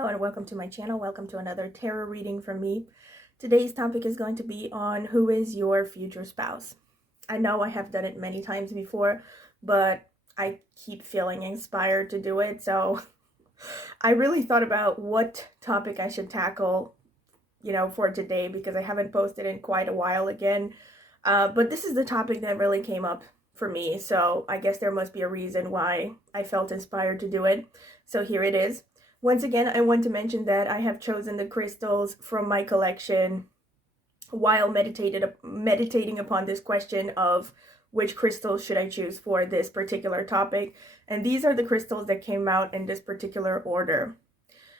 Hello and welcome to my channel. Welcome to another tarot reading from me. Today's topic is going to be on who is your future spouse. I know I have done it many times before, but I keep feeling inspired to do it. So I really thought about what topic I should tackle, for today, because I haven't posted in quite a while again. But this is the topic that really came up for me. So I guess there must be a reason why I felt inspired to do it. So here it is. Once again, I want to mention that I have chosen the crystals from my collection while meditating upon this question of which crystals should I choose for this particular topic. And these are the crystals that came out in this particular order.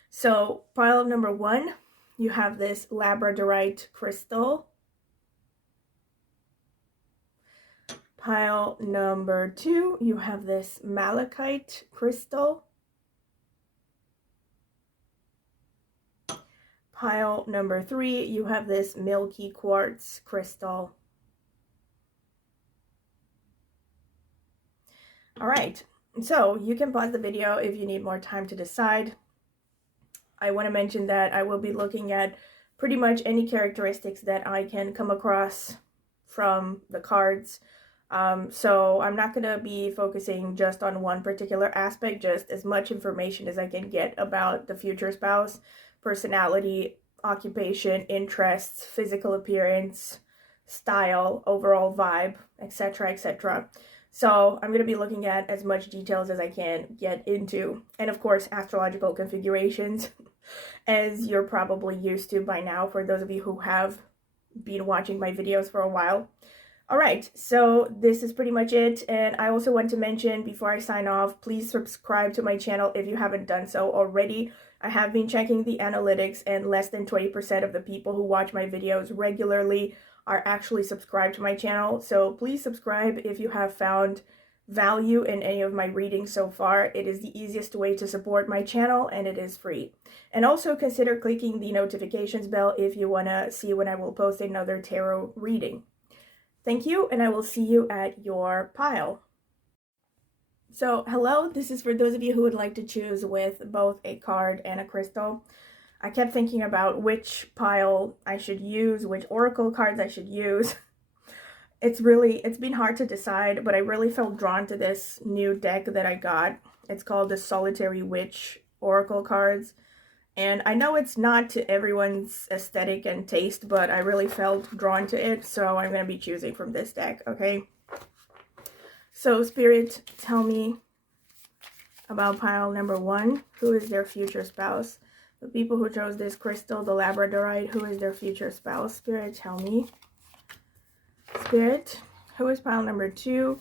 So pile number 1, you have this labradorite crystal. Pile number 2, you have this malachite crystal. Pile number 3, you have this milky quartz crystal. All right, so you can pause the video if you need more time to decide. I want to mention that I will be looking at pretty much any characteristics that I can come across from the cards. So I'm not going to be focusing just on one particular aspect, just as much information as I can get about the future spouse, personality, occupation, interests, physical appearance, style, overall vibe, etc., etc. So I'm going to be looking at as much details as I can get into, and of course astrological configurations, as you're probably used to by now for those of you who have been watching my videos for a while. All right, so this is pretty much it, and I also want to mention before I sign off, please subscribe to my channel if you haven't done so already. I have been checking the analytics, and less than 20% of the people who watch my videos regularly are actually subscribed to my channel. So please subscribe if you have found value in any of my readings so far. It is the easiest way to support my channel, and it is free. And also consider clicking the notifications bell if you want to see when I will post another tarot reading. Thank you, and I will see you at your pile. So, hello, this is for those of you who would like to choose with both a card and a crystal. I kept thinking about which pile I should use, which oracle cards I should use. It's been hard to decide, but I really felt drawn to this new deck that I got. It's called the Solitary Witch Oracle cards. And I know it's not to everyone's aesthetic and taste, but I really felt drawn to it, so I'm going to be choosing from this deck, okay? So, Spirit, tell me about pile number 1. Who is their future spouse? The people who chose this crystal, the labradorite, who is their future spouse? Spirit, tell me. Spirit, who is pile number 2?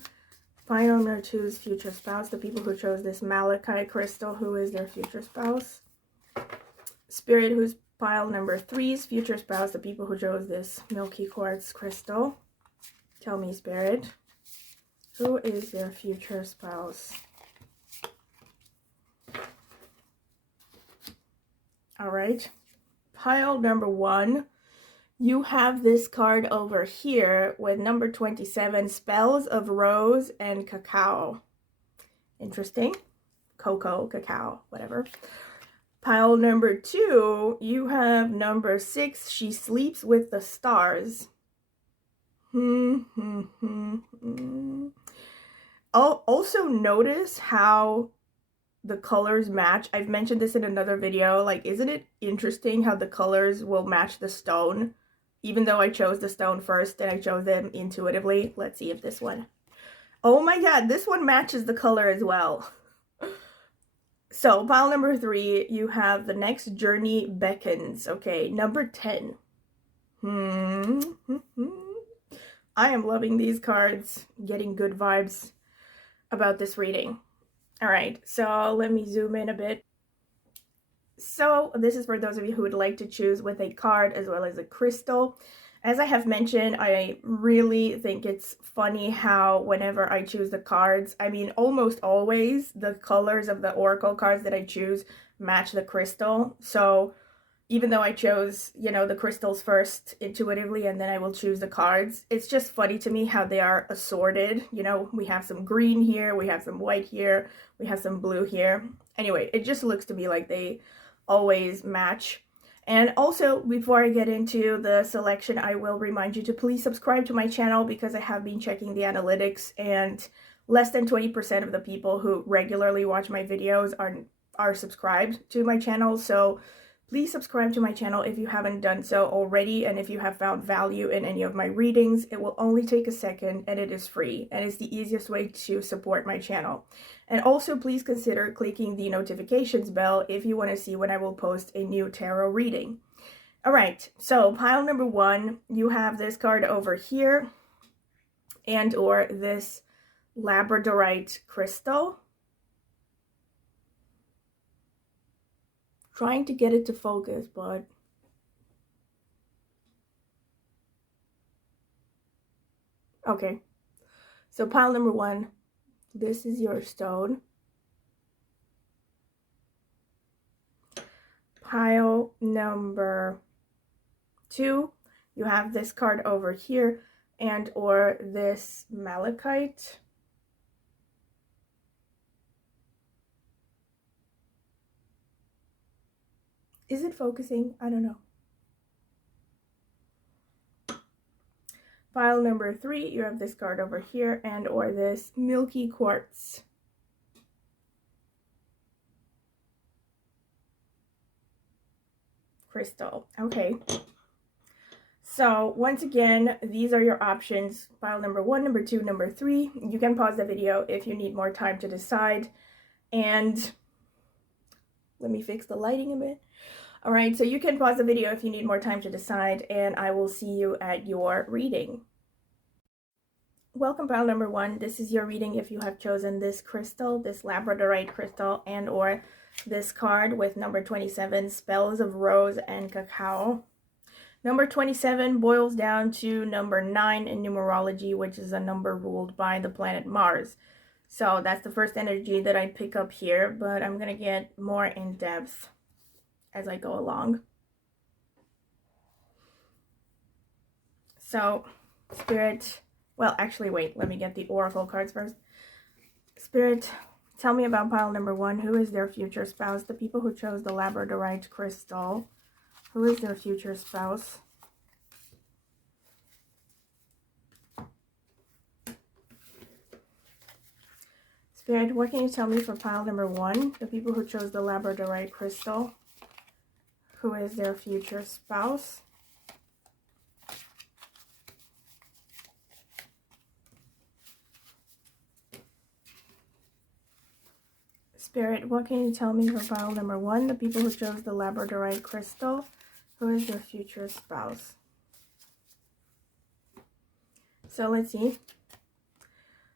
Pile number 2's future spouse. The people who chose this malachite crystal, who is their future spouse? Spirit, who's pile number 3's future spouse, the people who chose this milky quartz crystal. Tell me, Spirit, who is their future spouse? All right, pile number 1, you have this card over here with number 27, Spells of Rose and Cacao. Interesting. Cocoa, cacao, whatever. Pile number 2, you have number 6, She Sleeps with the Stars. Also notice how the colors match. I've mentioned this in another video. Like, isn't it interesting how the colors will match the stone? Even though I chose the stone first and I chose them intuitively. Let's see if this one. Oh my god, this one matches the color as well. So, pile number 3, you have The Next Journey Beckons. Okay, number 10. I am loving these cards, getting good vibes about this reading. All right, so let me zoom in a bit. So, this is for those of you who would like to choose with a card as well as a crystal. As I have mentioned, I really think it's funny how whenever I choose the cards, I mean almost always the colors of the oracle cards that I choose match the crystal. So even though I chose, the crystals first intuitively and then I will choose the cards, it's just funny to me how they are assorted. We have some green here, we have some white here, we have some blue here. Anyway, it just looks to me like they always match. And also, before I get into the selection, I will remind you to please subscribe to my channel, because I have been checking the analytics, and less than 20% of the people who regularly watch my videos are subscribed to my channel. So please subscribe to my channel if you haven't done so already, and if you have found value in any of my readings. It will only take a second, and it is free, and it's the easiest way to support my channel. And also, please consider clicking the notifications bell if you want to see when I will post a new tarot reading. All right, so pile number 1, you have this card over here, and or this labradorite crystal. Trying to get it to focus, but okay. So pile number 1, this is your stone. Pile number 2, you have this card over here, and or this malachite. Is it focusing? I don't know. Pile number 3, you have this card over here, and or this milky quartz. Crystal. Okay. So once again, these are your options. Pile number 1, number 2, number 3. You can pause the video if you need more time to decide. And let me fix the lighting a bit. All right, so you can pause the video if you need more time to decide, and I will see you at your reading. Welcome, pile number 1. This is your reading if you have chosen this crystal, this labradorite crystal, and or this card with number 27, Spells of Rose and Cacao. Number 27 boils down to number 9 in numerology, which is a number ruled by the planet Mars. So that's the first energy that I pick up here, but I'm going to get more in depth as I go along. So, Spirit, well, actually, wait, let me get the oracle cards first. Spirit, tell me about pile number 1. Who is their future spouse? The people who chose the labradorite crystal. Who is their future spouse? Spirit, what can you tell me for pile number 1? The people who chose the labradorite crystal. Who is their future spouse? Spirit, what can you tell me for pile number 1? The people who chose the labradorite crystal. Who is their future spouse? So let's see.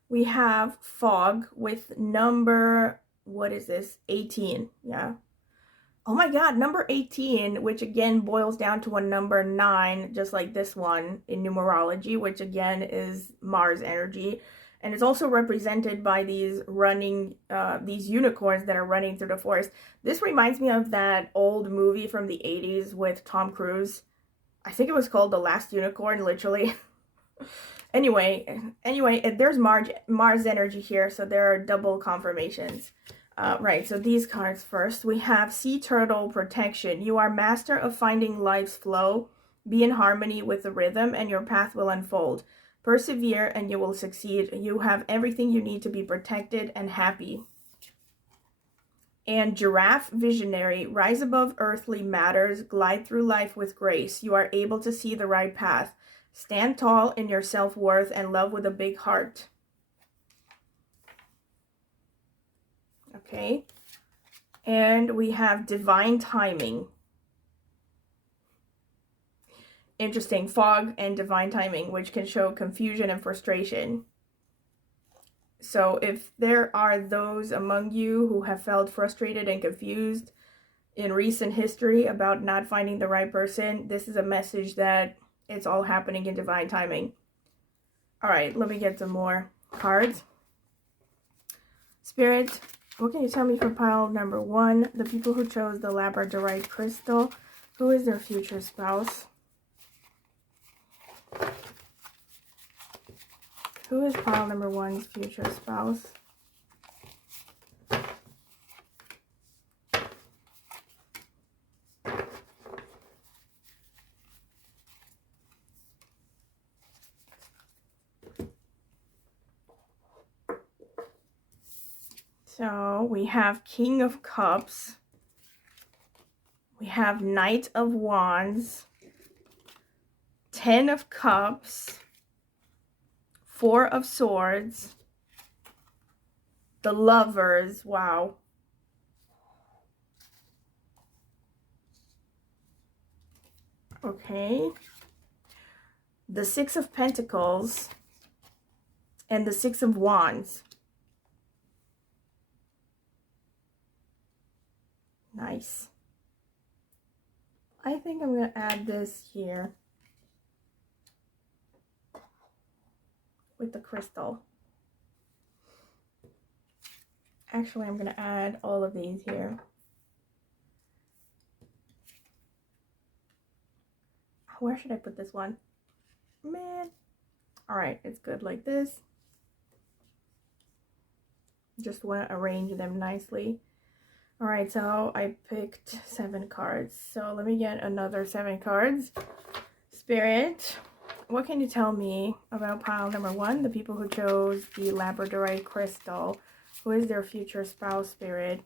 We have fog with number, what is this? 18. Yeah. Oh my God, number 18, which again boils down to a number 9, just like this one in numerology, which again is Mars energy. And it's also represented by these these unicorns that are running through the forest. This reminds me of that old movie from the 80s with Tom Cruise. I think it was called The Last Unicorn, literally. Anyway, there's Mars energy here, so there are double confirmations. Right, so these cards first. We have Sea Turtle Protection. You are master of finding life's flow. Be in harmony with the rhythm, and your path will unfold. Persevere and you will succeed. You have everything you need to be protected and happy. And Giraffe Visionary. Rise above earthly matters. Glide through life with grace. You are able to see the right path. Stand tall in your self-worth and love with a big heart. Okay. And we have Divine Timing. Interesting. Fog and divine timing, which can show confusion and frustration. So if there are those among you who have felt frustrated and confused in recent history about not finding the right person, this is a message that it's all happening in divine timing. All right, let me get some more cards. Spirit, what can you tell me for pile number 1? The people who chose the labradorite crystal. Who is their future spouse? Who is pile number 1's future spouse? So we have King of Cups. We have Knight of Wands. 10 of Cups. 4 of Swords. The Lovers. Wow. Okay. The 6 of Pentacles. And the 6 of Wands. Nice. I think I'm going to add this here with the crystal. Actually, I'm going to add all of these here. Where should I put this one? Man. All right, it's good like this. Just want to arrange them nicely. All right, so I picked 7 cards. So let me get another 7 cards. Spirit, what can you tell me about pile number 1? The people who chose the labradorite crystal. Who is their future spouse, Spirit?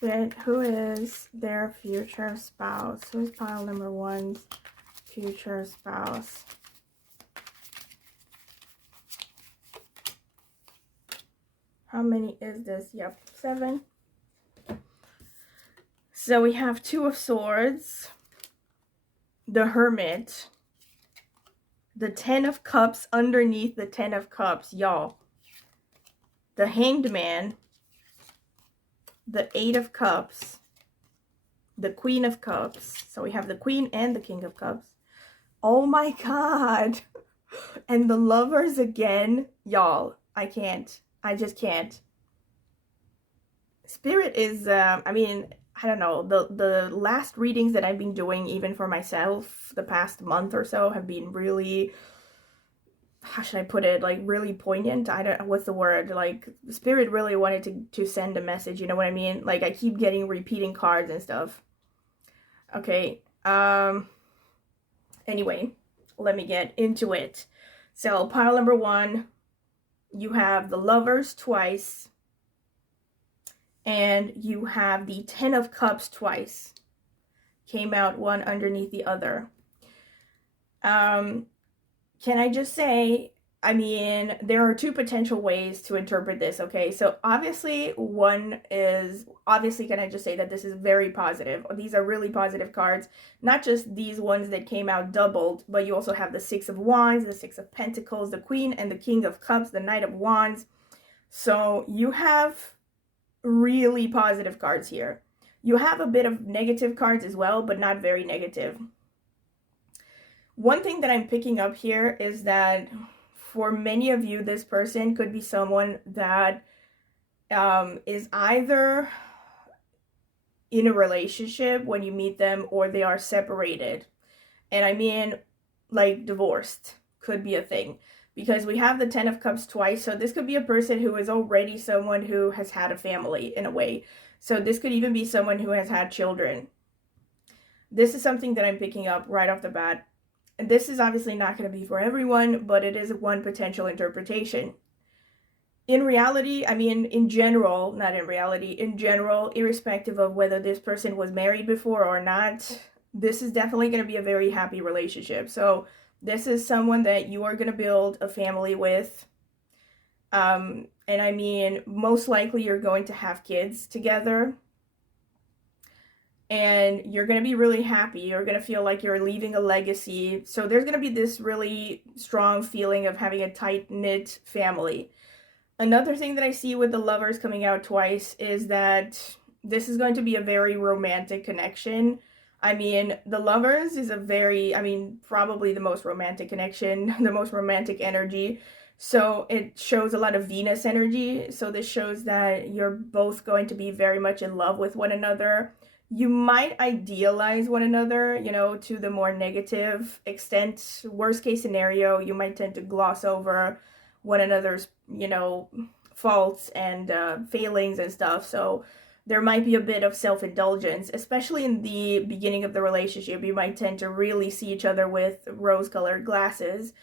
Spirit, who is their future spouse? Who's pile number 1's future spouse? How many is this? Yep, 7. So we have 2 of Swords, the Hermit, the 10 of Cups underneath the 10 of Cups, y'all. The Hanged Man, the 8 of Cups, the Queen of Cups. So we have the Queen and the King of Cups. Oh my God. And the Lovers again. Y'all, I can't. I just can't. Spirit is, I mean, I don't know, the last readings that I've been doing, even for myself, the past month or so, have been really, how should I put it, like really poignant. I don't, what's the word, like Spirit really wanted to send a message, you know what I mean? Like I keep getting repeating cards and stuff. Okay, anyway, let me get into it. So pile number 1, you have the Lovers twice, and you have the 10 of Cups twice. Came out one underneath the other. Can I just say, I mean, there are 2 potential ways to interpret this, okay? So obviously, one is, can I just say that this is very positive. These are really positive cards. Not just these ones that came out doubled, but you also have the 6 of Wands, the 6 of Pentacles, the Queen, and the King of Cups, the Knight of Wands. So you have really positive cards here. You have a bit of negative cards as well, but not very negative. One thing that I'm picking up here is that for many of you, this person could be someone that is either in a relationship when you meet them, or they are separated. And I mean, like divorced could be a thing, because we have the 10 of Cups twice. So this could be a person who is already someone who has had a family in a way. So this could even be someone who has had children. This is something that I'm picking up right off the bat. And this is obviously not going to be for everyone, but it is one potential interpretation. In reality, I mean, in general, not in reality, in general, irrespective of whether this person was married before or not, this is definitely going to be a very happy relationship. So this is someone that you are going to build a family with. And I mean, most likely you're going to have kids together. And you're going to be really happy. You're going to feel like you're leaving a legacy. So there's going to be this really strong feeling of having a tight-knit family. Another thing that I see with the Lovers coming out twice is that this is going to be a very romantic connection. I mean, the Lovers is a very, I mean, probably the most romantic connection, the most romantic energy. So it shows a lot of Venus energy. So this shows that you're both going to be very much in love with one another. You might idealize one another, you know, to the more negative extent. Worst case scenario, you might tend to gloss over one another's, you know, faults and failings and stuff. So there might be a bit of self-indulgence, especially in the beginning of the relationship. You might tend to really see each other with rose-colored glasses,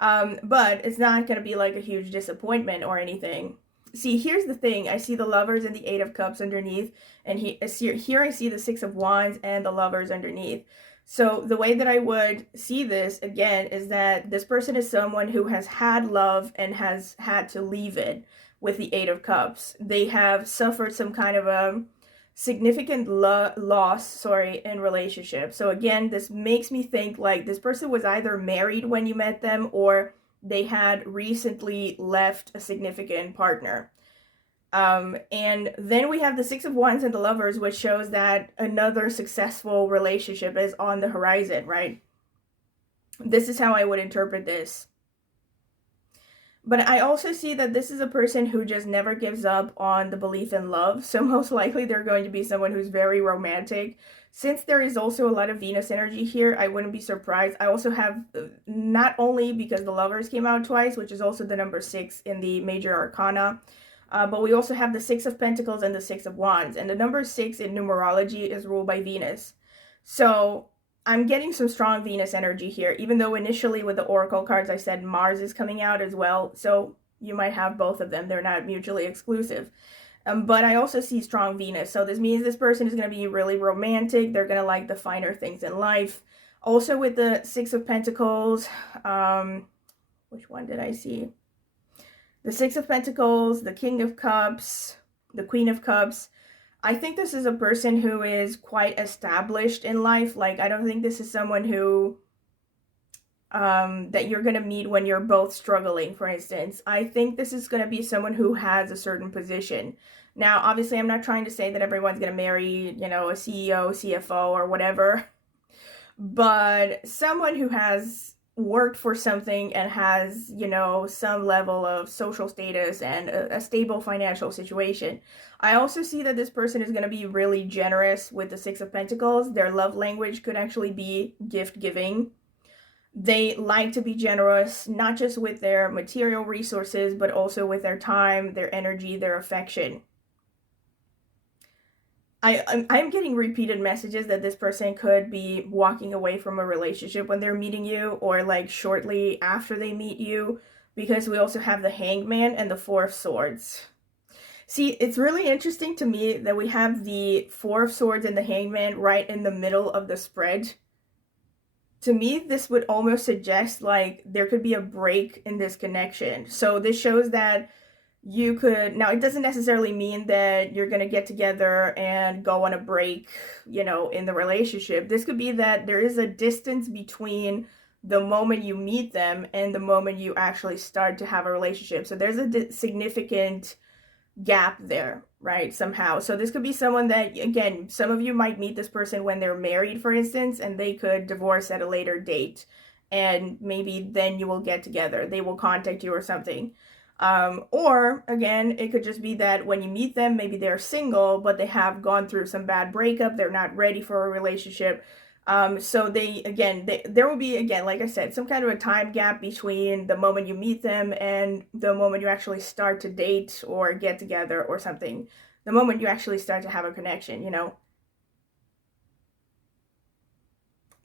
but it's not going to be like a huge disappointment or anything. See, here's the thing. I see the Lovers and the Eight of Cups underneath, and here I see the Six of Wands and the Lovers underneath. So the way that I would see this, again, is that this person is someone who has had love and has had to leave it with the Eight of Cups. They have suffered some kind of a significant loss, in relationship. So again, this makes me think like this person was either married when you met them, or they had recently left a significant partner. And then we have the Six of Wands and the Lovers, which shows that another successful relationship is on the horizon, right? This is how I would interpret this. But I also see that this is a person who just never gives up on the belief in love. So most likely they're going to be someone who's very romantic. Since there is also a lot of Venus energy here, I wouldn't be surprised. I also have, not only because the Lovers came out twice, which is also the number 6 in the major arcana, but we also have the Six of Pentacles and the Six of Wands. And the number 6 in numerology is ruled by Venus. So I'm getting some strong Venus energy here, even though initially with the Oracle cards I said Mars is coming out as well. So you might have both of them. They're not mutually exclusive. But I also see strong Venus. So this means this person is going to be really romantic. They're going to like the finer things in life. Also with the Six of Pentacles, which one did I see? The Six of Pentacles, the King of Cups, the Queen of Cups. I think this is a person who is quite established in life. Like, I don't think this is someone who, that you're going to meet when you're both struggling, for instance. I think this is going to be someone who has a certain position. Now, obviously, I'm not trying to say that everyone's going to marry, you know, a CEO, CFO, or whatever. But someone who has worked for something and has, you know, some level of social status and a stable financial situation. I also see that this person is going to be really generous with the Six of Pentacles. Their love language could actually be gift giving. They like to be generous, not just with their material resources, but also with their time, their energy, their affection. I'm getting repeated messages that this person could be walking away from a relationship when they're meeting you, or like shortly after they meet you, because we also have the Hangman and the Four of Swords. See, it's really interesting to me that we have the Four of Swords and the Hangman right in the middle of the spread. To me, this would almost suggest like there could be a break in this connection. So this shows that you could, now it doesn't necessarily mean that you're going to get together and go on a break, you know, in the relationship. This could be that there is a distance between the moment you meet them and the moment you actually start to have a relationship. So there's a significant gap there, right, somehow. So this could be someone that, again, some of you might meet this person when they're married, for instance, and they could divorce at a later date. And maybe then you will get together. They will contact you or something. Or again, it could just be that when you meet them, maybe they're single, but they have gone through some bad breakup. They're not ready for a relationship. So there will be, again, like I said, some kind of a time gap between the moment you meet them and the moment you actually start to date or get together or something. The moment you actually start to have a connection, you know.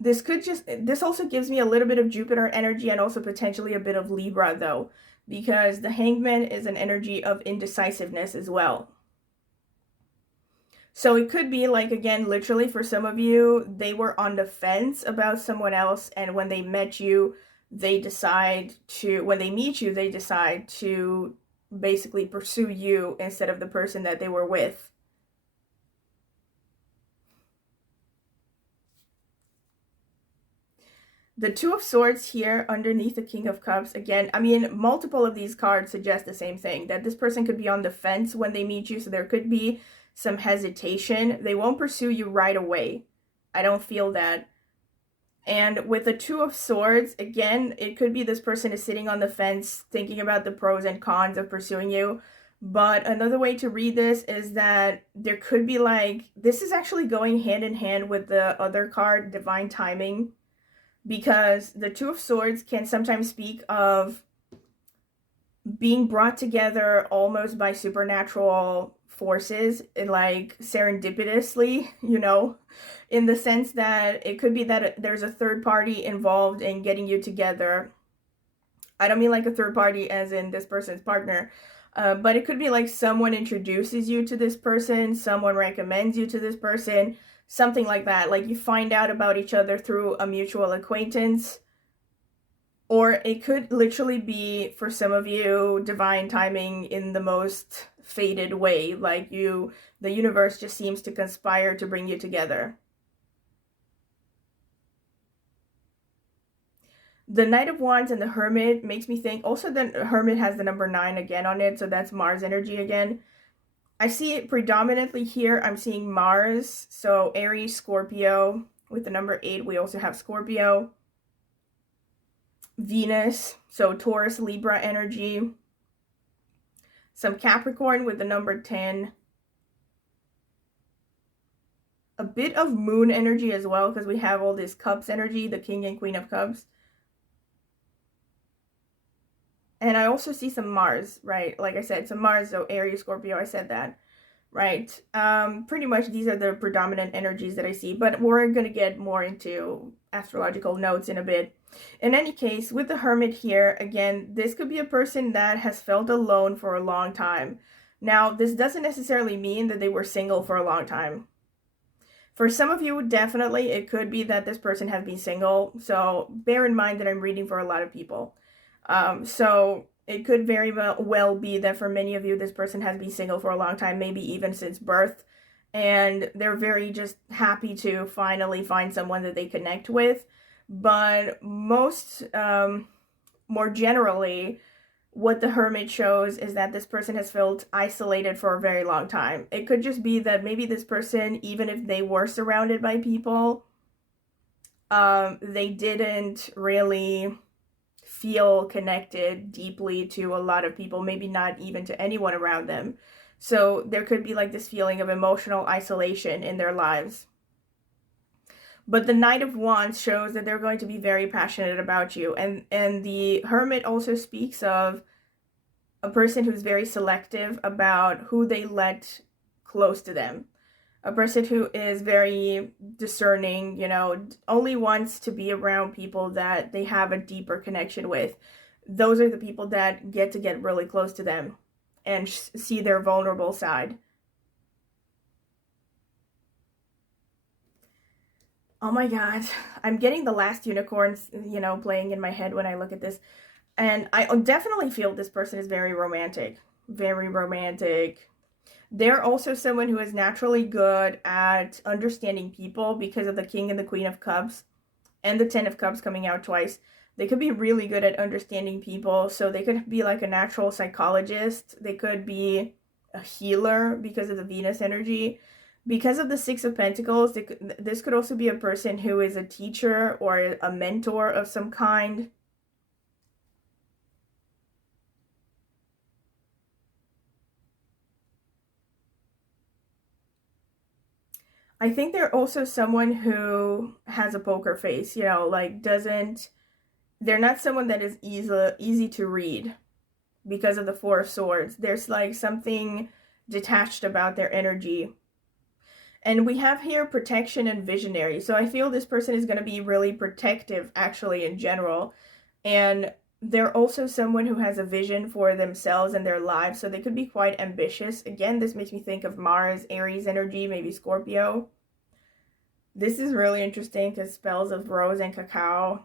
This also gives me a little bit of Jupiter energy and also potentially a bit of Libra though, because the Hangman is an energy of indecisiveness as well. So it could be like, again, literally for some of you, they were on the fence about someone else, and when they met you, when they meet you, they decide to basically pursue you instead of the person that they were with. The Two of Swords here underneath the King of Cups, again, I mean, multiple of these cards suggest the same thing, that this person could be on the fence when they meet you, so there could be some hesitation. They won't pursue you right away. I don't feel that. And with the Two of Swords, again, it could be this person is sitting on the fence thinking about the pros and cons of pursuing you. But another way to read this is that there could be like, this is actually going hand in hand with the other card, Divine Timing. Because the Two of Swords can sometimes speak of being brought together almost by supernatural forces, like serendipitously, in the sense that it could be that there's a third party involved in getting you together. I don't mean like a third party as in this person's partner, but it could be like someone introduces you to this person, someone recommends you to this person, something like that. Like you find out about each other through a mutual acquaintance. Or it could literally be, for some of you, divine timing in the most fated way. Like the universe just seems to conspire to bring you together. The Knight of Wands and the Hermit makes me think, also the Hermit has the number 9 again on it, so that's Mars energy again. I see it predominantly here. I'm seeing Mars, so Aries, Scorpio. With the number 8, we also have Scorpio. Venus, so Taurus, Libra energy. Some Capricorn with the number 10. A bit of Moon energy as well, because we have all this Cups energy, the King and Queen of Cups. And I also see some Mars, right? Like I said, some Mars, so Aries, Scorpio, I said that, right? Pretty much these are the predominant energies that I see, but we're going to get more into astrological notes in a bit. In any case, with the Hermit here, again, this could be a person that has felt alone for a long time. Now, this doesn't necessarily mean that they were single for a long time. For some of you, definitely, it could be that this person has been single. So bear in mind that I'm reading for a lot of people. So it could very well be that for many of you, this person has been single for a long time, maybe even since birth. And they're very just happy to finally find someone that they connect with. But most, more generally, what the Hermit shows is that this person has felt isolated for a very long time. It could just be that maybe this person, even if they were surrounded by people, they didn't really feel connected deeply to a lot of people, maybe not even to anyone around them. So there could be like this feeling of emotional isolation in their lives. But the Knight of Wands shows that they're going to be very passionate about you. And the Hermit also speaks of a person who's very selective about who they let close to them. A person who is very discerning, only wants to be around people that they have a deeper connection with. Those are the people that get really close to them and see their vulnerable side. Oh my God, I'm getting the last unicorns, playing in my head when I look at this. And I definitely feel this person is very romantic. Very romantic. They're also someone who is naturally good at understanding people because of the King and the Queen of Cups and the 10 of Cups coming out twice. They could be really good at understanding people. So they could be like a natural psychologist. They could be a healer because of the Venus energy. Because of the 6 of Pentacles, this could also be a person who is a teacher or a mentor of some kind. I think they're also someone who has a poker face, like they're not someone that is easy to read because of the 4 of Swords. There's like something detached about their energy. And we have here protection and visionary. So I feel this person is going to be really protective actually in general. And they're also someone who has a vision for themselves and their lives. So they could be quite ambitious. Again, this makes me think of Mars, Aries energy, maybe Scorpio. This is really interesting because spells of rose and cacao.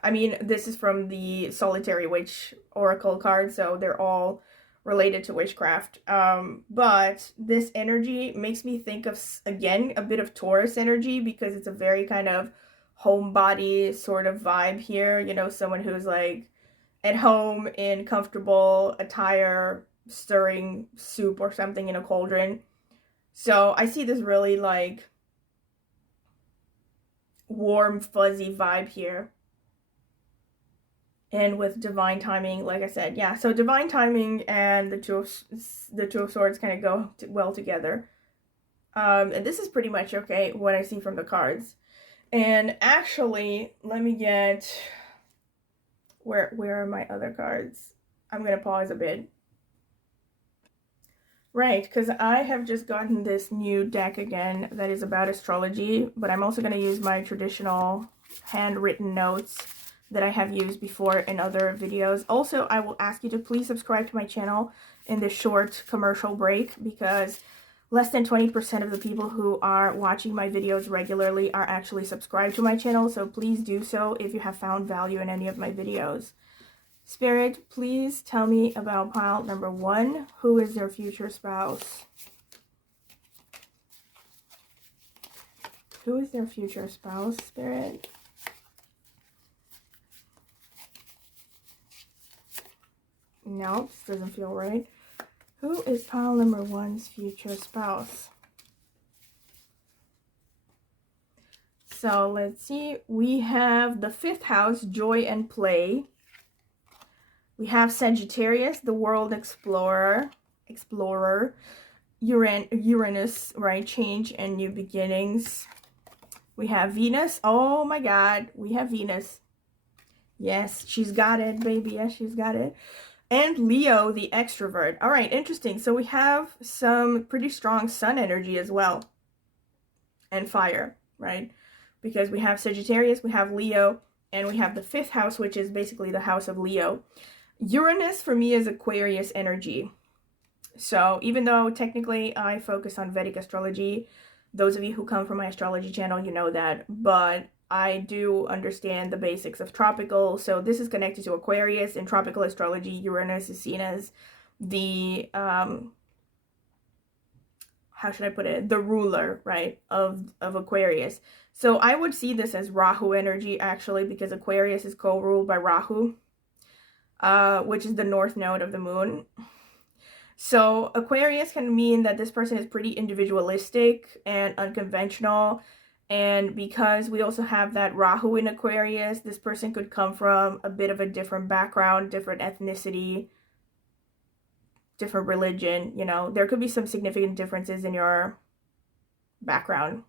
I mean, this is from the Solitary Witch Oracle card, so they're all related to witchcraft. But this energy makes me think of, again, a bit of Taurus energy because it's a very kind of homebody sort of vibe here. Someone who's like at home in comfortable attire, stirring soup or something in a cauldron. So I see this really like warm, fuzzy vibe here. And with divine timing, like I said, yeah, so divine timing and the two of Swords kind of go well together. And this is pretty much okay what I see from the cards. And actually, let me get, where are my other cards? I'm going to pause a bit. Right, because I have just gotten this new deck again that is about astrology, but I'm also going to use my traditional handwritten notes that I have used before in other videos. Also, I will ask you to please subscribe to my channel in this short commercial break, because less than 20% of the people who are watching my videos regularly are actually subscribed to my channel, so please do so if you have found value in any of my videos. Spirit, please tell me about pile number 1. Who is their future spouse? Who is their future spouse, Spirit? No, this doesn't feel right. Who is pile number 1's future spouse? So let's see. We have the 5th house, joy and play. We have Sagittarius, the world explorer, Uranus, right, change and new beginnings. We have Venus. Oh my God, we have Venus. Yes, she's got it, baby. Yes, she's got it. And Leo, the extrovert. All right, interesting. So we have some pretty strong sun energy as well. And fire, right? Because we have Sagittarius, we have Leo, and we have the 5th house, which is basically the house of Leo. Uranus for me is Aquarius energy. So even though technically I focus on Vedic astrology, those of you who come from my astrology channel, you know that, but I do understand the basics of tropical. So this is connected to Aquarius. In tropical astrology, Uranus is seen as the, how should I put it? The ruler, right, of Aquarius. So I would see this as Rahu energy, actually, because Aquarius is co-ruled by Rahu, which is the north node of the moon. So Aquarius can mean that this person is pretty individualistic and unconventional. And because we also have that Rahu in Aquarius, this person could come from a bit of a different background, different ethnicity, different religion. You know, there could be some significant differences in your background.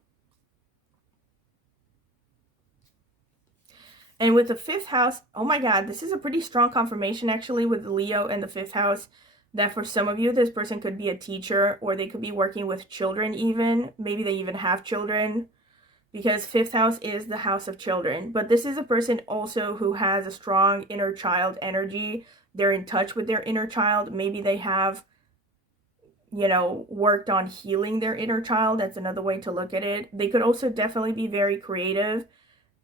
And with the 5th house, oh my God, this is a pretty strong confirmation actually with Leo and the 5th house, that for some of you, this person could be a teacher, or they could be working with children even. Maybe they even have children, because 5th house is the house of children. But this is a person also who has a strong inner child energy. They're in touch with their inner child. Maybe they have, you know, worked on healing their inner child. That's another way to look at it. They could also definitely be very creative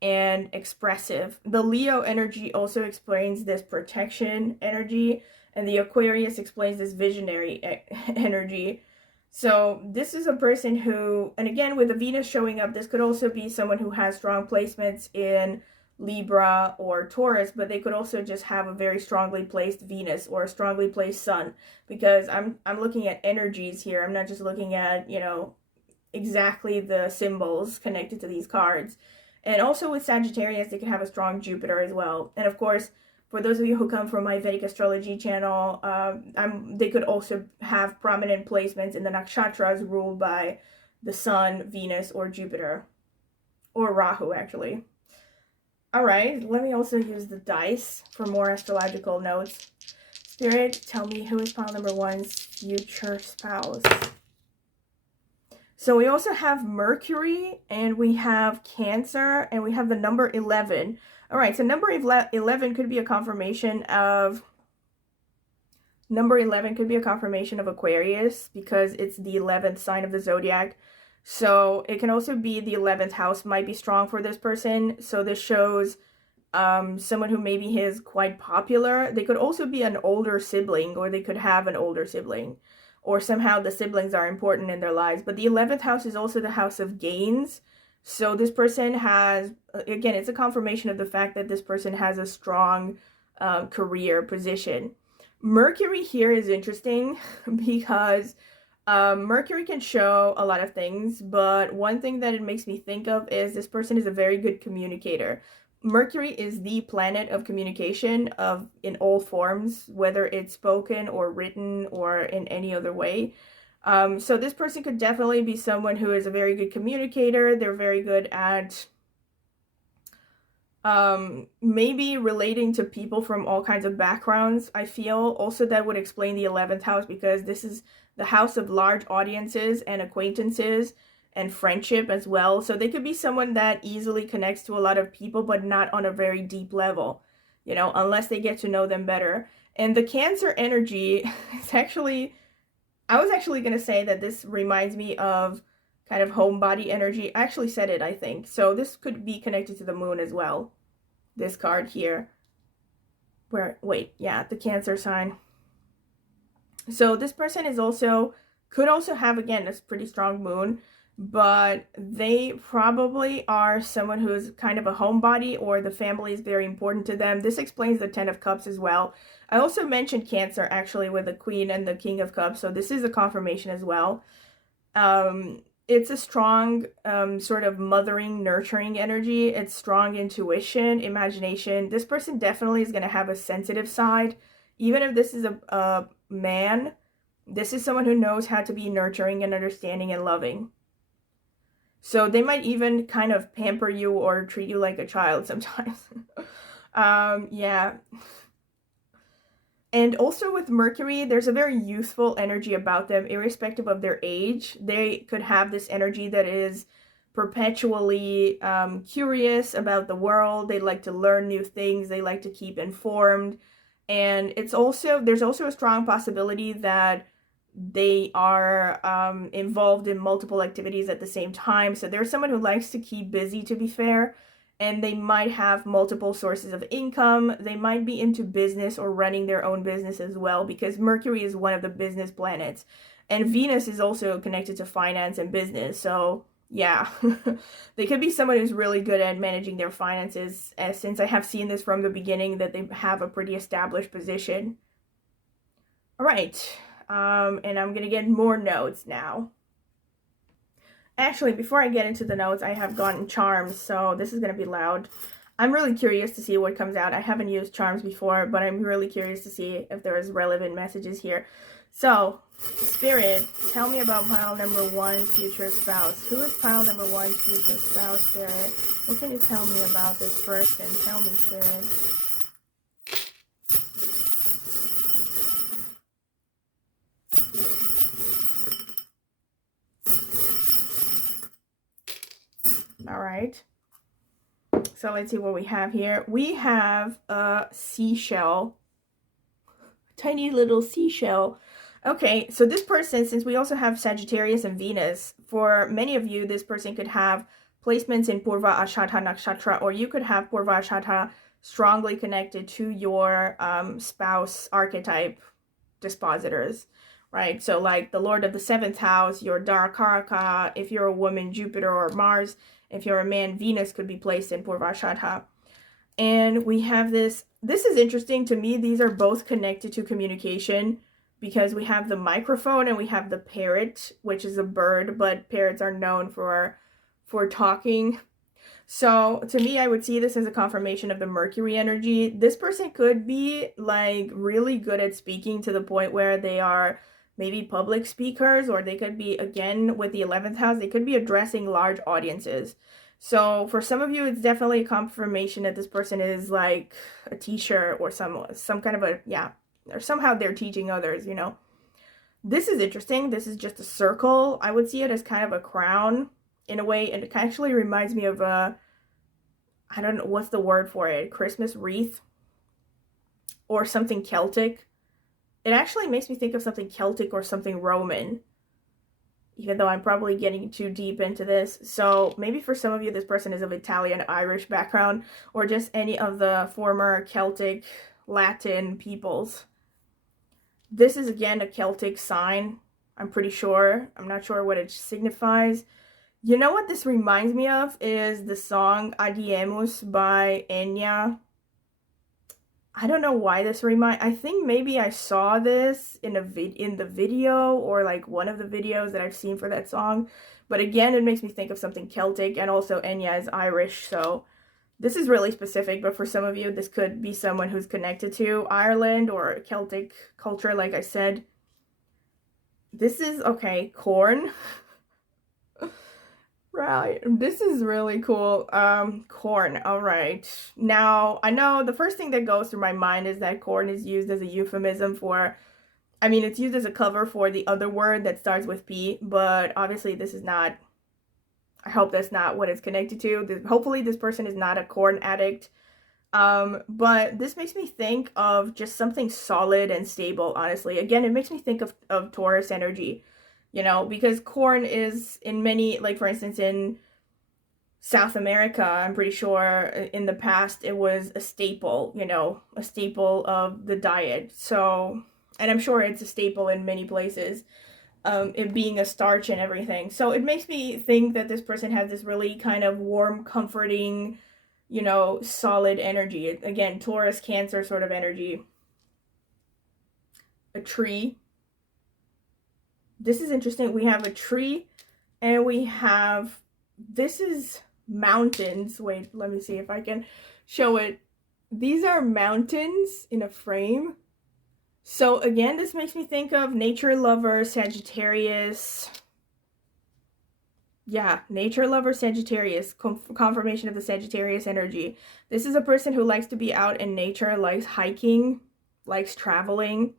and expressive. The Leo energy also explains this protection energy, and the Aquarius explains this visionary energy. So this is a person who, and again, with the Venus showing up, this could also be someone who has strong placements in Libra or Taurus, but they could also just have a very strongly placed Venus or a strongly placed Sun, because I'm looking at energies here. I'm not just looking at, you know, exactly the symbols connected to these cards. And also with Sagittarius, they could have a strong Jupiter as well. And of course, for those of you who come from my Vedic astrology channel, they could also have prominent placements in the nakshatras ruled by the Sun, Venus, or Jupiter. Or Rahu, actually. All right, let me also use the dice for more astrological notes. Spirit, tell me who is pile number 1's future spouse. So we also have Mercury, and we have Cancer, and we have the number 11. All right, so number 11 could be a confirmation of Aquarius, because it's the 11th sign of the zodiac. So it can also be the 11th house might be strong for this person. So this shows someone who maybe is quite popular. They could also be an older sibling, or they could have an older sibling, or somehow the siblings are important in their lives. But the 11th house is also the house of gains. So this person has, again, it's a confirmation of the fact that this person has a strong career position. Mercury here is interesting because Mercury can show a lot of things, but one thing that it makes me think of is this person is a very good communicator. Mercury is the planet of communication in all forms, whether it's spoken or written or in any other way. So this person could definitely be someone who is a very good communicator. They're very good at Maybe relating to people from all kinds of backgrounds. I feel also that would explain the 11th house, because this is the house of large audiences and acquaintances and friendship as well. So they could be someone that easily connects to a lot of people, but not on a very deep level, you know, unless they get to know them better. And the Cancer energy is actually, I was actually going to say that this reminds me of kind of homebody energy. I actually said it, I think. So this could be connected to the moon as well. This card here. Wait, yeah, the Cancer sign. So this person is also, could also have, again, a pretty strong moon, but they probably are someone who's kind of a homebody, or the family is very important to them. This explains the 10 of Cups as well. I also mentioned Cancer actually with the Queen and the King of Cups, so this is a confirmation as well. It's a strong sort of mothering, nurturing energy. It's strong intuition, imagination. This person definitely is going to have a sensitive side. Even if this is a man, this is someone who knows how to be nurturing and understanding and loving. So they might even kind of pamper you or treat you like a child sometimes. Yeah. And also with Mercury, there's a very youthful energy about them, irrespective of their age. They could have this energy that is perpetually curious about the world. They like to learn new things. They like to keep informed. And it's also, there's also a strong possibility that they are involved in multiple activities at the same time. So they're someone who likes to keep busy, to be fair. And they might have multiple sources of income. They might be into business or running their own business as well, because Mercury is one of the business planets. And Venus is also connected to finance and business. So yeah, they could be someone who's really good at managing their finances, since I have seen this from the beginning, that they have a pretty established position. All right, and I'm gonna get more notes now. Actually, before I get into the notes, I have gotten charms, so this is going to be loud. I'm really curious to see what comes out. I haven't used charms before, but I'm really curious to see if there is relevant messages here. So, Spirit, tell me about pile number 1's future spouse. Who is pile number 1's future spouse, Spirit? What can you tell me about this person? Tell me, Spirit. All right. So let's see what we have here. We have a seashell. Tiny little seashell. Okay, so this person, since we also have Sagittarius and Venus, for many of you, this person could have placements in Purva Ashadha Nakshatra, or you could have Purva Ashadha strongly connected to your spouse archetype dispositors, right? So like the Lord of the 7th house, your Darakaraka, if you're a woman, Jupiter or Mars. If you're a man, Venus could be placed in Purva Ashadha. And we have this is interesting to me. These are both connected to communication, because we have the microphone and we have the parrot, which is a bird, but parrots are known for talking. So to me, I would see this as a confirmation of the Mercury energy. This person could be like really good at speaking, to the point where they are maybe public speakers, or they could be, again, with the 11th house, they could be addressing large audiences. So for some of you, it's definitely a confirmation that this person is like a teacher, or some kind of a, yeah, or somehow they're teaching others, you know. This is interesting. This is just a circle. I would see it as kind of a crown in a way, and it actually reminds me of a, I don't know, what's the word for it? Christmas wreath or something Celtic. It actually makes me think of something Celtic or something Roman, even though I'm probably getting too deep into this. So maybe for some of you, this person is of Italian, Irish background, or just any of the former Celtic, Latin peoples. This is, again, a Celtic sign, I'm pretty sure. I'm not sure what it signifies. You know what this reminds me of is the song Adiemus by Enya. I don't know why this I think maybe I saw this in the video, or like one of the videos that I've seen for that song. But again, it makes me think of something Celtic, and also Enya is Irish, so this is really specific. But for some of you, this could be someone who's connected to Ireland or Celtic culture, like I said. This is, okay, corn. Right. This is really cool. Corn. All right. Now, I know the first thing that goes through my mind is that corn is used as a euphemism for, I mean, it's used as a cover for the other word that starts with P, but obviously this is not, I hope that's not what it's connected to. Hopefully this person is not a corn addict. But this makes me think of just something solid and stable, honestly. Again, it makes me think of Taurus energy, you know, because corn is in many, like for instance, in South America, I'm pretty sure in the past it was a staple, you know, a staple of the diet. So, and I'm sure it's a staple in many places, it being a starch and everything. So it makes me think that this person has this really kind of warm, comforting, you know, solid energy. Again, Taurus, Cancer sort of energy. A tree. This is interesting. We have a tree and we have, this is mountains. Wait, let me see if I can show it. These are mountains in a frame. So again, this makes me think of nature lover, Sagittarius. Yeah, nature lover, Sagittarius, confirmation of the Sagittarius energy. This is a person who likes to be out in nature, likes hiking, likes traveling.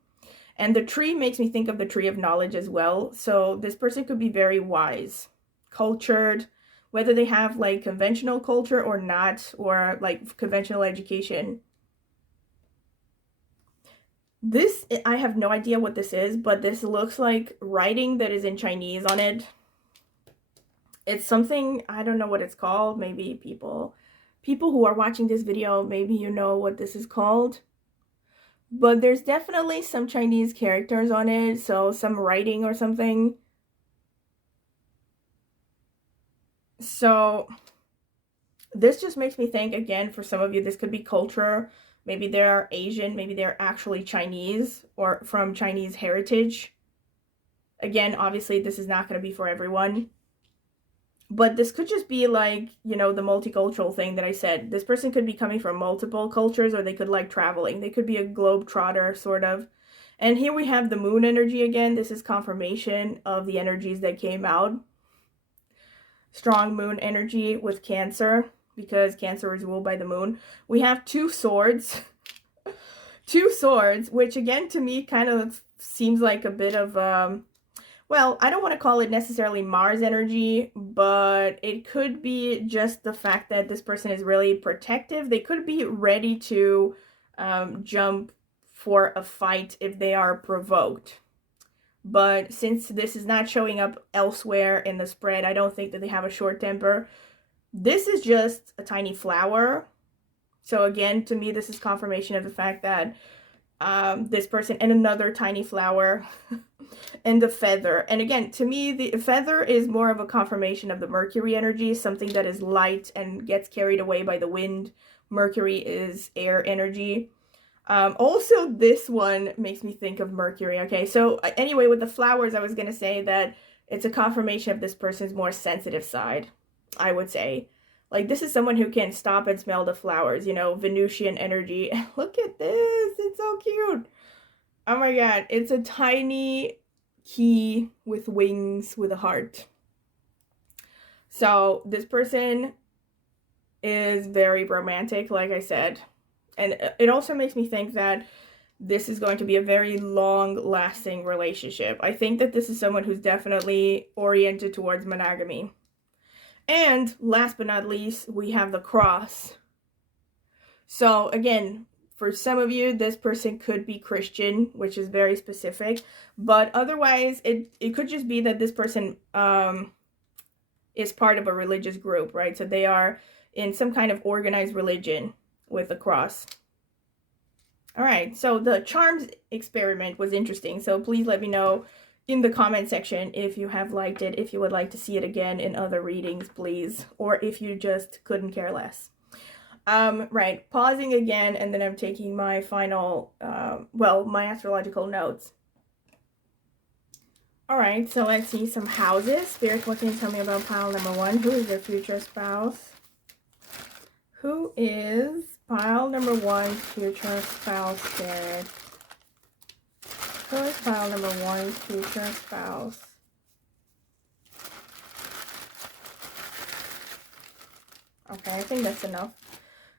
And the tree makes me think of the tree of knowledge as well. So this person could be very wise, cultured, whether they have like conventional culture or not, or like conventional education. This, I have no idea what this is, but this looks like writing that is in Chinese on it. It's something, I don't know what it's called. Maybe people who are watching this video, maybe you know what this is called. But there's definitely some Chinese characters on it, so some writing or something. So this just makes me think, again, for some of you, this could be culture. Maybe they're Asian, maybe they're actually Chinese or from Chinese heritage. Again, obviously, this is not going to be for everyone. But this could just be like, you know, the multicultural thing that I said. This person could be coming from multiple cultures, or they could like traveling. They could be a globetrotter, sort of. And here we have the moon energy again. This is confirmation of the energies that came out. Strong moon energy with Cancer, because Cancer is ruled by the moon. We have two swords. Two swords, which again to me kind of seems like a bit of well, I don't want to call it necessarily Mars energy, but it could be just the fact that this person is really protective. They could be ready to jump for a fight if they are provoked. But since this is not showing up elsewhere in the spread, I don't think that they have a short temper. This is just a tiny flower. So again, to me, this is confirmation of the fact that this person, and another tiny flower and the feather. And again, to me, the feather is more of a confirmation of the Mercury energy, something that is light and gets carried away by the wind. Mercury is air energy. Also, this one makes me think of Mercury. Okay, so anyway, with the flowers, I was going to say that it's a confirmation of this person's more sensitive side, I would say. Like, this is someone who can stop and smell the flowers, you know, Venusian energy. Look at this. It's so cute. Oh my god. It's a tiny key with wings with a heart. So, this person is very romantic, like I said. And it also makes me think that this is going to be a very long-lasting relationship. I think that this is someone who's definitely oriented towards monogamy. And last but not least, we have the cross. So again, for some of you, this person could be Christian, which is very specific. But otherwise, it could just be that this person is part of a religious group, right? So they are in some kind of organized religion with a cross. All right, so the charms experiment was interesting. So please let me know in the comment section if you have liked it, if you would like to see it again in other readings, please, or if you just couldn't care less. Right, pausing again, and then I'm taking my final, my astrological notes. All right, so let's see some houses. Spirit, what can you tell me about pile number 1? Who is your future spouse? Who is pile number 1's future spouse, Spirit? Who is pile number 1's future spouse? Okay, I think that's enough.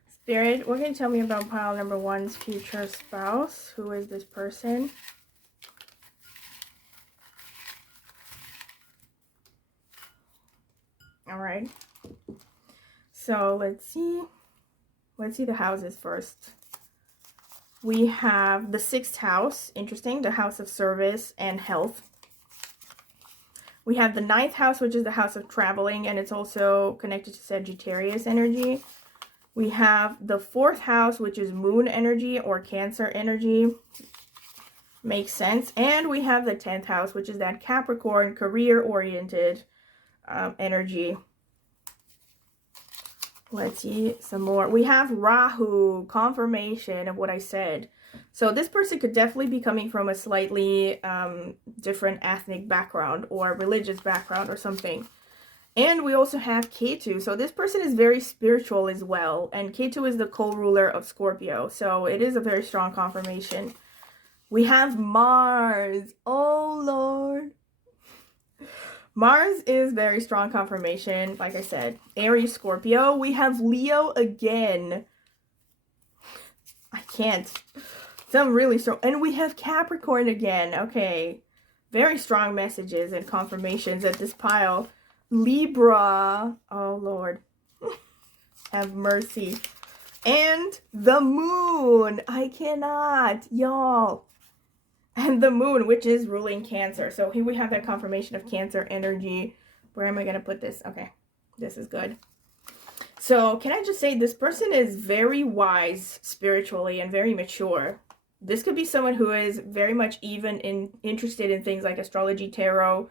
Spirit, what can you tell me about pile number 1's future spouse? Who is this person? All right. So let's see. Let's see the houses first. We have the 6th house, interesting, the house of service and health. We have the 9th house, which is the house of traveling, and it's also connected to Sagittarius energy. We have the 4th house, which is moon energy or Cancer energy. Makes sense. And we have the 10th house, which is that Capricorn, career-oriented energy. Let's see some more. We have Rahu, confirmation of what I said. So this person could definitely be coming from a slightly different ethnic background or religious background or something. And we also have Ketu. So this person is very spiritual as well. And Ketu is the co-ruler of Scorpio. So it is a very strong confirmation. We have Mars. Oh, Lord. Mars is very strong confirmation, like I said. Aries, Scorpio. We have Leo again. I can't. Some really strong. And we have Capricorn again. Okay. Very strong messages and confirmations at this pile. Libra. Oh, Lord. Have mercy. And the moon. I cannot. Y'all. And the moon, which is ruling Cancer. So here we have that confirmation of Cancer energy. Where am I going to put this? Okay, this is good. So can I just say this person is very wise spiritually and very mature. This could be someone who is very much even interested in things like astrology, tarot,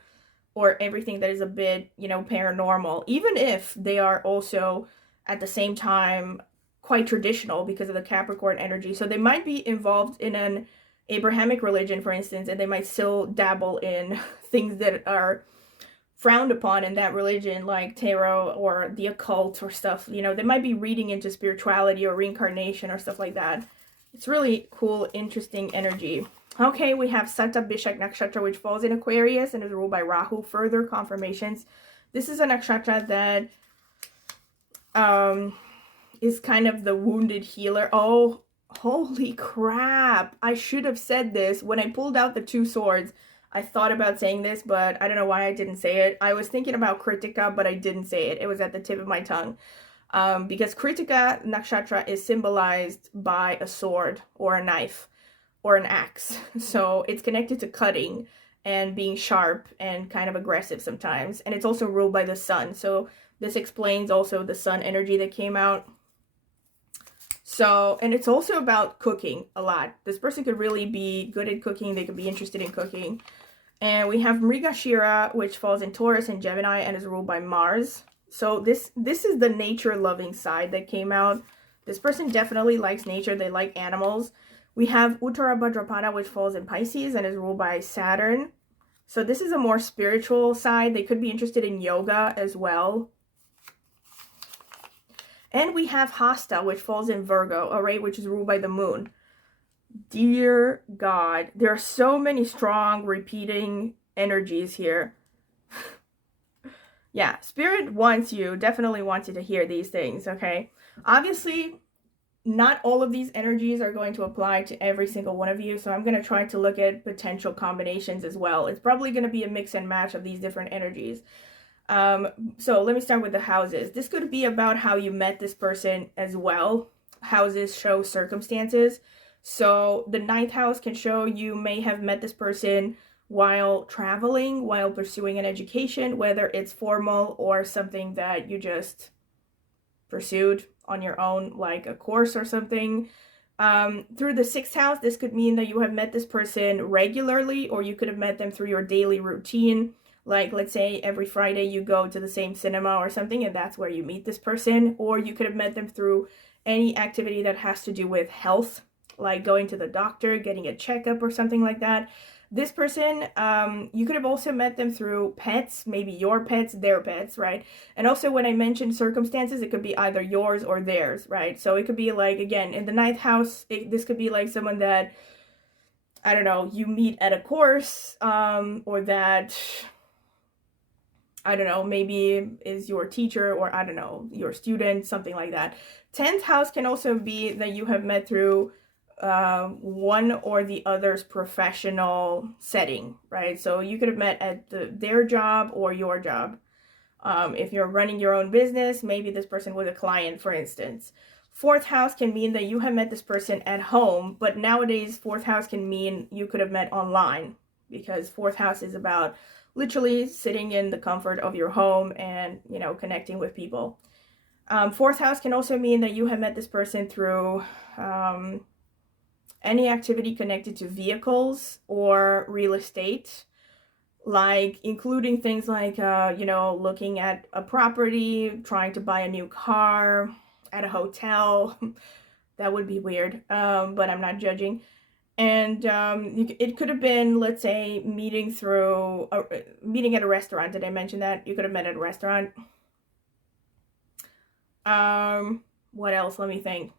or everything that is a bit, you know, paranormal. Even if they are also at the same time quite traditional because of the Capricorn energy. So they might be involved in an Abrahamic religion, for instance, and they might still dabble in things that are frowned upon in that religion, like tarot or the occult or stuff. You know, they might be reading into spirituality or reincarnation or stuff like that. It's really cool, interesting energy. Okay, we have Satta Bishak Nakshatra, which falls in Aquarius and is ruled by Rahu. Further confirmations. This is a nakshatra that is kind of the wounded healer. Oh, holy crap. I should have said this. When I pulled out the 2 swords, I thought about saying this, but I don't know why I didn't say it. I was thinking about Kritika, but I didn't say it. It was at the tip of my tongue. Because Kritika Nakshatra is symbolized by a sword or a knife or an axe. So it's connected to cutting and being sharp and kind of aggressive sometimes. And it's also ruled by the sun. So this explains also the sun energy that came out. So, and it's also about cooking a lot. This person could really be good at cooking. They could be interested in cooking. And we have Mrigashira, which falls in Taurus and Gemini and is ruled by Mars. So this is the nature-loving side that came out. This person definitely likes nature. They like animals. We have Uttara Bhadrapada, which falls in Pisces and is ruled by Saturn. So this is a more spiritual side. They could be interested in yoga as well. And we have Hasta, which falls in Virgo, all right, which is ruled by the moon. Dear God, there are so many strong repeating energies here. Yeah, Spirit wants you, definitely wants you to hear these things, okay? Obviously, not all of these energies are going to apply to every single one of you, so I'm going to try to look at potential combinations as well. It's probably going to be a mix and match of these different energies. So let me start with the houses. This could be about how you met this person as well. Houses show circumstances. So the 9th house can show you may have met this person while traveling, while pursuing an education, whether it's formal or something that you just pursued on your own, like a course or something. Through the 6th house, this could mean that you have met this person regularly, or you could have met them through your daily routine. Like, let's say every Friday you go to the same cinema or something, and that's where you meet this person. Or you could have met them through any activity that has to do with health, like going to the doctor, getting a checkup or something like that. This person, you could have also met them through pets, maybe your pets, their pets, right? And also when I mentioned circumstances, it could be either yours or theirs, right? So it could be like, again, in the 9th house, this could be like someone that, I don't know, you meet at a course, or that I don't know, maybe is your teacher, or I don't know, your student, something like that. 10th house can also be that you have met through one or the other's professional setting, right? So you could have met at their job or your job. If you're running your own business, maybe this person was a client, for instance. 4th house can mean that you have met this person at home, but nowadays 4th house can mean you could have met online, because 4th house is about literally sitting in the comfort of your home and, you know, connecting with people. 4th house can also mean that you have met this person through any activity connected to vehicles or real estate, like including things like, you know, looking at a property, trying to buy a new car, at a hotel. That would be weird, but I'm not judging. And it could have been, let's say, meeting at a restaurant. Did I mention that? You could have met at a restaurant. What else? Let me think.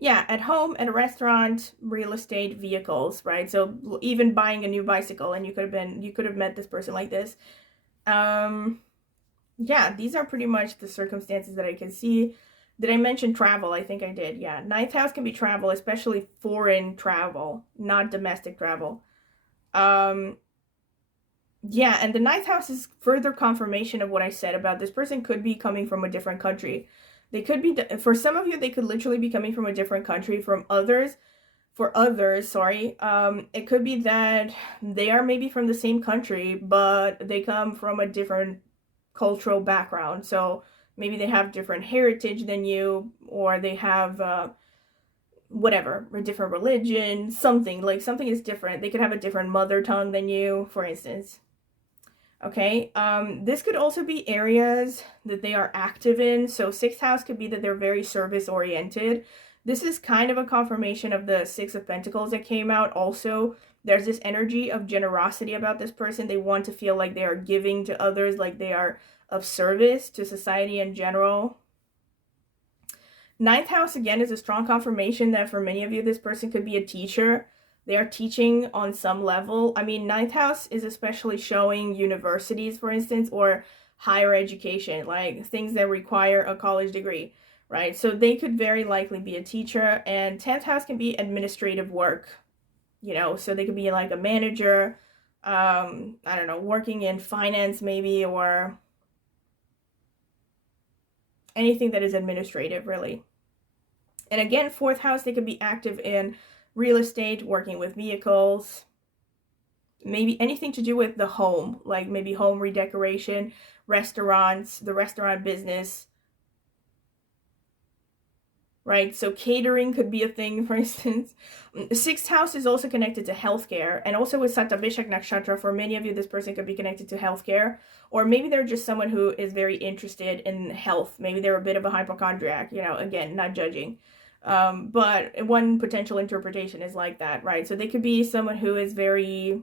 Yeah, at home, at a restaurant, real estate, vehicles, right? So even buying a new bicycle, and you could have met this person like this. Yeah, these are pretty much the circumstances that I can see. Did I mention travel? I think I did. Yeah, 9th house can be travel, especially foreign travel, not domestic travel. Yeah, and the 9th house is further confirmation of what I said about this person could be coming from a different country. They could be, for some of you, they could literally be coming from a different country. For others, it could be that they are maybe from the same country, but they come from a different cultural background. So maybe they have different heritage than you, or they have whatever, a different religion, something is different. They could have a different mother tongue than you, for instance. Okay, this could also be areas that they are active in. So 6th house could be that they're very service oriented. This is kind of a confirmation of the 6 of Pentacles that came out also. There's this energy of generosity about this person. They want to feel like they are giving to others, like they are of service to society in general. 9th house, again, is a strong confirmation that for many of you, this person could be a teacher. They are teaching on some level. I mean, 9th house is especially showing universities, for instance, or higher education, like things that require a college degree, right? So they could very likely be a teacher. And 10th house can be administrative work, you know, so they could be like a manager, I don't know, working in finance maybe, or anything that is administrative, really. And again, 4th house, they could be active in real estate, working with vehicles, maybe anything to do with the home, like maybe home redecoration, restaurants, the restaurant business, right? So catering could be a thing, for instance. 6th house is also connected to healthcare, and also with Satabhishak Nakshatra, for many of you, this person could be connected to healthcare, or maybe they're just someone who is very interested in health. Maybe they're a bit of a hypochondriac, you know, again, not judging. But one potential interpretation is like that, right? So they could be someone who is very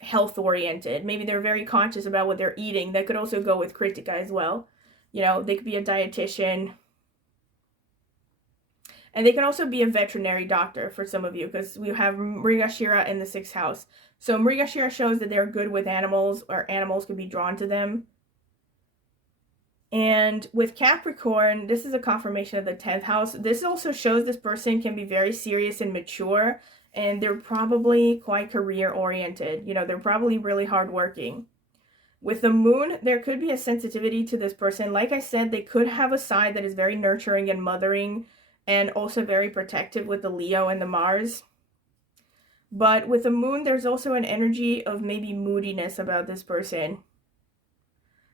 health oriented. Maybe they're very conscious about what they're eating. That could also go with Kritika as well. You know, they could be a dietitian. And they can also be a veterinary doctor for some of you, because we have Mrigashira in the 6th house. So Mrigashira shows that they're good with animals, or animals could be drawn to them. And with Capricorn, this is a confirmation of the 10th house. This also shows this person can be very serious and mature, and they're probably quite career oriented. You know, they're probably really hardworking. With the moon, there could be a sensitivity to this person. Like I said, they could have a side that is very nurturing and mothering, and also very protective with the Leo and the Mars. But with the moon, there's also an energy of maybe moodiness about this person,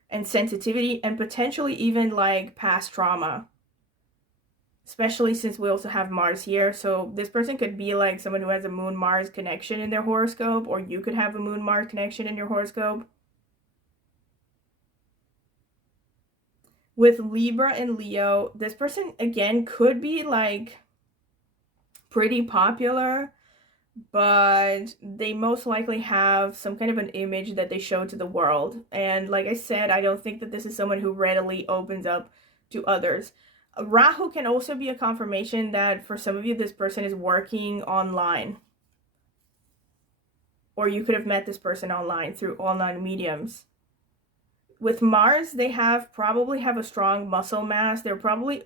and sensitivity, and potentially even like past trauma, especially since we also have Mars here. So this person could be like someone who has a Moon-Mars connection in their horoscope, or you could have a Moon-Mars connection in your horoscope. With Libra and Leo, this person, again, could be like pretty popular, but they most likely have some kind of an image that they show to the world. And like I said, I don't think that this is someone who readily opens up to others. Rahu can also be a confirmation that for some of you, this person is working online. or you could have met this person online through online mediums. With Mars, they probably have a strong muscle mass. They're probably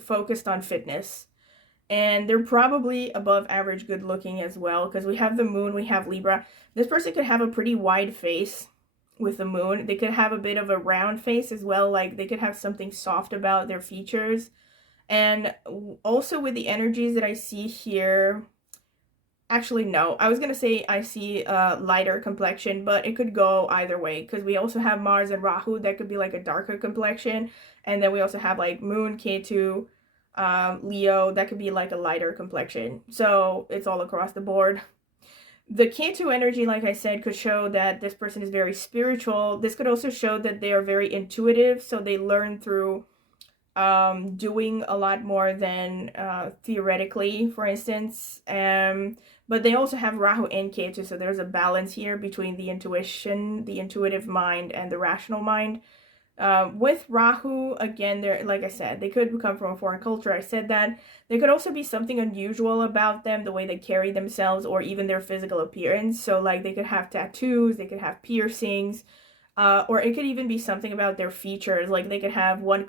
focused on fitness. And they're probably above average good looking as well, because we have the moon, we have Libra. This person could have a pretty wide face with the moon. They could have a bit of a round face as well, like they could have something soft about their features. And also with the energies that I see here, actually no, I was gonna say I see a lighter complexion, but it could go either way, because we also have Mars and Rahu that could be like a darker complexion, and then we also have like Moon, Ketu, Leo, that could be like a lighter complexion. So it's all across the board. The Ketu energy, like I said, could show that this person is very spiritual. This could also show that they are very intuitive, so they learn through doing a lot more than theoretically, for instance. But they also have Rahu and Ketu, so there's a balance here between the intuition, the intuitive mind, and the rational mind. With Rahu, again, they're, like I said, they could come from a foreign culture. I said that. There could also be something unusual about them, the way they carry themselves, or even their physical appearance. So, like, they could have tattoos, they could have piercings, or it could even be something about their features. Like, they could have one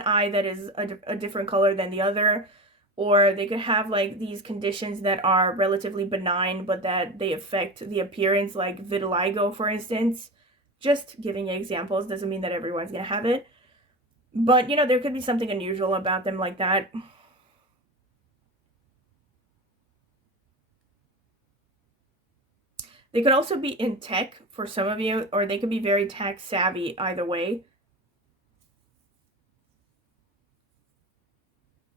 eye that is a different color than the other, or they could have like these conditions that are relatively benign but that they affect the appearance, like vitiligo, for instance. Just giving you examples, doesn't mean that everyone's gonna have it, but you know, there could be something unusual about them like that. They could also be in tech for some of you, or they could be very tech savvy, either way.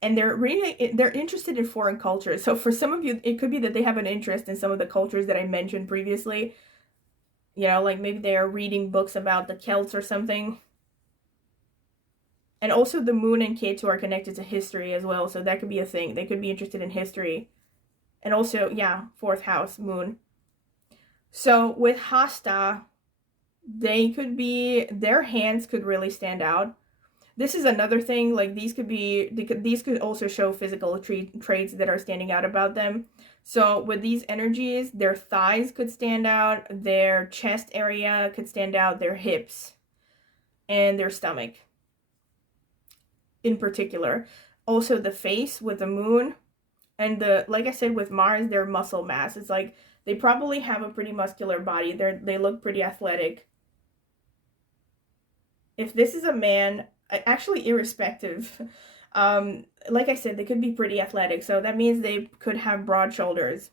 And they're interested in foreign cultures. So for some of you, it could be that they have an interest in some of the cultures that I mentioned previously. You know, like maybe they are reading books about the Celts or something. And also the moon and Ketu are connected to history as well, so that could be a thing. They could be interested in history. And also, yeah, 4th house, moon. So with Hasta, their hands could really stand out. This is another thing, like these could also show physical traits that are standing out about them. So with these energies, their thighs could stand out, their chest area could stand out, their hips, and their stomach in particular. Also the face with the moon, and like I said, with Mars, their muscle mass. It's like they probably have a pretty muscular body. They look pretty athletic. If this is a man, actually irrespective, like I said, they could be pretty athletic, so that means they could have broad shoulders.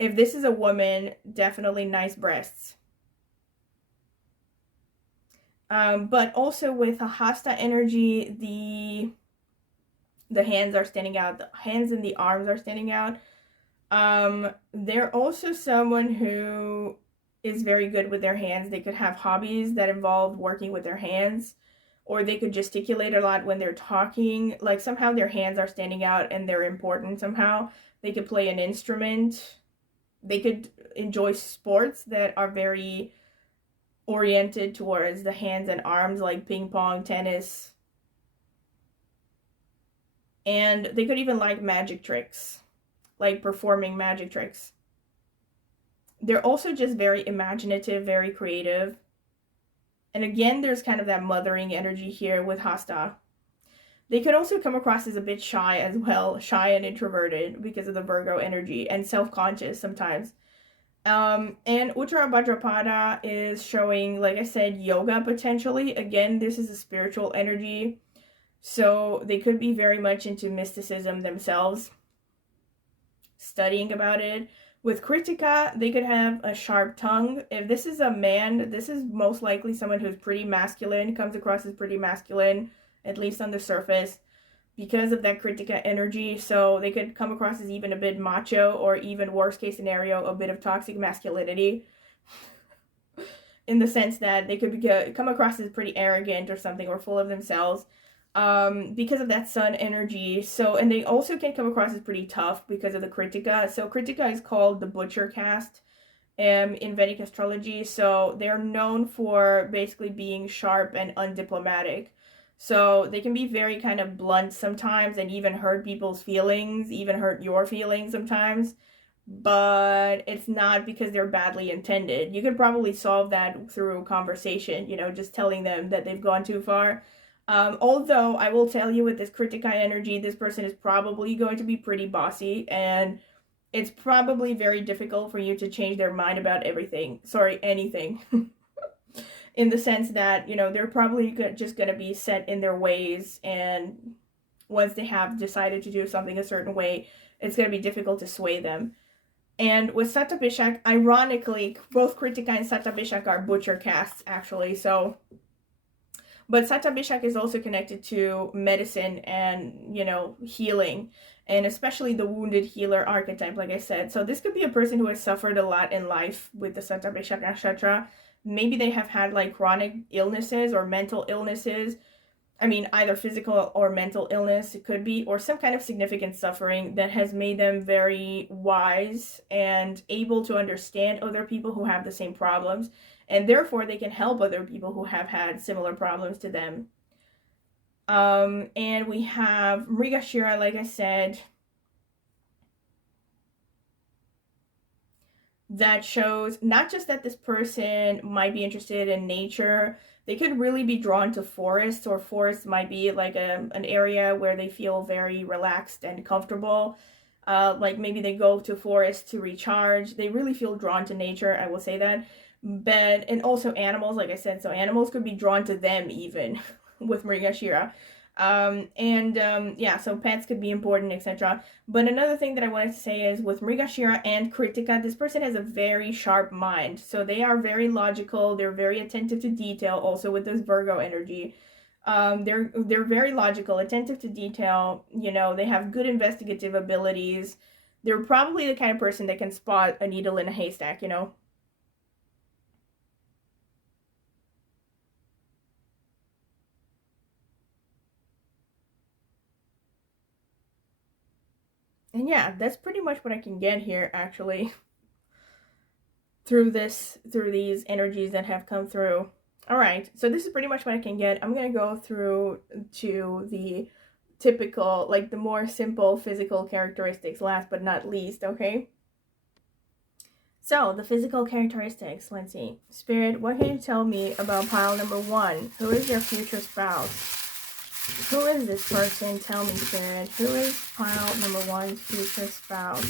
If this is a woman, definitely nice breasts. But also with a Hasta energy, the hands are standing out, the hands and the arms are standing out. They're also someone who is very good with their hands. They could have hobbies that involve working with their hands, or they could gesticulate a lot when they're talking. Like somehow their hands are standing out and they're important somehow. They could play an instrument. They could enjoy sports that are very oriented towards the hands and arms, like ping pong, tennis. And they could even like magic tricks, like performing magic tricks. They're also just very imaginative, very creative. And again, there's kind of that mothering energy here with Hasta. They could also come across as a bit shy as well, shy and introverted because of the Virgo energy, and self-conscious sometimes. And Uttara Bhadrapada is showing, like I said, yoga potentially. Again, this is a spiritual energy, so they could be very much into mysticism themselves, studying about it. With Kritika, they could have a sharp tongue. If this is a man, this is most likely someone who's pretty masculine, comes across as pretty masculine, at least on the surface, because of that Kritika energy. So they could come across as even a bit macho, or even worst case scenario, a bit of toxic masculinity. In the sense that they could come across as pretty arrogant or something, or full of themselves. Because of that sun energy. So, and they also can come across as pretty tough because of the Kritika. So Kritika is called the butcher caste in Vedic astrology. So they're known for basically being sharp and undiplomatic. So they can be very kind of blunt sometimes and even hurt people's feelings, even hurt your feelings sometimes. But it's not because they're badly intended. You could probably solve that through conversation, you know, just telling them that they've gone too far. Although I will tell you, with this Kritikai energy, this person is probably going to be pretty bossy, and it's probably very difficult for you to change their mind about everything. Sorry, anything. In the sense that, you know, they're probably just going to be set in their ways, and once they have decided to do something a certain way, it's going to be difficult to sway them. And with Satabishak, ironically, both Kritika and Satabishak are butcher casts, actually. So, but Satabishak is also connected to medicine and, you know, healing, and especially the wounded healer archetype, like I said. So this could be a person who has suffered a lot in life with the Satabishak Nakshatra. Maybe they have had like chronic illnesses or mental illnesses. I mean, either physical or mental illness, it could be, or some kind of significant suffering that has made them very wise and able to understand other people who have the same problems, and therefore they can help other people who have had similar problems to them. And we have Mrigashira, like I said, that shows not just that this person might be interested in nature, they could really be drawn to forests, or forests might be like an area where they feel very relaxed and comfortable. Like maybe they go to forests to recharge. They really feel drawn to nature, I will say that. But, and also animals, like I said, so animals could be drawn to them even with Mrigashira. Yeah, so pets could be important, etc. But another thing that I wanted to say is with Mrigashira and Kritika, this person has a very sharp mind. So they are very logical, they're very attentive to detail, also with this Virgo energy. They're very logical, attentive to detail, you know, they have good investigative abilities. They're probably the kind of person that can spot a needle in a haystack, you know. And yeah, that's pretty much what I can get here, actually, through these energies that have come through. All right, so this is pretty much what I can get. I'm gonna go through to the typical, like the more simple physical characteristics last but not least, okay? So, the physical characteristics, let's see. Spirit, what can you tell me about pile number 1? Who is your future spouse? Who is this person? Tell me, Spirit. Who is pile number 1's future spouse?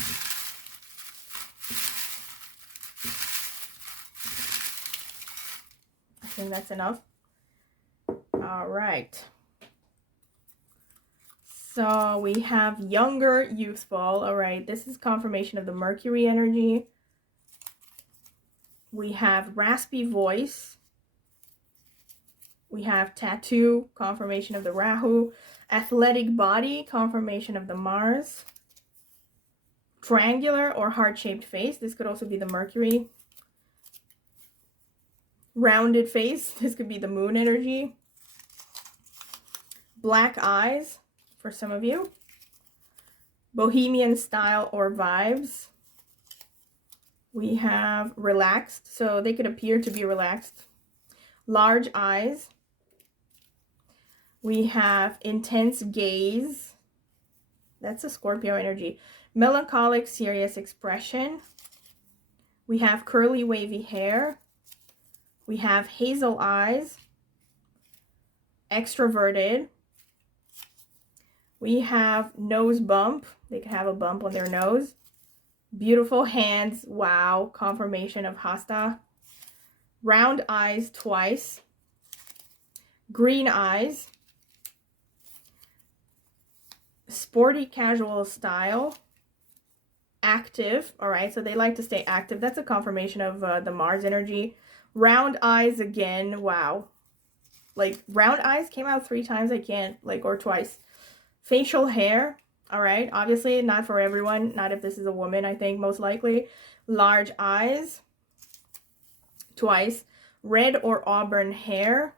I think that's enough. All right. So we have younger, youthful. All right. This is confirmation of the Mercury energy. We have raspy voice. We have tattoo, confirmation of the Rahu. Athletic body, confirmation of the Mars. Triangular or heart-shaped face. This could also be the Mercury. Rounded face. This could be the Moon energy. Black eyes, for some of you. Bohemian style or vibes. We have relaxed, so they could appear to be relaxed. Large eyes. We have intense gaze. That's a Scorpio energy. Melancholic, serious expression. We have curly, wavy hair. We have hazel eyes. Extroverted. We have nose bump. They could have a bump on their nose. Beautiful hands. Wow. Confirmation of Hasta. Round eyes twice. Green eyes. Sporty casual style. Active. All right, so they like to stay active. That's a confirmation of the Mars energy. Round eyes again. Wow. Like, round eyes came out 3 times. I can't, like, or twice. Facial hair. All right, obviously not for everyone. Not if this is a woman, I think, most likely. Large eyes. Twice. Red or auburn hair.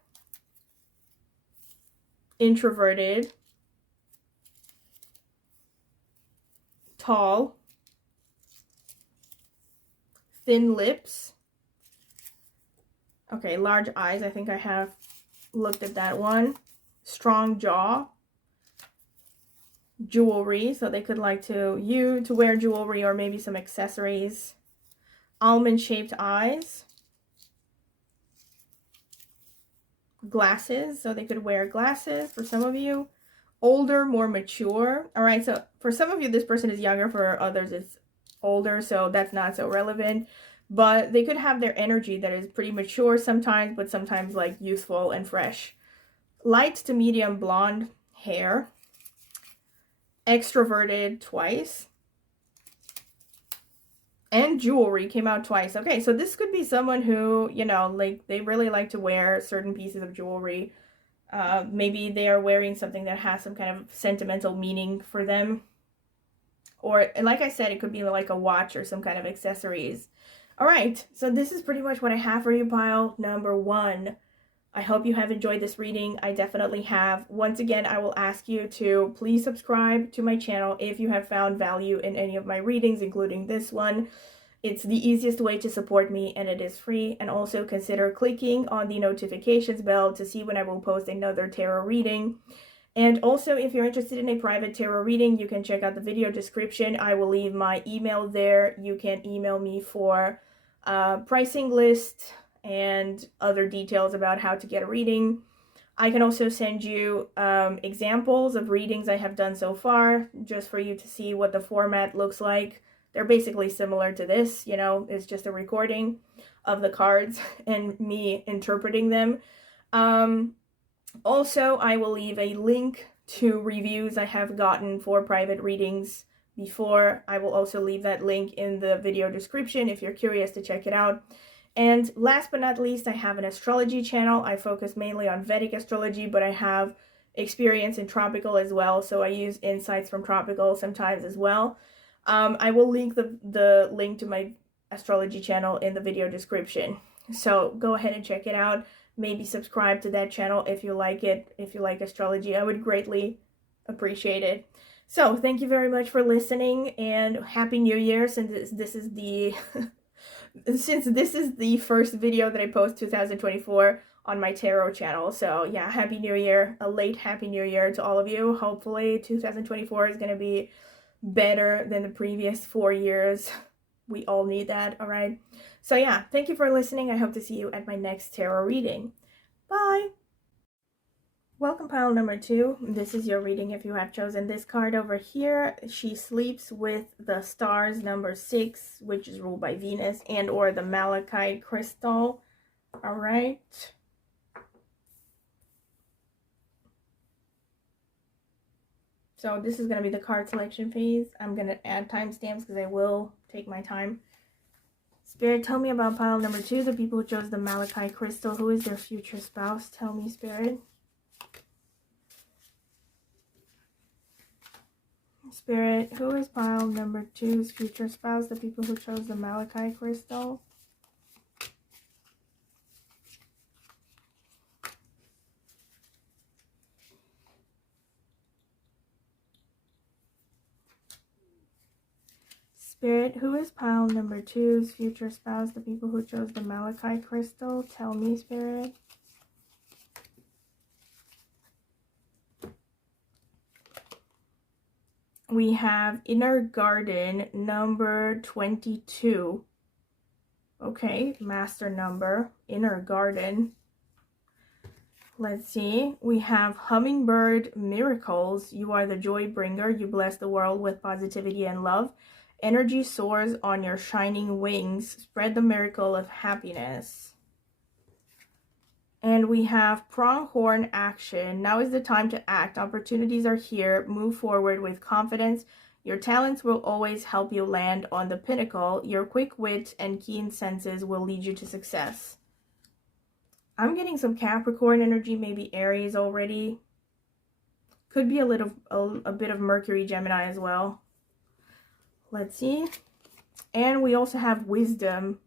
Introverted. Tall. Thin lips. Okay, large eyes. I think I have looked at that one. strong jaw, jewelry, so they could like to wear jewelry or maybe some accessories, almond-shaped eyes, glasses, so they could wear glasses for some of you, older, more mature. All right, so for some of you, this person is younger, for others, it's older, so that's not so relevant. But they could have their energy that is pretty mature sometimes, but sometimes like youthful and fresh. Light to medium blonde hair, extroverted twice, and jewelry came out twice. Okay, so this could be someone who, you know, like they really like to wear certain pieces of jewelry. Maybe they are wearing something that has some kind of sentimental meaning for them. Or, like I said, it could be like a watch or some kind of accessories. All right, so this is pretty much what I have for you, pile number 1. I hope you have enjoyed this reading. I definitely have. Once again, I will ask you to please subscribe to my channel if you have found value in any of my readings, including this one. It's the easiest way to support me, and it is free. And also consider clicking on the notifications bell to see when I will post another tarot reading. And also, if you're interested in a private tarot reading, you can check out the video description. I will leave my email there. You can email me for pricing list and other details about how to get a reading. I can also send you examples of readings I have done so far, just for you to see what the format looks like. They're basically similar to this, you know, it's just a recording of the cards and me interpreting them. Also, I will leave a link to reviews I have gotten for private readings before. I will also leave that link in the video description if you're curious to check it out. And last but not least, I have an astrology channel. I focus mainly on Vedic astrology, but I have experience in tropical as well, so I use insights from tropical sometimes as well. I will link the link to my astrology channel in the video description. So go ahead and check it out. Maybe subscribe to that channel if you like it, if you like astrology. I would greatly appreciate it. So thank you very much for listening, and Happy New Year, since this is the since this is the first video that I post 2024 on my tarot channel. So yeah, Happy New Year, a late Happy New Year to all of you. Hopefully 2024 is going to be better than the previous 4 years. We all need that, all right? So yeah, thank you for listening. I hope to see you at my next tarot reading. Bye! Welcome, pile number 2. This is your reading if you have chosen this card over here. She sleeps with the stars, number 6, which is ruled by Venus, and or the malachite crystal. All right. So this is going to be the card selection phase. I'm going to add timestamps because I will take my time. Spirit, tell me about pile number 2, the people who chose the malachite crystal. Who is their future spouse? Tell me, Spirit. Spirit, who is pile number 2's future spouse, the people who chose the malachite crystal? Spirit, who is pile number 2's future spouse, the people who chose the malachite crystal? Tell me, Spirit. We have Inner Garden, number 22. Okay, master number, Inner Garden. Let's see. We have Hummingbird Miracles. You are the joy bringer. You bless the world with positivity and love. Energy soars on your shining wings. Spread the miracle of happiness. And we have Pronghorn Action. Now is the time to act. Opportunities are here. Move forward with confidence. Your talents will always help you land on the pinnacle. Your quick wit and keen senses will lead you to success. I'm getting some Capricorn energy, maybe Aries already. Could be a bit of Mercury, Gemini as well. Let's see. And we also have Wisdom.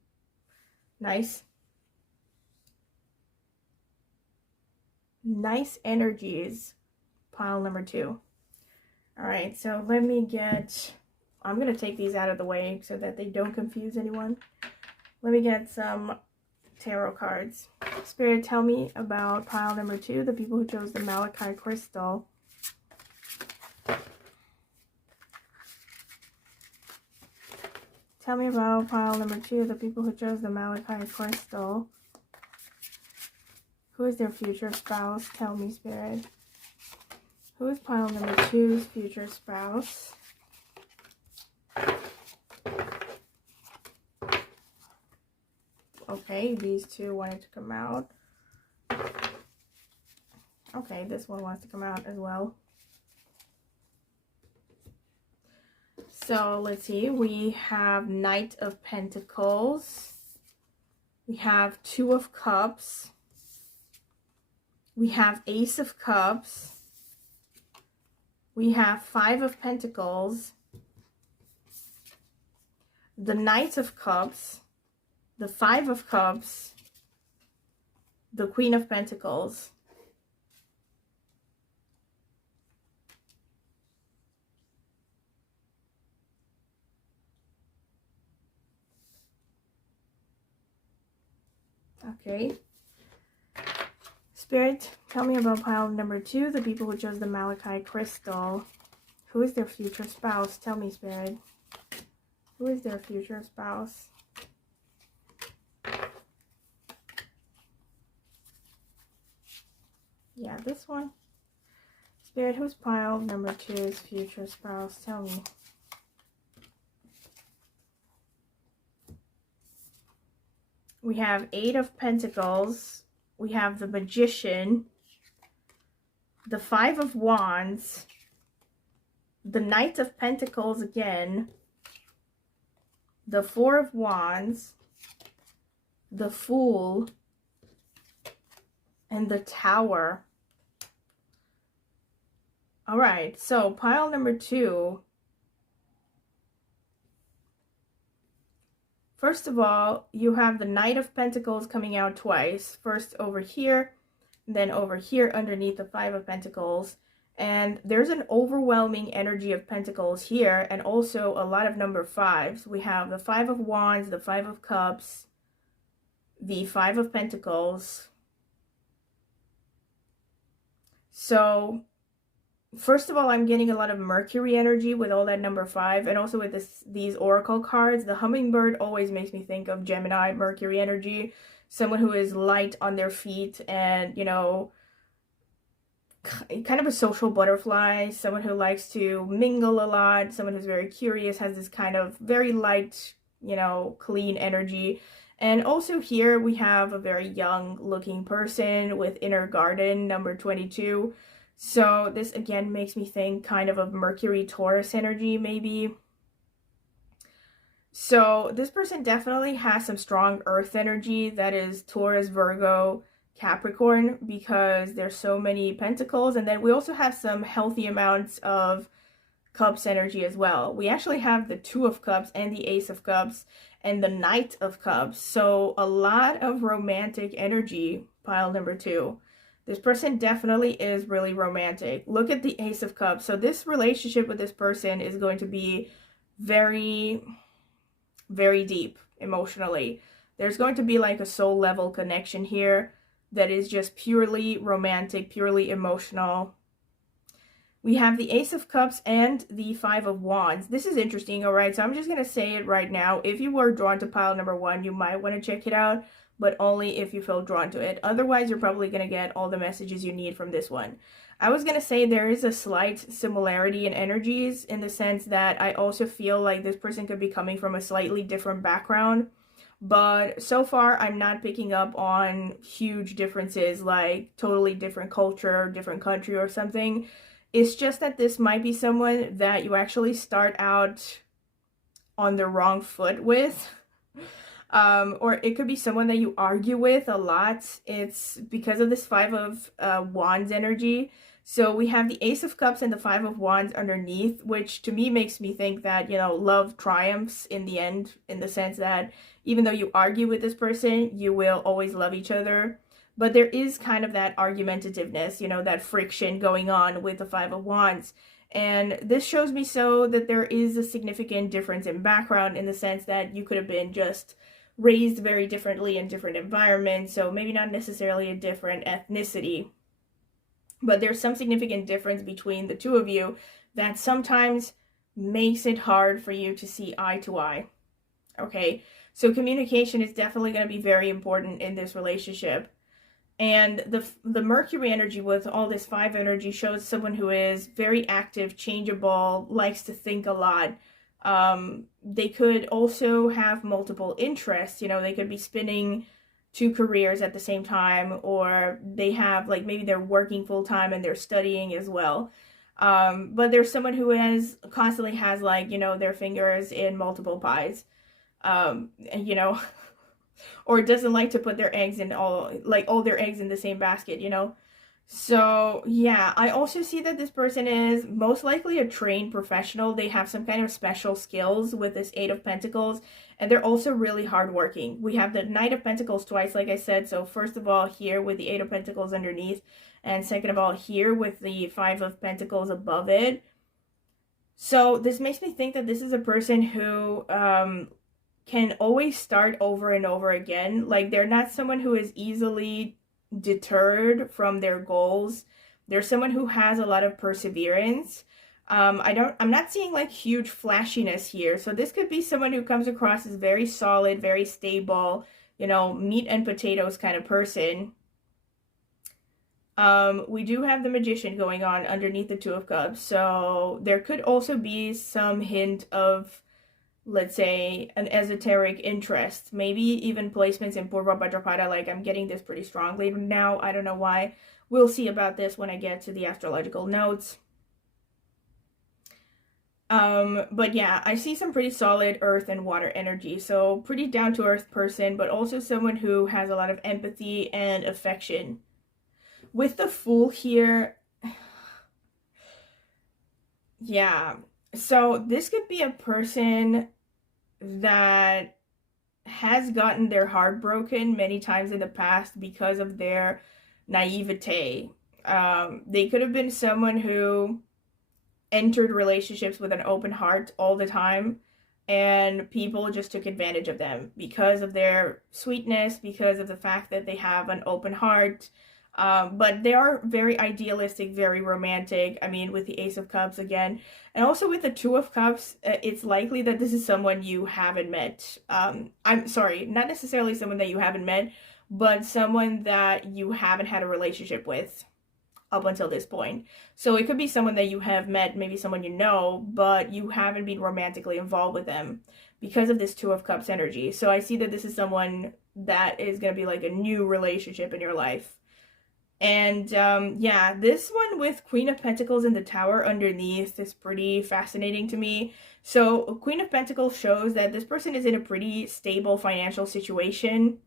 Nice. Nice energies. Pile number 2. All right, so let me get... I'm going to take these out of the way so that they don't confuse anyone. Let me get some tarot cards. Spirit, tell me about pile number 2, the people who chose the Malachite crystal. Tell me about pile number 2, the people who chose the Malachite crystal. Who is their future spouse? Tell me, Spirit. Who is pile number 2's future spouse? Okay, these two wanted to come out. Okay, this one wants to come out as well. So let's see, we have Knight of Pentacles. We have Two of Cups. We have Ace of Cups. We have Five of Pentacles. The Knight of Cups. The Five of Cups. The Queen of Pentacles. Okay. Spirit, tell me about pile number 2, the people who chose the Malachite crystal. Who is their future spouse? Tell me, Spirit. Who is their future spouse? Yeah, this one. Spirit, who's pile number 2's future spouse? Tell me. We have Eight of Pentacles. We have the Magician. The Five of Wands. The Knight of Pentacles again. The Four of Wands. The Fool. And the Tower. Alright, so pile number 2. First of all, you have the Knight of Pentacles coming out twice. First over here, then over here underneath the Five of Pentacles. And there's an overwhelming energy of Pentacles here, and also a lot of number 5s. We have the Five of Wands, the Five of Cups, the Five of Pentacles. So first of all, I'm getting a lot of Mercury energy with all that number 5, and also with these Oracle cards. The hummingbird always makes me think of Gemini, Mercury energy. Someone who is light on their feet and, you know, kind of a social butterfly. Someone who likes to mingle a lot. Someone who's very curious, has this kind of very light, you know, clean energy. And also here we have a very young looking person with Inner Garden, number 22. So this again makes me think kind of Mercury Taurus energy maybe. So this person definitely has some strong earth energy, that is Taurus, Virgo, Capricorn, because there's so many pentacles. And then we also have some healthy amounts of Cups energy as well. We actually have the Two of Cups and the Ace of Cups and the Knight of Cups. So a lot of romantic energy, pile number 2. This person definitely is really romantic. Look at the Ace of Cups. So this relationship with this person is going to be very, very deep emotionally. There's going to be like a soul level connection here that is just purely romantic, purely emotional. We have the Ace of Cups and the Five of Wands. This is interesting, all right? So I'm just going to say it right now. If you were drawn to pile number 1, you might want to check it out, but only if you feel drawn to it. Otherwise, you're probably going to get all the messages you need from this one. I was going to say there is a slight similarity in energies, in the sense that I also feel like this person could be coming from a slightly different background. But so far, I'm not picking up on huge differences, like totally different culture, different country or something. It's just that this might be someone that you actually start out on the wrong foot with. Or it could be someone that you argue with a lot. It's because of this Five of Wands energy. So we have the Ace of Cups and the Five of Wands underneath, which to me makes me think that, you know, love triumphs in the end, in the sense that even though you argue with this person, you will always love each other. But there is kind of that argumentativeness, you know, that friction going on with the Five of Wands. And this shows me so that there is a significant difference in background, in the sense that you could have been just raised very differently in different environments, so maybe not necessarily a different ethnicity, but there's some significant difference between the two of you that sometimes makes it hard for you to see eye to eye. Okay, so communication is definitely going to be very important in this relationship. And the Mercury energy with all this 5 energy shows someone who is very active, changeable, likes to think a lot. They could also have multiple interests. You know, they could be spinning 2 careers at the same time, or they have, like, maybe they're working full time and they're studying as well. But there's someone who constantly has, like, you know, their fingers in multiple pies. And, you know, or doesn't like to put their eggs in all their eggs in the same basket, you know. So yeah, I also see that this person is most likely a trained professional. They have some kind of special skills with this 8 of Pentacles, and they're also really hardworking. We have the Knight of Pentacles twice, like I said. So first of all, here with the 8 of Pentacles underneath, and second of all, here with the 5 of Pentacles above it. So this makes me think that this is a person who can always start over and over again. Like, they're not someone who is easily deterred from their goals. They're someone who has a lot of perseverance. I'm not seeing like huge flashiness here. So this could be someone who comes across as very solid, very stable, you know, meat and potatoes kind of person. We do have the Magician going on underneath the 2 of Cups. So there could also be some hint of, let's say, an esoteric interest, maybe even placements in Purva Bhadrapada. Like, I'm getting this pretty strongly now. I don't know why. We'll see about this when I get to the astrological notes. But yeah, I see some pretty solid earth and water energy. So pretty down to earth person, but also someone who has a lot of empathy and affection. With the Fool here, yeah. So this could be a person that has gotten their heart broken many times in the past because of their naivete. They could have been someone who entered relationships with an open heart all the time, and people just took advantage of them because of their sweetness, because of the fact that they have an open heart. But they are very idealistic, very romantic. I mean, with the Ace of Cups again, and also with the 2 of Cups, it's likely that this is someone you haven't met. I'm sorry, not necessarily someone that you haven't met, but someone that you haven't had a relationship with up until this point. So it could be someone that you have met, maybe someone you know, but you haven't been romantically involved with them because of this 2 of Cups energy. So I see that this is someone that is going to be like a new relationship in your life. And yeah, this one with Queen of Pentacles in the Tower underneath is pretty fascinating to me. So Queen of Pentacles shows that this person is in a pretty stable financial situation.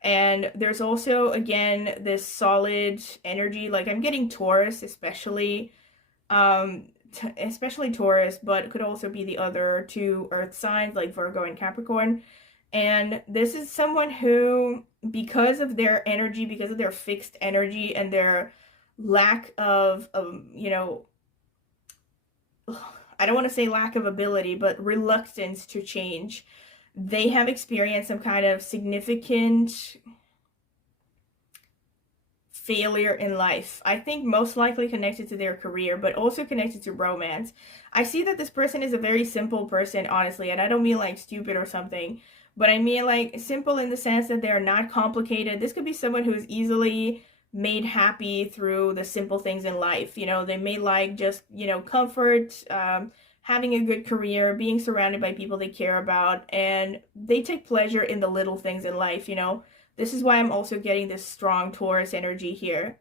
And there's also, again, this solid energy. Like, I'm getting Taurus, especially Taurus, but it could also be the other 2 earth signs like Virgo and Capricorn. And this is someone who, because of their energy, because of their fixed energy and their lack of you know, I don't want to say lack of ability, but reluctance to change, they have experienced some kind of significant failure in life. I think most likely connected to their career, but also connected to romance. I see that this person is a very simple person, honestly, and I don't mean like stupid or something, but I mean like simple in the sense that they're not complicated. This could be someone who's easily made happy through the simple things in life. You know, they may like just, you know, comfort, having a good career, being surrounded by people they care about, and they take pleasure in the little things in life, you know. This is why I'm also getting this strong Taurus energy here.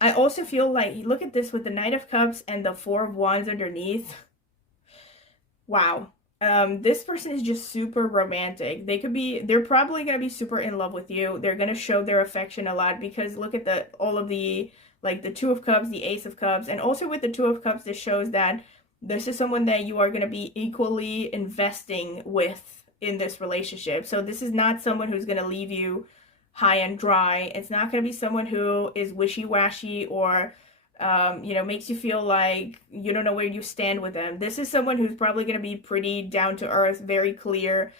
I also feel like, look at this with the Knight of Cups and the 4 of Wands underneath. Wow. This person is just super romantic. They're probably going to be super in love with you. They're going to show their affection a lot because look at all of the, like the 2 of Cups, the Ace of Cups, and also with the 2 of Cups, this shows that this is someone that you are going to be equally investing with in this relationship. So this is not someone who's going to leave you high and dry. It's not going to be someone who is wishy-washy or you know, makes you feel like you don't know where you stand with them. This is someone who's probably going to be pretty down to earth, very clear,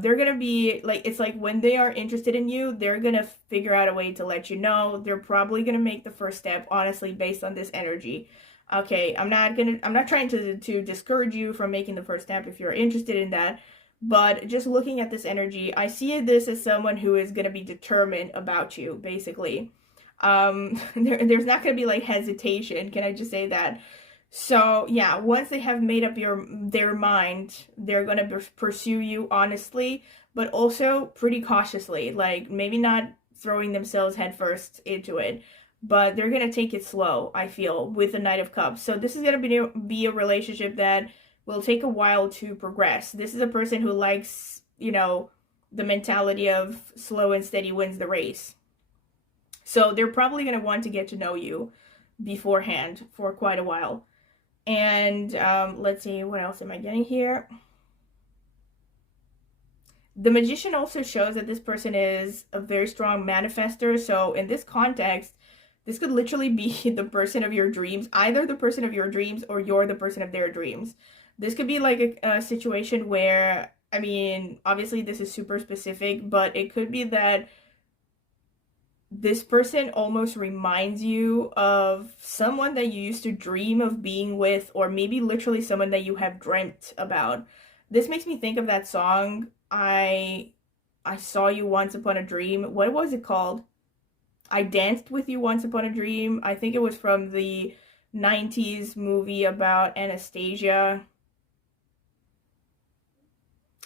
They're gonna be like, it's like when they are interested in you, they're gonna figure out a way to let you know. They're probably gonna make the first step, honestly, based on this energy. Okay, I'm not trying to discourage you from making the first step if you're interested in that, but just looking at this energy, I see this as someone who is gonna be determined about you, basically. There's not gonna be like hesitation, can I just say that? So yeah, once they have made up their mind, they're gonna pursue you honestly, but also pretty cautiously. Like maybe not throwing themselves headfirst into it, but they're gonna take it slow. I feel with the Knight of Cups. So this is gonna be a relationship that will take a while to progress. This is a person who likes, you know, the mentality of slow and steady wins the race. So they're probably gonna want to get to know you beforehand for quite a while. And let's see, what else am I getting here? The Magician also shows that this person is a very strong manifester. So in this context, this could literally be the person of your dreams, either the person of your dreams or you're the person of their dreams. This could be like a situation where, I mean, obviously this is super specific, but it could be that this person almost reminds you of someone that you used to dream of being with, or maybe literally someone that you have dreamt about. This makes me think of that song, I Saw You Once Upon a Dream. What was it called? I Danced With You Once Upon a Dream. I think it was from the 90s movie about Anastasia.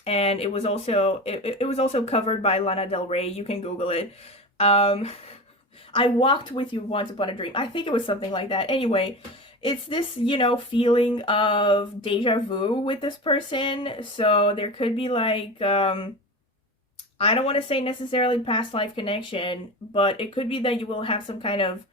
And it was also it was also covered by Lana Del Rey. You can Google it. I Walked With You Once Upon a Dream. I think it was something like that. Anyway, it's this, you know, feeling of deja vu with this person. So there could be like, I don't want to say necessarily past life connection, but it could be that you will have some kind of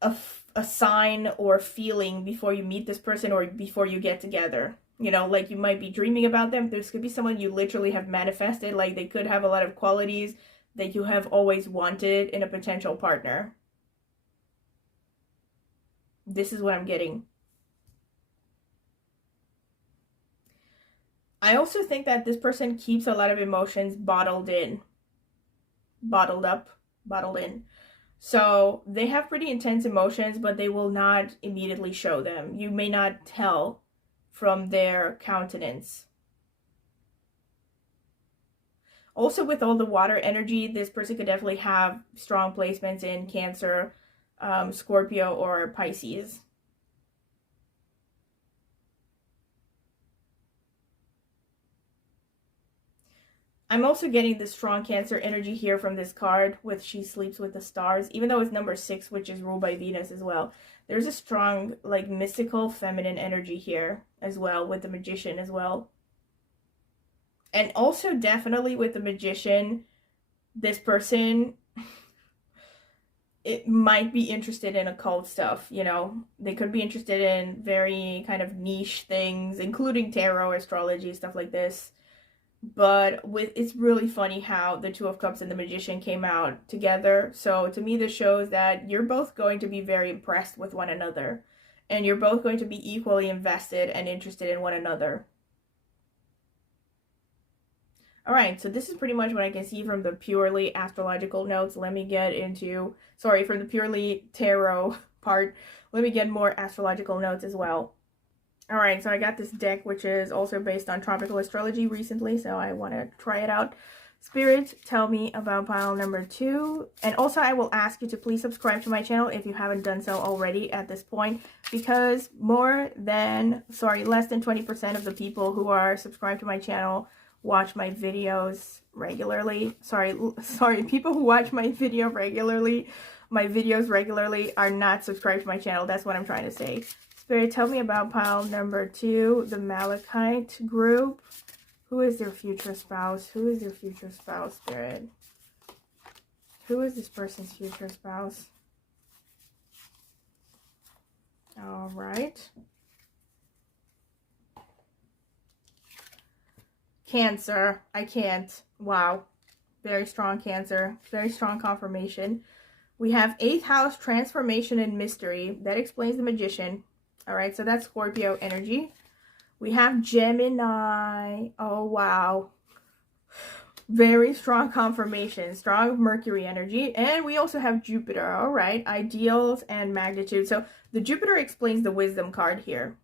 a sign or feeling before you meet this person or before you get together. You know, like you might be dreaming about them. This could be someone you literally have manifested. Like they could have a lot of qualities that you have always wanted in a potential partner. This is what I'm getting. I also think that this person keeps a lot of emotions bottled in. Bottled up. Bottled in. So they have pretty intense emotions, but they will not immediately show them. You may not tell from their countenance. Also, with all the water energy, this person could definitely have strong placements in Cancer, Scorpio, or Pisces. I'm also getting this strong Cancer energy here from this card with She Sleeps with the Stars, even though it's number 6, which is ruled by Venus as well. There's a strong, like, mystical feminine energy here as well with the Magician as well. And also definitely with the Magician, this person, it might be interested in occult stuff, you know. They could be interested in very kind of niche things, including tarot, astrology, stuff like this. But it's really funny how the Two of Cups and the Magician came out together. So to me, this shows that you're both going to be very impressed with one another. And you're both going to be equally invested and interested in one another. Alright, so this is pretty much what I can see from the purely astrological notes. Let me get into, sorry, from the purely tarot part, let me get more astrological notes as well. Alright, so I got this deck, which is also based on tropical astrology recently, so I want to try it out. Spirit, tell me about pile number 2. And also, I will ask you to please subscribe to my channel if you haven't done so already at this point, because less than 20% of the people who are subscribed to my channel watch my videos regularly. Sorry, people who watch my videos regularly are not subscribed to my channel. That's what I'm trying to say. Spirit, tell me about pile number 2, the Malachite group. Who is their future spouse? Who is their future spouse, Spirit? Who is this person's future spouse? All right. Cancer. I can't. Wow. Very strong Cancer. Very strong confirmation. We have 8th house, transformation and mystery. That explains the Magician. All right, so that's Scorpio energy. We have Gemini. Oh, wow. Very strong confirmation, strong Mercury energy. And we also have Jupiter. All right, ideals and magnitude. So the Jupiter explains the wisdom card here.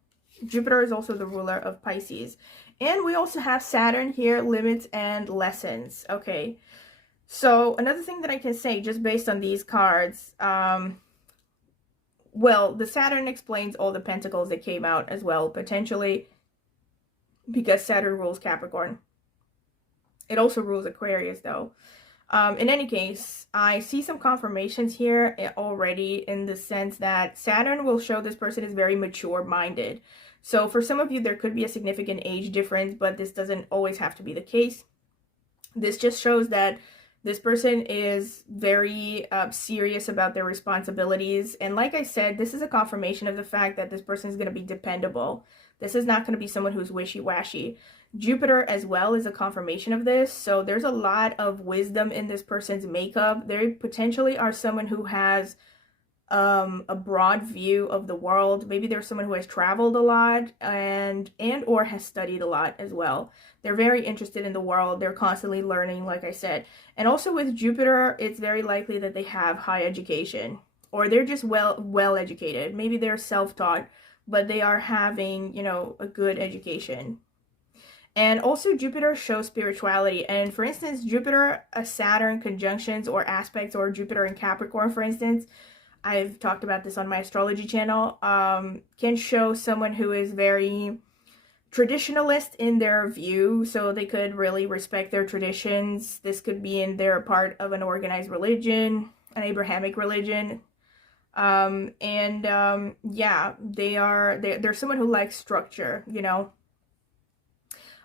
Jupiter is also the ruler of Pisces. And we also have Saturn here, limits and lessons. Okay, so another thing that I can say just based on these cards, well, the Saturn explains all the pentacles that came out as well, potentially, because Saturn rules Capricorn. It also rules Aquarius, though. In any case, I see some confirmations here already in the sense that Saturn will show this person is very mature-minded. So for some of you, there could be a significant age difference, but this doesn't always have to be the case. This just shows that this person is very serious about their responsibilities. And like I said, this is a confirmation of the fact that this person is going to be dependable. This is not going to be someone who's wishy-washy. Jupiter as well is a confirmation of this. So there's a lot of wisdom in this person's makeup. They potentially are someone who has a broad view of the world. Maybe there's someone who has traveled a lot and or has studied a lot as well. They're very interested in the world. They're constantly learning, like I said. And also with Jupiter, it's very likely that they have high education, or they're just well educated. Maybe they're self-taught, but they are having, you know, a good education. And also Jupiter shows spirituality. And for instance, Jupiter, Saturn conjunctions or aspects, or Jupiter in Capricorn, for instance, I've talked about this on my astrology channel, can show someone who is very traditionalist in their view. So they could really respect their traditions. This could be in their part of an organized religion, an Abrahamic religion. Yeah, they're someone who likes structure, you know.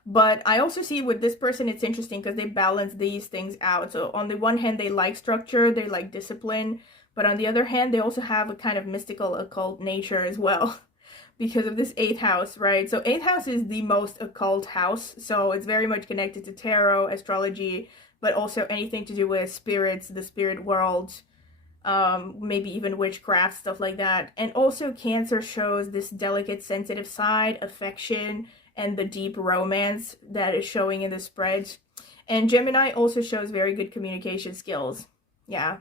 But I also see with this person, it's interesting because they balance these things out. So on the one hand, they like structure, they like discipline. But on the other hand, they also have a kind of mystical occult nature as well because of this 8th house, right? So 8th house is the most occult house. So it's very much connected to tarot, astrology, but also anything to do with spirits, the spirit world, maybe even witchcraft, stuff like that. And also Cancer shows this delicate, sensitive side, affection, and the deep romance that is showing in the spreads. And Gemini also shows very good communication skills. Yeah,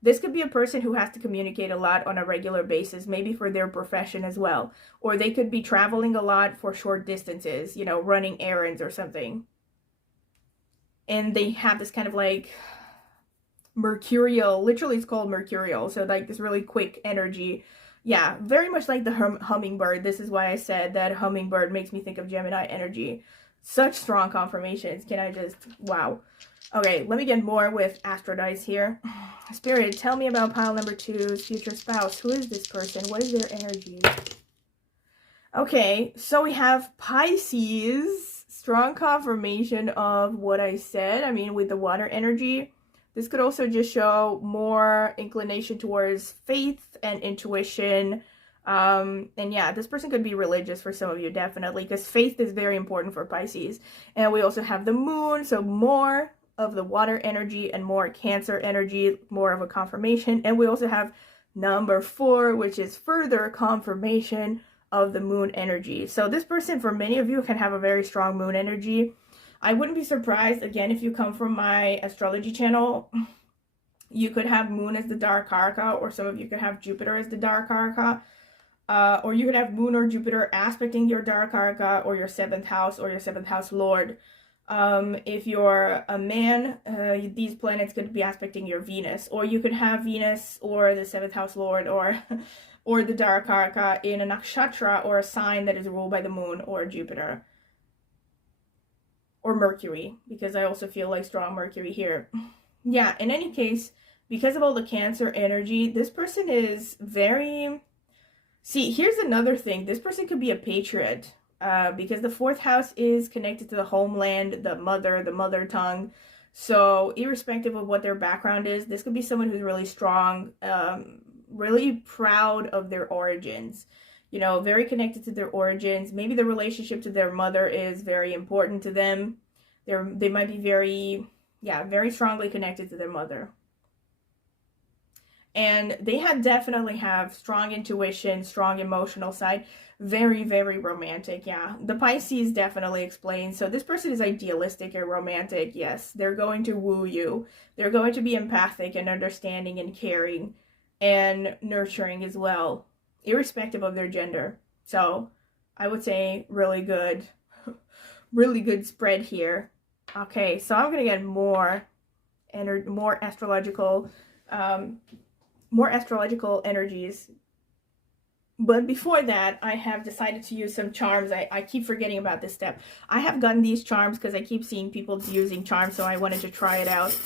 this could be a person who has to communicate a lot on a regular basis, maybe for their profession as well. Or they could be traveling a lot for short distances, you know, running errands or something. And they have this kind of like mercurial, literally it's called mercurial, so like this really quick energy. Yeah, very much like the hummingbird. This is why I said that hummingbird makes me think of Gemini energy. Such strong confirmations. Can I just, wow. Okay, let me get more with Astro Dice here. Spirit, tell me about pile number 2's future spouse. Who is this person? What is their energy? Okay, so we have Pisces. Strong confirmation of what I said. I mean, with the water energy. This could also just show more inclination towards faith and intuition. And yeah, this person could be religious for some of you, definitely, because faith is very important for Pisces. And we also have the moon, so more of the water energy and more Cancer energy, more of a confirmation. And we also have number 4, which is further confirmation of the moon energy. So this person, for many of you, can have a very strong moon energy. I wouldn't be surprised, again, if you come from my astrology channel, you could have moon as the dark arca, or some of you could have Jupiter as the dark arca, or you could have moon or Jupiter aspecting your dark arca, or your 7th house, or your 7th house lord. If you're a man, these planets could be aspecting your Venus, or you could have Venus or the 7th house lord, or or the dark arca in a nakshatra, or a sign that is ruled by the moon or Jupiter. Or Mercury, because I also feel like strong Mercury here. Yeah, in any case, because of all the Cancer energy, this person is very... See, here's another thing. This person could be a patriot, because the 4th house is connected to the homeland, the mother tongue. So irrespective of what their background is, this could be someone who's really strong, really proud of their origins. You know, very connected to their origins. Maybe the relationship to their mother is very important to them. They might be very strongly connected to their mother. And they definitely have strong intuition, strong emotional side, very, very romantic. Yeah, the Pisces definitely explains. So this person is idealistic and romantic. Yes, they're going to woo you. They're going to be empathic and understanding and caring and nurturing as well, irrespective of their gender. So I would say really good, really good spread here. Okay, so I'm gonna get more more astrological um, more astrological energies. But before that, I have decided to use some charms. I keep forgetting about this step. I have gotten these charms because I keep seeing people using charms, so I wanted to try it out.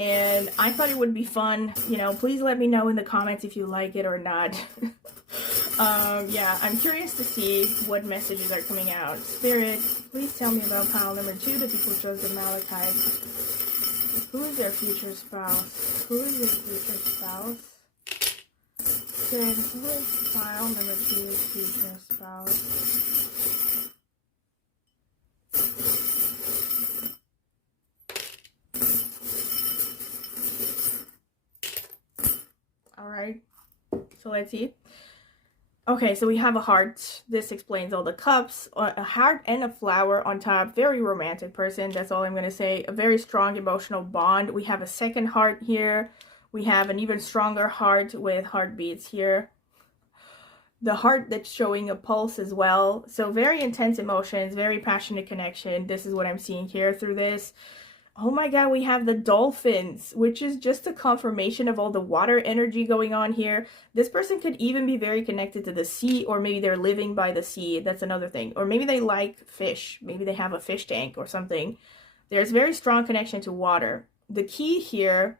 And I thought it would be fun. You know, please let me know in the comments if you like it or not. Yeah, I'm curious to see what messages are coming out. Spirit, please tell me about pile number 2, the people chose the Malachite. Who is their future spouse? Who is their future spouse? Good. Who is pile number 2's future spouse? Alright. So let's see. Okay, so we have a heart. This explains all the cups. A heart and a flower on top. Very romantic person. That's all I'm going to say. A very strong emotional bond. We have a second heart here. We have an even stronger heart with heartbeats here. The heart that's showing a pulse as well. So very intense emotions, very passionate connection. This is what I'm seeing here through this. Oh my god, we have the dolphins, which is just a confirmation of all the water energy going on here. This person could even be very connected to the sea, or maybe they're living by the sea. That's another thing. Or maybe they like fish. Maybe they have a fish tank or something. There's very strong connection to water. The key here,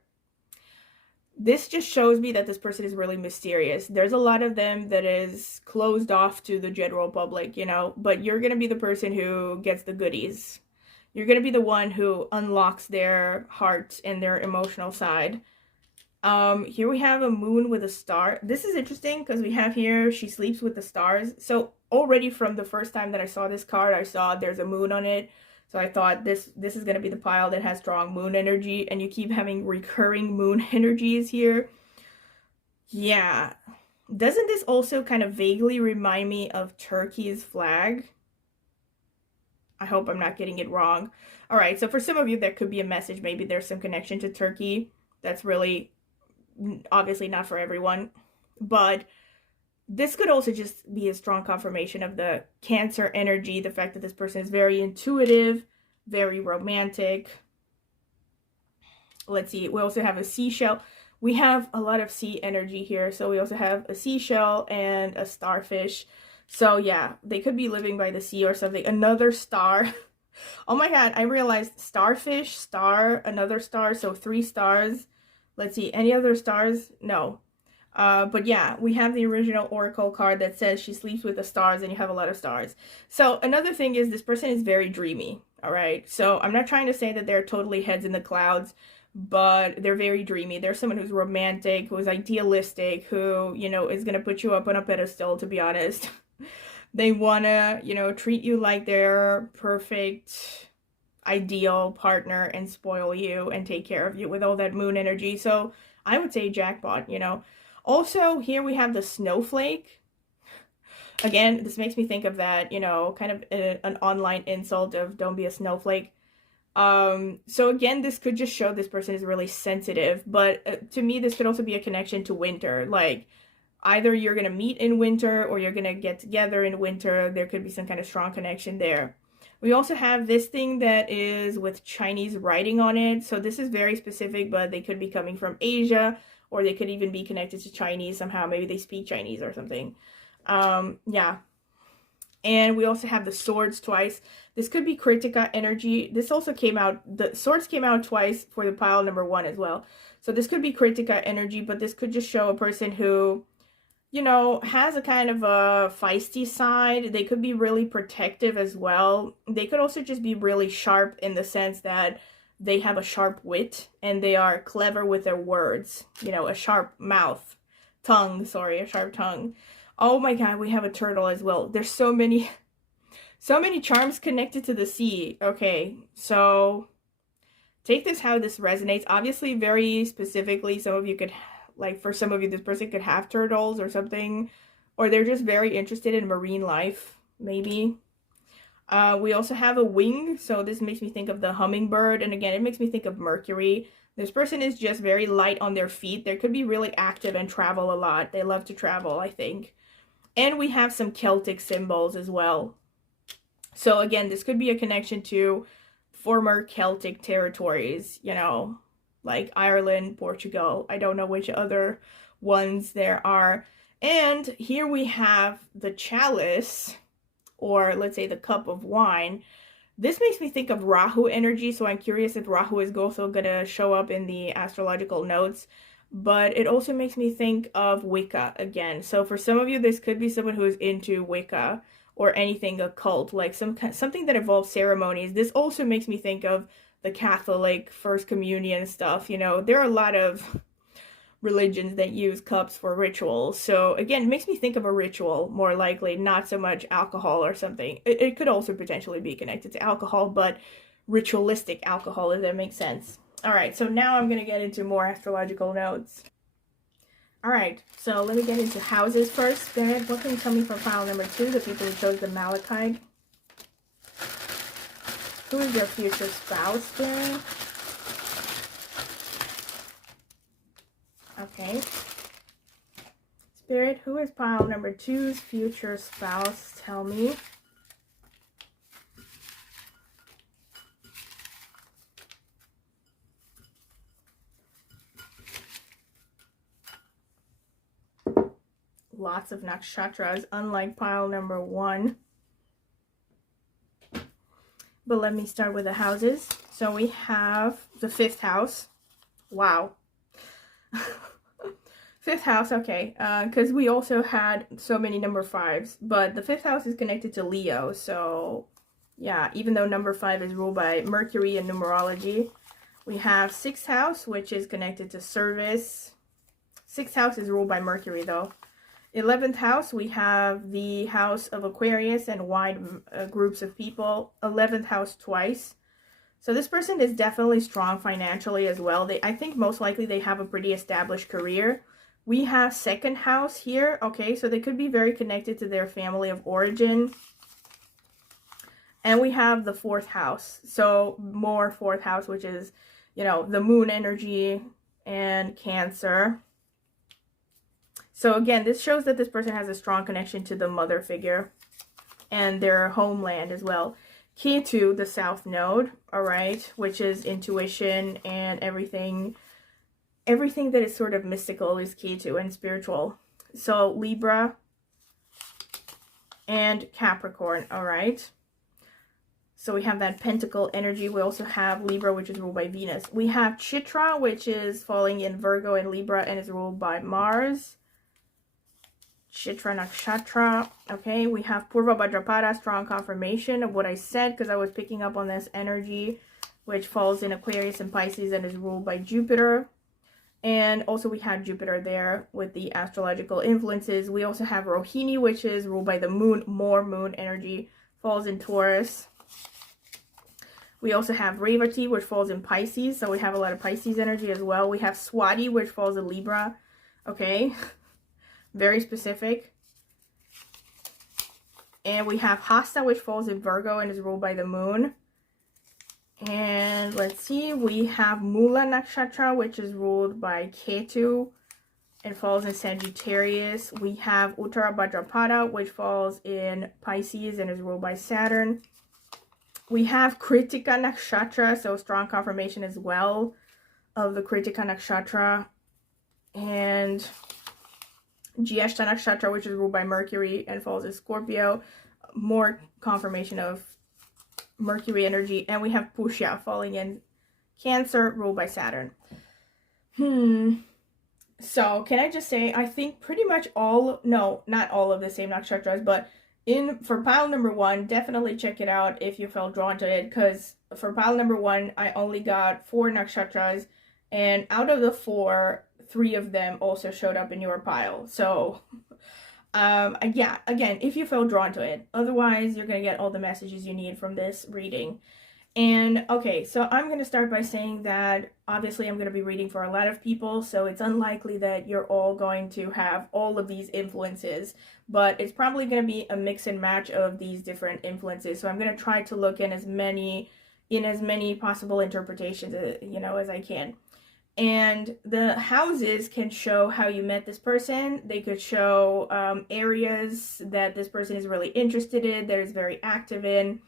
this just shows me that this person is really mysterious. There's a lot of them that is closed off to the general public, you know, but you're going to be the person who gets the goodies. You're going to be the one who unlocks their heart and their emotional side. Here we have a moon with a star. This is interesting because we have here, she sleeps with the stars. So already from the first time that I saw this card, I saw there's a moon on it. So I thought this is going to be the pile that has strong moon energy. And you keep having recurring moon energies here. Yeah. Doesn't this also kind of vaguely remind me of Turkey's flag? I hope I'm not getting it wrong. All right, so for some of you, there could be a message. Maybe there's some connection to Turkey. That's really obviously not for everyone. But this could also just be a strong confirmation of the Cancer energy, the fact that this person is very intuitive, very romantic. Let's see, we also have a seashell. We have a lot of sea energy here. So we also have a seashell and a starfish. So yeah, they could be living by the sea or something. Another star. Oh my god, I realized starfish, star, another star, so 3 stars. Let's see, any other stars? No. But yeah, we have the original oracle card that says she sleeps with the stars and you have a lot of stars. So another thing is this person is very dreamy, all right? So I'm not trying to say that they're totally heads in the clouds, but they're very dreamy. They're someone who's romantic, who's idealistic, who, you know, is going to put you up on a pedestal, to be honest. They want to, you know, treat you like their perfect, ideal partner and spoil you and take care of you with all that moon energy. So I would say jackpot, you know. Also, here we have the snowflake. Again, this makes me think of that, you know, kind of an online insult of don't be a snowflake. So again, this could just show this person is really sensitive, but to me, this could also be a connection to winter. Like, either you're going to meet in winter or you're going to get together in winter. There could be some kind of strong connection there. We also have this thing that is with Chinese writing on it. So this is very specific, but they could be coming from Asia, or they could even be connected to Chinese somehow. Maybe they speak Chinese or something. Yeah. And we also have the swords twice. This could be Kritika energy. This also came out, the swords came out twice for the pile number 1 as well. So this could be Kritika energy, but this could just show a person who, you know, has a kind of a feisty side. They could be really protective as well. They could also just be really sharp in the sense that they have a sharp wit and they are clever with their words. You know, a sharp mouth. A sharp tongue. Oh my god, we have a turtle as well. There's so many charms connected to the sea. Okay, so take this how this resonates. Obviously, very specifically, some of you could Like for some of you, this person could have turtles or something, or they're just very interested in marine life, maybe. We also have a wing, so this makes me think of the hummingbird, and again, it makes me think of Mercury. This person is just very light on their feet. They could be really active and travel a lot. They love to travel, I think. And we have some Celtic symbols as well. So again, this could be a connection to former Celtic territories, you know, like Ireland, Portugal. I don't know which other ones there are. And here we have the chalice, or let's say the cup of wine. This makes me think of Rahu energy, so I'm curious if Rahu is also going to show up in the astrological notes. But it also makes me think of Wicca again. So for some of you, this could be someone who is into Wicca or anything occult, like something that involves ceremonies. This also makes me think of the Catholic First Communion stuff. You know, there are a lot of religions that use cups for rituals. So again, it makes me think of a ritual, more likely, not so much alcohol or something. It could also potentially be connected to alcohol, but ritualistic alcohol, if that makes sense. All right, so now I'm going to get into more astrological notes. All right, so let me get into houses first. Spirit, what can you tell me for pile number 2, the people who chose the Malachite? Who is your future spouse, Spirit? Okay. Spirit, who is pile number 2's future spouse? Tell me. Lots of nakshatras, unlike pile number 1. But let me start with the houses. So we have the 5th house. Wow. 5th house, okay. Because we also had so many number 5s. But the 5th house is connected to Leo. So, yeah, even though number 5 is ruled by Mercury in numerology. We have 6th house, which is connected to service. 6th house is ruled by Mercury, though. 11th house, we have the house of Aquarius and wide groups of people. 11th house twice. So this person is definitely strong financially as well. I think most likely they have a pretty established career. We have 2nd house here. Okay, so they could be very connected to their family of origin. And we have the 4th house. So more 4th house, which is, you know, the moon energy and Cancer. So again, this shows that this person has a strong connection to the mother figure and their homeland as well. Ketu, the south node, all right, which is intuition and everything that is sort of mystical is Ketu and spiritual. So Libra and Capricorn, all right. So we have that pentacle energy. We also have Libra, which is ruled by Venus. We have Chitra, which is falling in Virgo and Libra and is ruled by Mars. Chitra Nakshatra. Okay, we have Purva Bhadrapada, strong confirmation of what I said because I was picking up on this energy, which falls in Aquarius and Pisces and is ruled by Jupiter. And also we have Jupiter there with the astrological influences. We also have Rohini, which is ruled by the moon, more moon energy, falls in Taurus. We also have Revati, which falls in Pisces, so we have a lot of Pisces energy as well. We have Swati, which falls in Libra. Okay. Very specific. And we have Hasta, which falls in Virgo and is ruled by the moon. And let's see, we have Mula Nakshatra, which is ruled by Ketu and falls in Sagittarius. We have Uttara Bhadrapada, which falls in Pisces and is ruled by Saturn. We have Kritika Nakshatra, so strong confirmation as well of the Kritika Nakshatra. And Jyeshta Nakshatra, which is ruled by Mercury and falls in Scorpio. More confirmation of Mercury energy. And we have Pushya falling in Cancer, ruled by Saturn. So, can I just say, I think pretty much no, not all of the same nakshatras, but for pile number 1, definitely check it out if you felt drawn to it, because for pile number 1, I only got 4 nakshatras, and out of the 4, 3 of them also showed up in your pile. So, yeah, again, if you felt drawn to it. Otherwise, you're going to get all the messages you need from this reading. And okay, so I'm going to start by saying that obviously I'm going to be reading for a lot of people, so it's unlikely that you're all going to have all of these influences, but it's probably going to be a mix and match of these different influences. So I'm going to try to look in as many possible interpretations, as I can. And the houses can show how you met this person. They could show areas that this person is really interested in, that is very active in.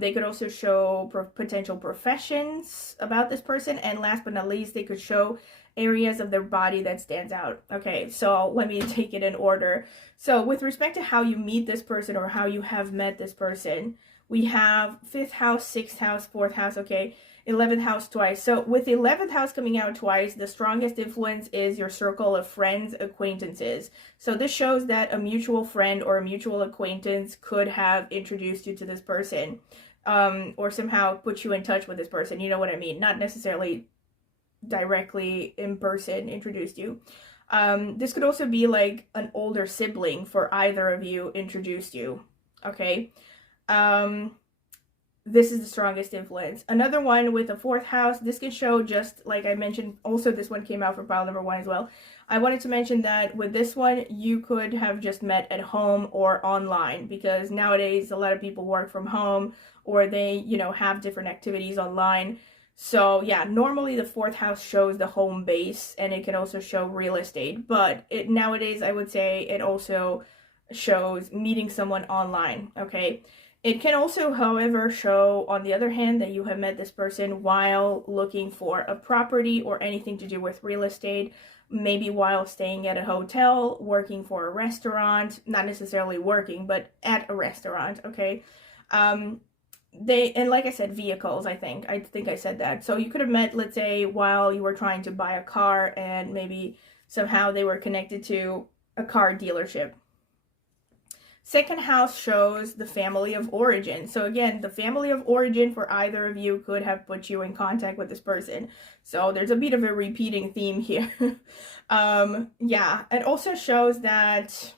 They could also show potential professions about this person. And last but not least, they could show areas of their body that stands out. Okay, so let me take it in order. So with respect to how you meet this person or how you have met this person, we have 5th house, 6th house, 4th house, okay, 11th house twice. So with the 11th house coming out twice, the strongest influence is your circle of friends, acquaintances. So this shows that a mutual friend or a mutual acquaintance could have introduced you to this person, or somehow put you in touch with this person. You know what I mean? Not necessarily directly in person introduced you. This could also be like an older sibling for either of you introduced you. Okay. This is the strongest influence. Another one with a 4th house, this can show, just like I mentioned, also this one came out for pile number 1 as well. I wanted to mention that with this one, you could have just met at home or online, because nowadays a lot of people work from home, or they, have different activities online. So yeah, normally the 4th house shows the home base, and it can also show real estate, but nowadays I would say it also shows meeting someone online, okay? It can also, however, show, on the other hand, that you have met this person while looking for a property or anything to do with real estate, maybe while staying at a hotel, working for a restaurant, not necessarily working, but at a restaurant, okay? And like I said, vehicles, I think I said that. So you could have met, let's say, while you were trying to buy a car, and maybe somehow they were connected to a car dealership. 2nd house shows the family of origin. So again, the family of origin for either of you could have put you in contact with this person. So there's a bit of a repeating theme here. Yeah, it also shows that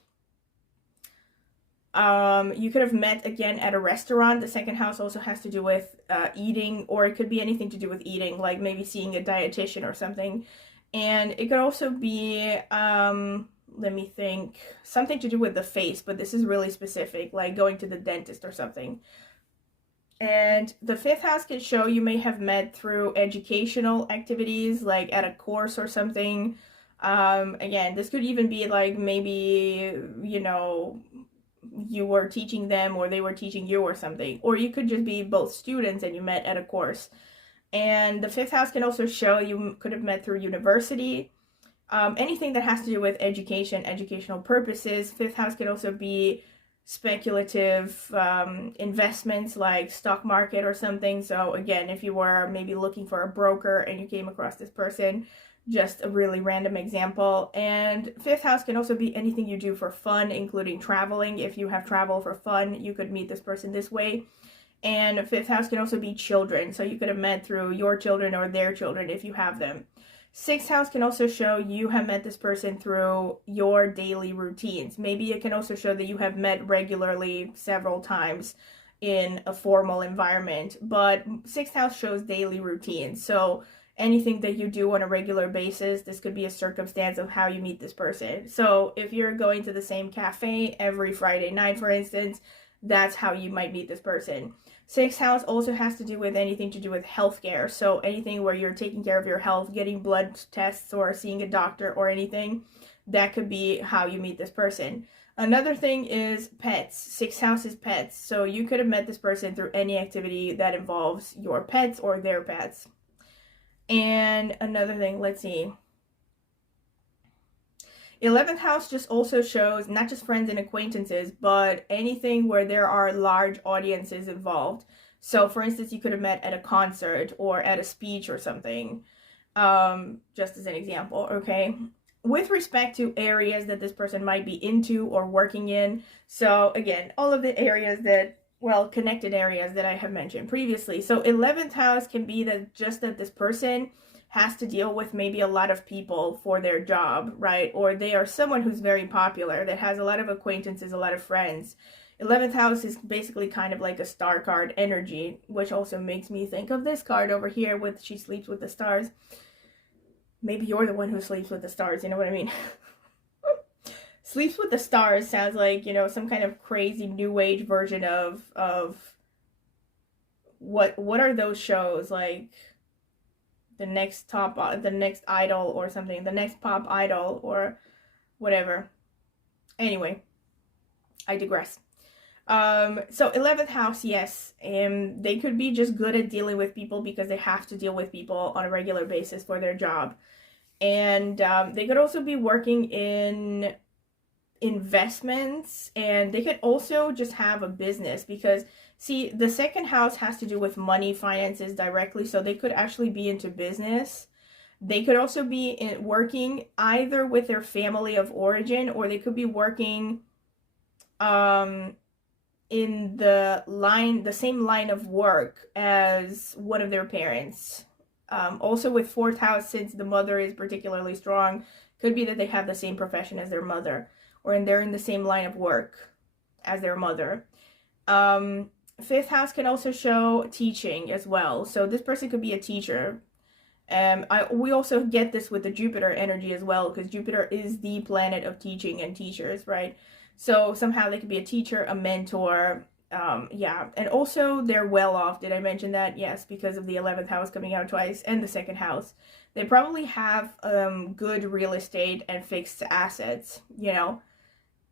you could have met again at a restaurant. The 2nd house also has to do with eating, or it could be anything to do with eating, like maybe seeing a dietitian or something. And it could also be let me think, something to do with the face, but this is really specific, like going to the dentist or something. And the 5th house can show you may have met through educational activities, like at a course or something. Again, this could even be like maybe, you were teaching them or they were teaching you or something. Or you could just be both students and you met at a course. And the 5th house can also show you could have met through university. Anything that has to do with education, educational purposes. 5th house can also be speculative investments like stock market or something. So again, if you were maybe looking for a broker and you came across this person, just a really random example. And 5th house can also be anything you do for fun, including traveling. If you have travel for fun, you could meet this person this way. And 5th house can also be children. So you could have met through your children or their children if you have them. 6th house can also show you have met this person through your daily routines. Maybe it can also show that you have met regularly several times in a formal environment. But 6th house shows daily routines. So anything that you do on a regular basis, this could be a circumstance of how you meet this person. So if you're going to the same cafe every Friday night, for instance, that's how you might meet this person. 6th house also has to do with anything to do with healthcare. So anything where you're taking care of your health, getting blood tests or seeing a doctor or anything, that could be how you meet this person. Another thing is pets. 6th house is pets. So you could have met this person through any activity that involves your pets or their pets. And another thing, let's see. 11th house just also shows not just friends and acquaintances, but anything where there are large audiences involved. So for instance, you could have met at a concert or at a speech or something, just as an example, okay? With respect to areas that this person might be into or working in, so again, all of the areas that, well, connected areas that I have mentioned previously. So 11th house can be that just that this person has to deal with maybe a lot of people for their job, right? Or they are someone who's very popular, that has a lot of acquaintances, a lot of friends. 11th house is basically kind of like a star card energy, which also makes me think of this card over here with she sleeps with the stars. Maybe you're the one who sleeps with the stars, you know what I mean? Sleeps with the stars sounds like, you know, some kind of crazy new age version of what are those shows, like the next idol or something, the next pop idol or whatever. Anyway, I digress. So 11th house, yes, they could be just good at dealing with people because they have to deal with people on a regular basis for their job. And they could also be working in investments, and they could also just have a business because, see, the second house has to do with money, finances directly, so they could actually be into business. They could also be working either with their family of origin, or they could be working in the same line of work as one of their parents. Also with 4th house, since the mother is particularly strong, could be that they have the same profession as their mother, or they're in the same line of work as their mother. 5th house can also show teaching as well. So this person could be a teacher. We also get this with the Jupiter energy as well, because Jupiter is the planet of teaching and teachers, right? So somehow they could be a teacher, a mentor, yeah. And also they're well off. Did I mention that? Yes, because of the 11th house coming out twice and the 2nd house. They probably have good real estate and fixed assets, you know.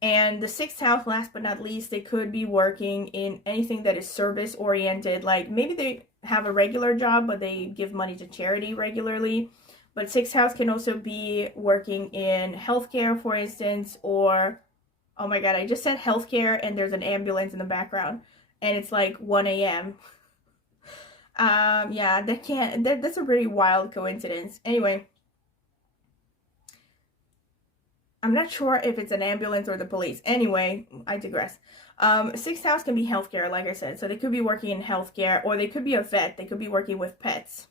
And the 6th house, last but not least, they could be working in anything that is service oriented. Like maybe they have a regular job, but they give money to charity regularly. But 6th house can also be working in healthcare, for instance, or, oh my god, I just said healthcare and there's an ambulance in the background and it's like 1 a.m. Yeah, that's a really wild coincidence. Anyway, I'm not sure if it's an ambulance or the police. Anyway, I digress. 6th house can be healthcare, like I said. So they could be working in healthcare, or they could be a vet. They could be working with pets.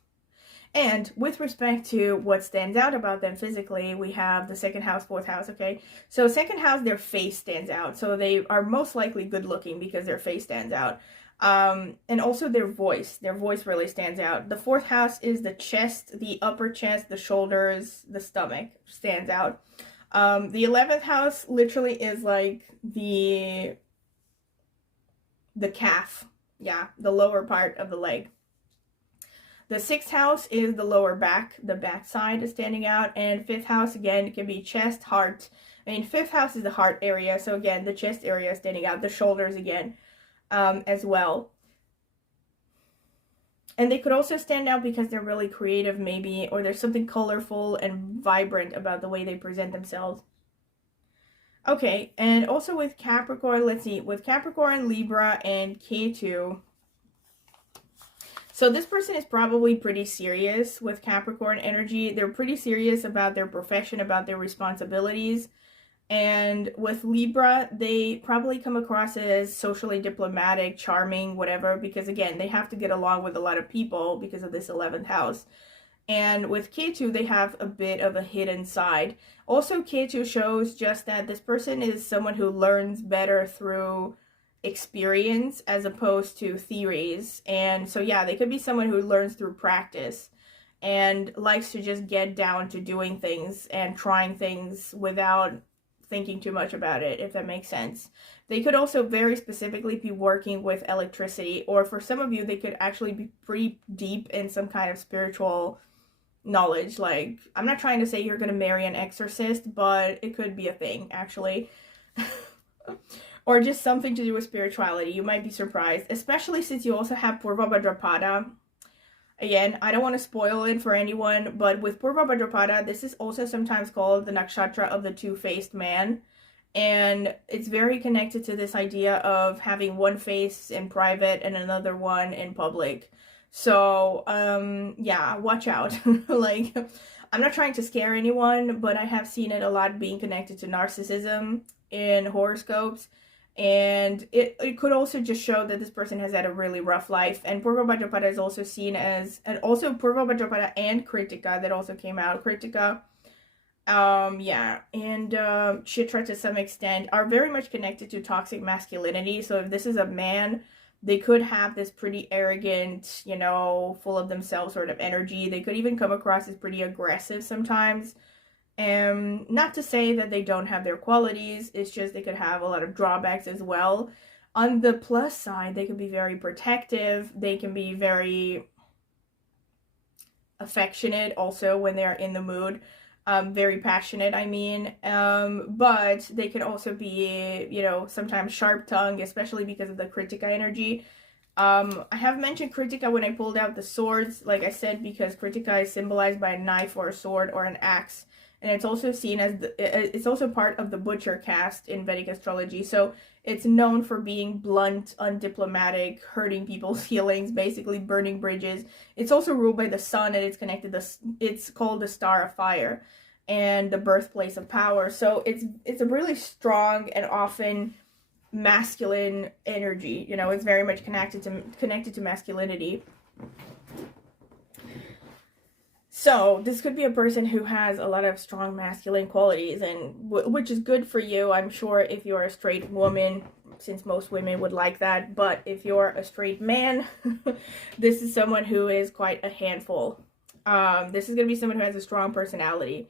And with respect to what stands out about them physically, we have the 2nd house, 4th house, okay? So 2nd house, their face stands out. So they are most likely good looking because their face stands out. And also their voice really stands out. The 4th house is the chest, the upper chest, the shoulders, the stomach stands out. The 11th house literally is like the calf. Yeah, the lower part of the leg. The 6th house is the lower back. The back side is standing out. And 5th house, again, can be chest, heart. I mean, 5th house is the heart area. So again, the chest area is standing out. The shoulders again, as well. And they could also stand out because they're really creative, maybe, or there's something colorful and vibrant about the way they present themselves. Okay, and also with Capricorn, let's see, with Capricorn, Libra, and K2. So this person is probably pretty serious with Capricorn energy. They're pretty serious about their profession, about their responsibilities. And with Libra, they probably come across as socially diplomatic, charming, whatever, because again, they have to get along with a lot of people because of this 11th house. And with K2, they have a bit of a hidden side. Also, K2 shows just that this person is someone who learns better through experience as opposed to theories. And so, yeah, they could be someone who learns through practice and likes to just get down to doing things and trying things without thinking too much about it, if that makes sense. They could also very specifically be working with electricity, or for some of you, they could actually be pretty deep in some kind of spiritual knowledge. Like, I'm not trying to say you're going to marry an exorcist, but it could be a thing, actually. Or just something to do with spirituality. You might be surprised, especially since you also have Purva Bhadrapada. Again, I don't want to spoil it for anyone, but with Purva Bhadrapada, this is also sometimes called the nakshatra of the two-faced man. And it's very connected to this idea of having one face in private and another one in public. So, yeah, watch out. Like, I'm not trying to scare anyone, but I have seen it a lot being connected to narcissism in horoscopes. And it could also just show that this person has had a really rough life. And Purva Bhadrapada is also seen as, and also Purva Bhadrapada and Kritika that also came out. Kritika Yeah, and Chitra to some extent are very much connected to toxic masculinity. So if this is a man, they could have this pretty arrogant, you know, full of themselves sort of energy. They could even come across as pretty aggressive sometimes. Not to say that they don't have their qualities, it's just they could have a lot of drawbacks as well. On the plus side, they can be very protective, they can be very affectionate also when they're in the mood. Very passionate, I mean. But they can also be, you know, sometimes sharp-tongued, especially because of the Kritika energy. I have mentioned Kritika when I pulled out the swords, like I said, because Kritika is symbolized by a knife or a sword or an axe. And it's also seen as, it's also part of the butcher caste in Vedic astrology. So it's known for being blunt, undiplomatic, hurting people's feelings, basically burning bridges. It's also ruled by the sun, and it's called the star of fire and the birthplace of power. So it's a really strong and often masculine energy. You know, it's very much connected to masculinity. So this could be a person who has a lot of strong masculine qualities, and which is good for you, I'm sure, if you're a straight woman, since most women would like that. But if you're a straight man, this is someone who is quite a handful. This is going to be someone who has a strong personality.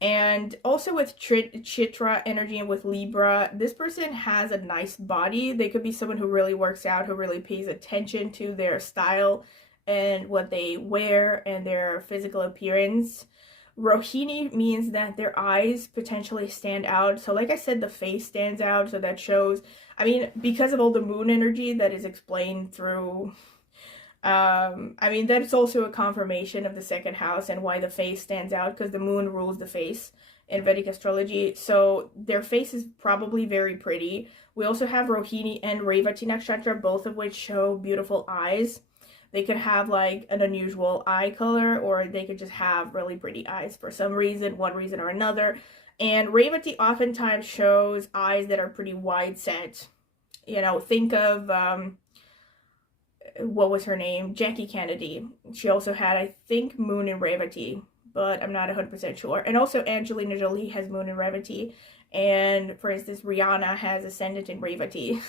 And also with Chitra energy and with Libra, this person has a nice body. They could be someone who really works out, who really pays attention to their style and what they wear and their physical appearance. Rohini means that their eyes potentially stand out. So like I said, the face stands out, so that shows, I mean, because of all the moon energy that is explained through, I mean, that's also a confirmation of the second house and why the face stands out, because the moon rules the face in Vedic astrology. So their face is probably very pretty. We also have Rohini and Revati Nakshatra, both of which show beautiful eyes. They could have like an unusual eye color, or they could just have really pretty eyes for some reason, one reason or another. And Revati oftentimes shows eyes that are pretty wide set. You know, think of, what was her name? Jackie Kennedy. She also had, I think, moon in Revati, but I'm not 100% sure. And also Angelina Jolie has moon in Revati. And for instance, Rihanna has ascendant in Revati.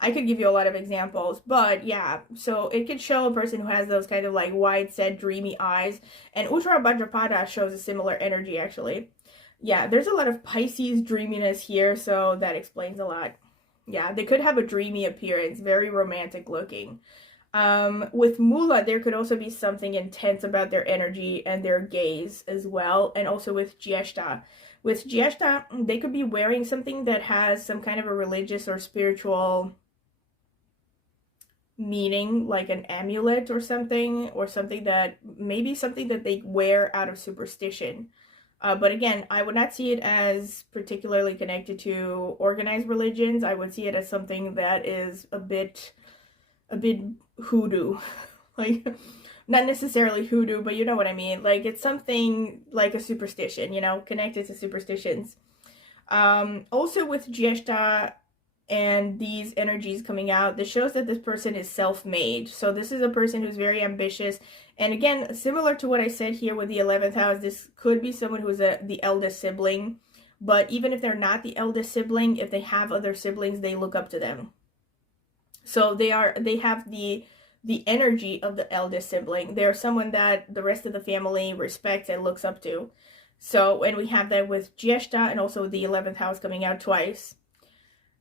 I could give you a lot of examples, but yeah, so it could show a person who has those kind of like wide set, dreamy eyes. And Uttara Bhadrapada shows a similar energy, actually. Yeah, there's a lot of Pisces dreaminess here, so that explains a lot. Yeah, they could have a dreamy appearance, very romantic looking. With Mula, there could also be something intense about their energy and their gaze as well. And also with Jyeshta. With Jyeshta, they could be wearing something that has some kind of a religious or spiritual meaning, like an amulet or something that, maybe something that they wear out of superstition. But again, I would not see it as particularly connected to organized religions. I would see it as something that is a bit hoodoo. Like, not necessarily hoodoo, but you know what I mean. Like, it's something like a superstition, you know, connected to superstitions. Also with Jyeshta and these energies coming out, this shows that this person is self-made. So this is a person who's very ambitious. And again, similar to what I said here with the 11th house, this could be someone who's the eldest sibling. But even if they're not the eldest sibling, if they have other siblings, they look up to them. So they have the energy of the eldest sibling. They're someone that the rest of the family respects and looks up to. So, and we have that with Jyeshta and also the 11th house coming out twice.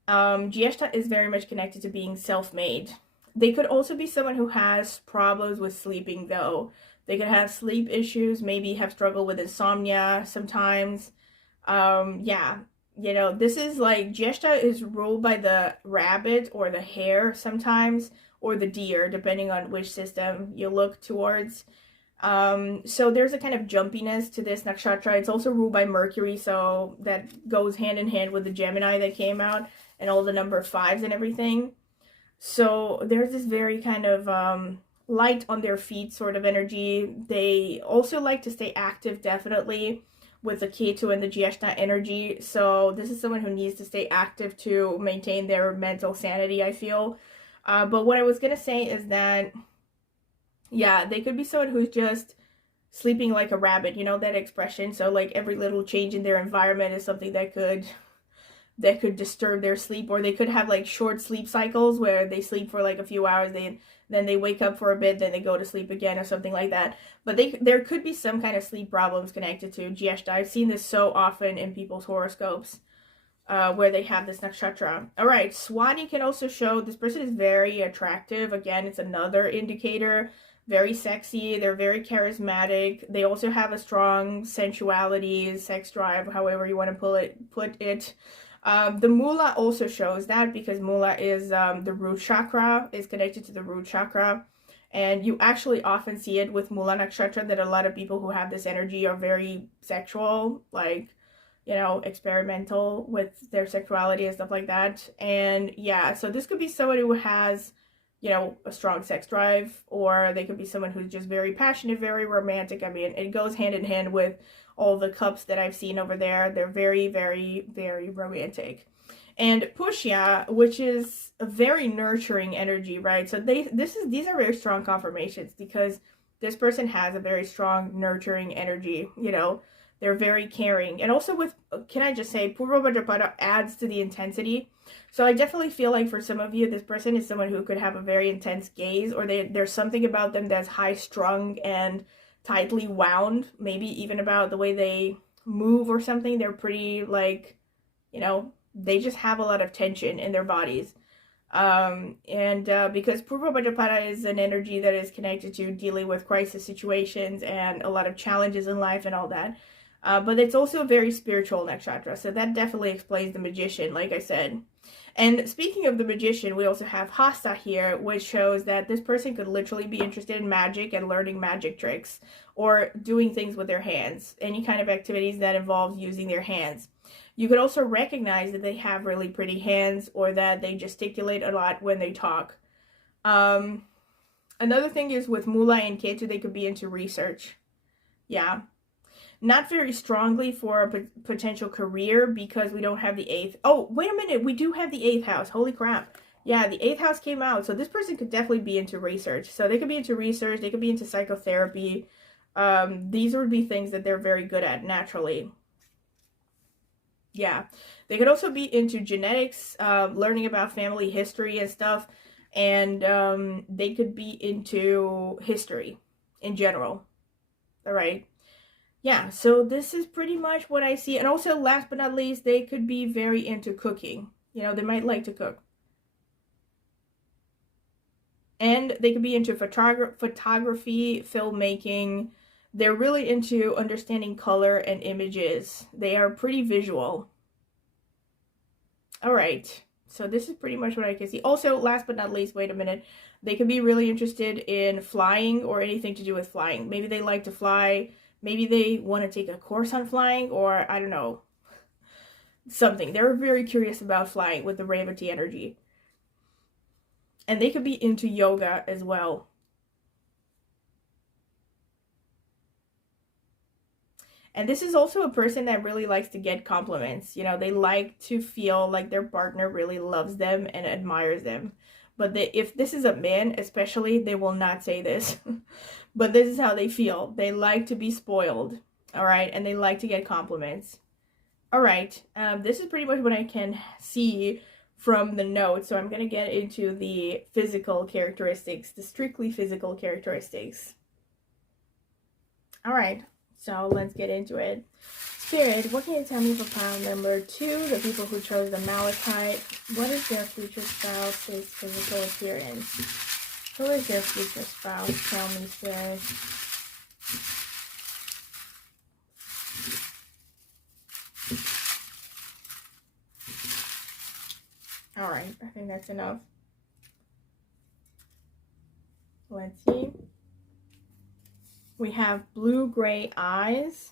Jyeshta is very much connected to being self-made. They could also be someone who has problems with sleeping, though. They could have sleep issues, maybe have struggled with insomnia sometimes. Yeah, you know, this is like, Jyeshta is ruled by the rabbit or the hare sometimes, or the deer, depending on which system you look towards. So there's a kind of jumpiness to this nakshatra. It's also ruled by Mercury, so that goes hand in hand with the Gemini that came out and all the number 5s and everything. So there's this very kind of light on their feet sort of energy. They also like to stay active, definitely, with the Ketu and the Jyeshta energy. So this is someone who needs to stay active to maintain their mental sanity, I feel. But what I was going to say is that, yeah, they could be someone who's just sleeping like a rabbit, you know that expression? So like every little change in their environment is something that could disturb their sleep, or they could have like short sleep cycles where they sleep for like a few hours, then they wake up for a bit, then they go to sleep again or something like that. But there could be some kind of sleep problems connected to Jyeshta. I've seen this so often in people's horoscopes where they have this nakshatra. All right, Swati can also show this person is very attractive. Again, it's another indicator. Very sexy, they're very charismatic. They also have a strong sensuality, sex drive, however you want to put it. The Mula also shows that, because Mula is the root chakra, is connected to the root chakra. And you actually often see it with Mula Nakshatra that a lot of people who have this energy are very sexual, like, you know, experimental with their sexuality and stuff like that. And yeah, so this could be somebody who has, you know, a strong sex drive, or they could be someone who's just very passionate, very romantic. I mean, it goes hand in hand with all the cups that I've seen over there. They're very, very, very romantic. And Pushya, which is a very nurturing energy, right? So these are very strong confirmations, because this person has a very strong nurturing energy, you know. They're very caring. And also with, can I just say, Purva Bhadrapada adds to the intensity. So I definitely feel like for some of you, this person is someone who could have a very intense gaze, or there's something about them that's high-strung and tightly wound, maybe even about the way they move or something. They're pretty, like, you know, they just have a lot of tension in their bodies. Because Purva Bhadrapada is an energy that is connected to dealing with crisis situations and a lot of challenges in life and all that. But it's also a very spiritual nakshatra, so that definitely explains the magician, like I said. And speaking of the magician, we also have Hasta here, which shows that this person could literally be interested in magic and learning magic tricks, or doing things with their hands, any kind of activities that involves using their hands. You could also recognize that they have really pretty hands, or that they gesticulate a lot when they talk. Another thing is with Mula and Ketu, they could be into research. Yeah. Not very strongly for a potential career, because we don't have the 8th. Oh, wait a minute. We do have the 8th house. Holy crap. Yeah, the 8th house came out. So this person could definitely be into research. So they could be into research. They could be into psychotherapy. These would be things that they're very good at naturally. Yeah. They could also be into genetics, learning about family history and stuff. And they could be into history in general. All right. Yeah, so this is pretty much what I see. And also, last but not least, they could be very into cooking. You know, they might like to cook. And they could be into photography, filmmaking. They're really into understanding color and images. They are pretty visual. All right, so this is pretty much what I can see. Also, last but not least, wait a minute. They could be really interested in flying, or anything to do with flying. Maybe they like to fly. Maybe they want to take a course on flying, or I don't know, something. They're very curious about flying with the Revati energy. And they could be into yoga as well. And this is also a person that really likes to get compliments. You know, they like to feel like their partner really loves them and admires them. But if this is a man, especially, they will not say this. But this is how they feel. They like to be spoiled, all right? And they like to get compliments. All right, this is pretty much what I can see from the notes. So I'm going to get into the physical characteristics, the strictly physical characteristics. All right, so let's get into it. Spirit, what can you tell me for pile number 2, the people who chose the Malachite? What is their future spouse's physical appearance? Who is their future spouse? Tell me, Spirit. Alright, I think that's enough. Let's see. We have blue-gray eyes.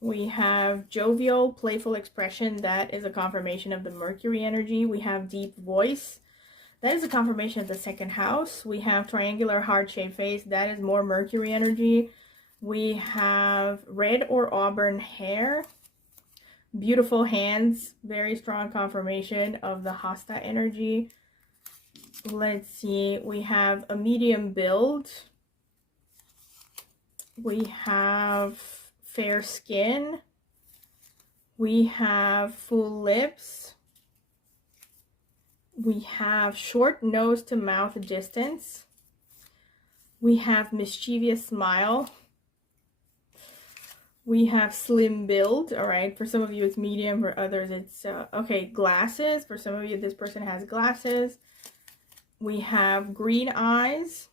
We have jovial, playful expression. That is a confirmation of the Mercury energy. We have deep voice. That is a confirmation of the 2nd house. We have triangular heart-shaped face. That is more Mercury energy. We have red or auburn hair. Beautiful hands. Very strong confirmation of the Hasta energy. Let's see. We have a medium build. We have fair skin. We have full lips. We have short nose to mouth distance. We have mischievous smile. We have slim build. All right, for some of you it's medium, for others it's okay, glasses. For some of you this person has glasses. We have green eyes.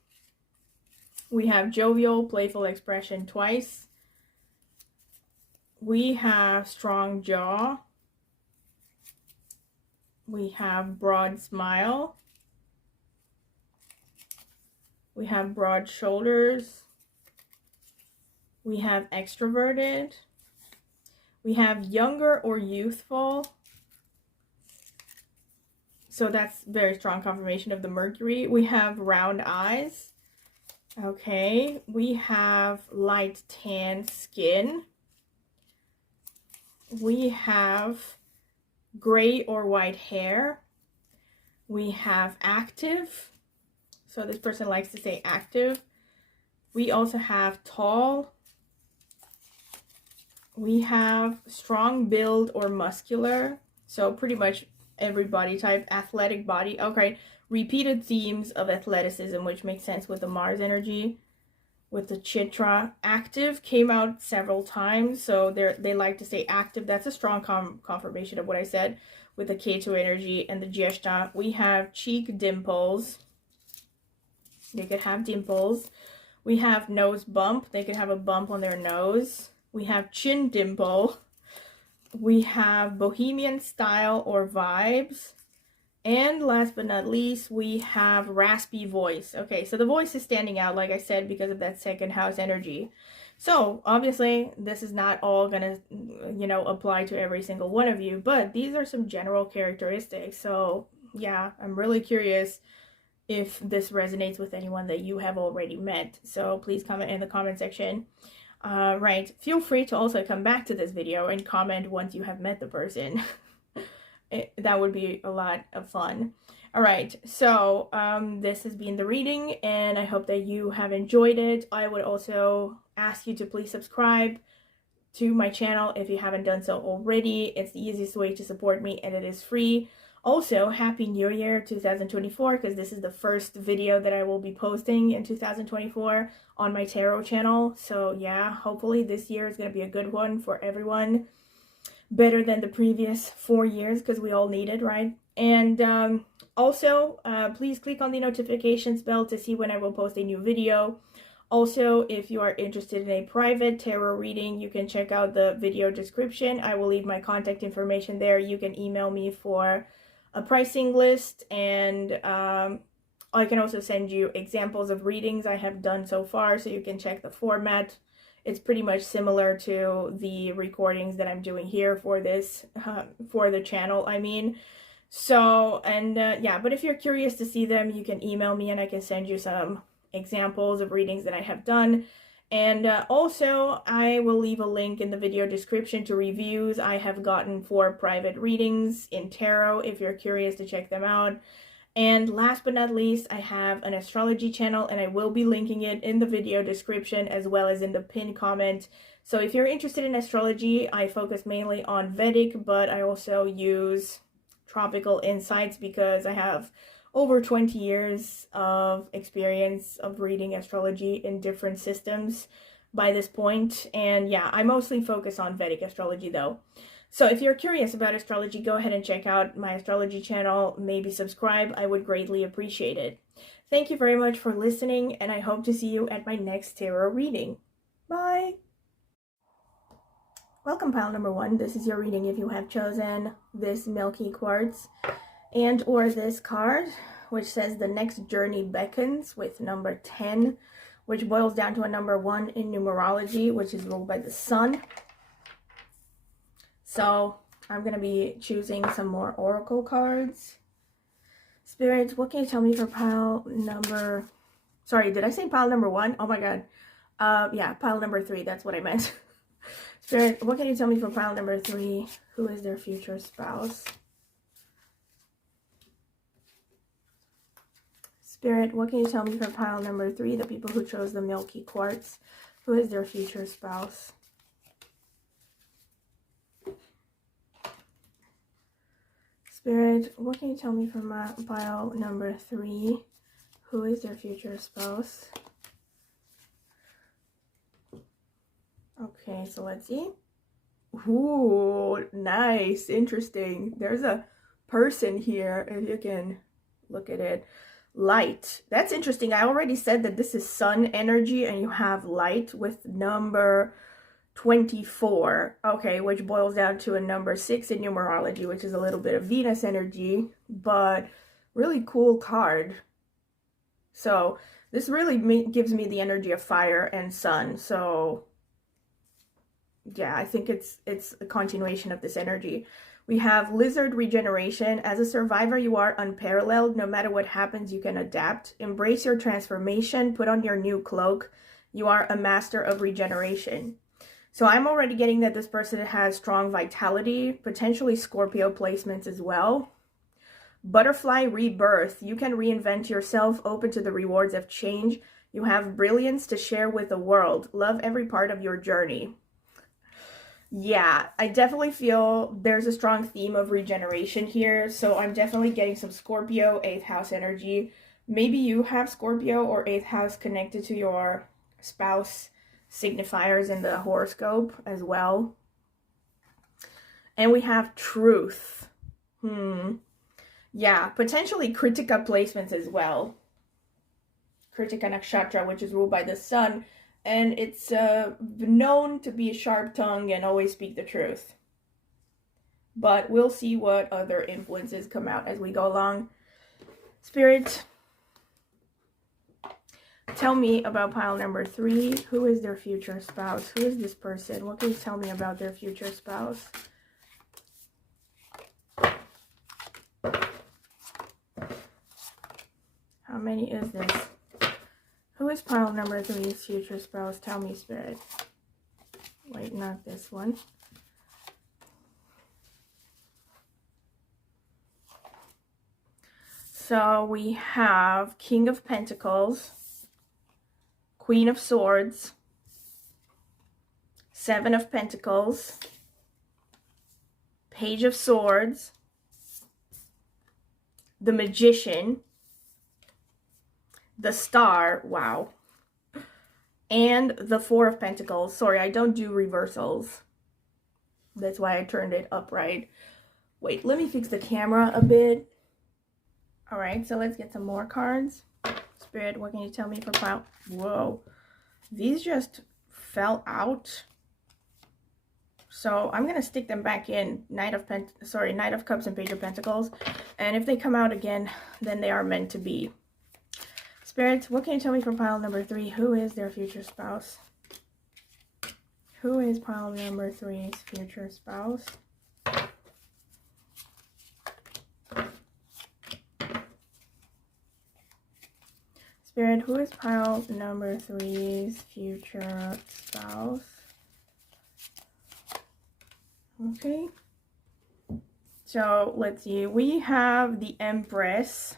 We have jovial, playful expression twice. We have strong jaw. We have broad smile. We have broad shoulders. We have extroverted. We have younger or youthful. So that's very strong confirmation of the Mercury. We have round eyes. Okay. We have light tan skin. We have gray or white hair. We have active. So this person likes to say active. We also have tall. We have strong build or muscular. So pretty much every body type. Athletic body. Okay. Repeated themes of athleticism, which makes sense with the Mars energy. With the Chitra. Active came out several times. So they like to say active. That's a strong confirmation of what I said. With the Ketu energy and the Jeshta. We have cheek dimples. They could have dimples. We have nose bump. They could have a bump on their nose. We have chin dimple. We have bohemian style or vibes. And last but not least, we have raspy voice. Okay, so the voice is standing out, like I said, because of that second house energy. So obviously, this is not all gonna, apply to every single one of you, but these are some general characteristics. So yeah, I'm really curious if this resonates with anyone that you have already met. So please comment in the comment section. Right, feel free to also come back to this video and comment once you have met the person. That would be a lot of fun. All right, so this has been the reading, and I hope that you have enjoyed it. I would also ask you to please subscribe to my channel if you haven't done so already. It's the easiest way to support me, and it is free. Also, Happy New Year 2024, because this is the first video that I will be posting in 2024 on my tarot channel. So yeah, hopefully this year is going to be a good one for everyone. Better than the previous 4 years, because we all need it, right? And also, please click on the notifications bell to see when I will post a new video. Also, if you are interested in a private tarot reading, you can check out the video description. I will leave my contact information there. You can email me for a pricing list, and I can also send you examples of readings I have done so far, so you can check the format. It's pretty much similar to the recordings that I'm doing here for this, for the channel, I mean. So, and yeah, but if you're curious to see them, you can email me and I can send you some examples of readings that I have done. And also, I will leave a link in the video description to reviews I have gotten for private readings in tarot if you're curious to check them out. And last but not least, I have an astrology channel, and I will be linking it in the video description as well as in the pinned comment. So if you're interested in astrology, I focus mainly on Vedic, but I also use tropical insights because I have over 20 years of experience of reading astrology in different systems by this point. And yeah, I mostly focus on Vedic astrology though. So if you're curious about astrology, go ahead and check out my astrology channel, maybe subscribe. I would greatly appreciate it. Thank you very much for listening, and I hope to see you at my next tarot reading. Bye! Welcome, pile number 1. This is your reading if you have chosen this Milky Quartz and or this card, which says the next journey beckons, with number 10, which boils down to a number 1 in numerology, which is ruled by the sun. So I'm going to be choosing some more oracle cards. Spirits, what can you tell me for pile number... Sorry, did I say pile number 1? Oh my god. Yeah, pile number 3. That's what I meant. Spirit, what can you tell me for pile number 3? Who is their future spouse? Spirit, what can you tell me for pile number 3? The people who chose the Milky Quartz. Who is their future spouse? Spirit, what can you tell me from pile number 3? Who is their future spouse? Okay, so let's see. Ooh, nice, interesting. There's a person here, if you can look at it. Light. That's interesting. I already said that this is sun energy, and you have light with number 24. Okay, which boils down to a number 6 in numerology, which is a little bit of Venus energy, but really cool card. So this really gives me the energy of fire and sun. So yeah, I think it's a continuation of this energy. We have lizard regeneration. As a survivor, you are unparalleled. No matter what happens, you can adapt. Embrace your transformation. Put on your new cloak. You are a master of regeneration. So I'm already getting that this person has strong vitality, potentially Scorpio placements as well. Butterfly rebirth. You can reinvent yourself, open to the rewards of change. You have brilliance to share with the world. Love every part of your journey. Yeah, I definitely feel there's a strong theme of regeneration here. So I'm definitely getting some Scorpio 8th house energy. Maybe you have Scorpio or 8th house connected to your spouse signifiers in the horoscope as well. And we have truth. Yeah, potentially Kritika placements as well. Kritika Nakshatra, which is ruled by the sun. And it's known to be a sharp tongue and always speak the truth. But we'll see what other influences come out as we go along. Spirit, tell me about pile number 3. Who is their future spouse? Who is this person? What can you tell me about their future spouse? How many is this? Who is pile number 3's future spouse? Tell me, Spirit. Wait, not this one. So we have King of Pentacles, Queen of Swords, 7 of Pentacles, Page of Swords, the Magician, the Star, wow, and the 4 of Pentacles. Sorry, I don't do reversals. That's why I turned it upright. Wait, let me fix the camera a bit. All right, so let's get some more cards. Spirit, what can you tell me for pile? Whoa, these just fell out. So I'm gonna stick them back in. Knight of Cups and Page of Pentacles. And if they come out again, then they are meant to be. Spirits, what can you tell me for pile number 3? Who is their future spouse? Who is pile number 3's future spouse? Spirit, who is pile number 3's future spouse? Okay. So let's see. We have the Empress.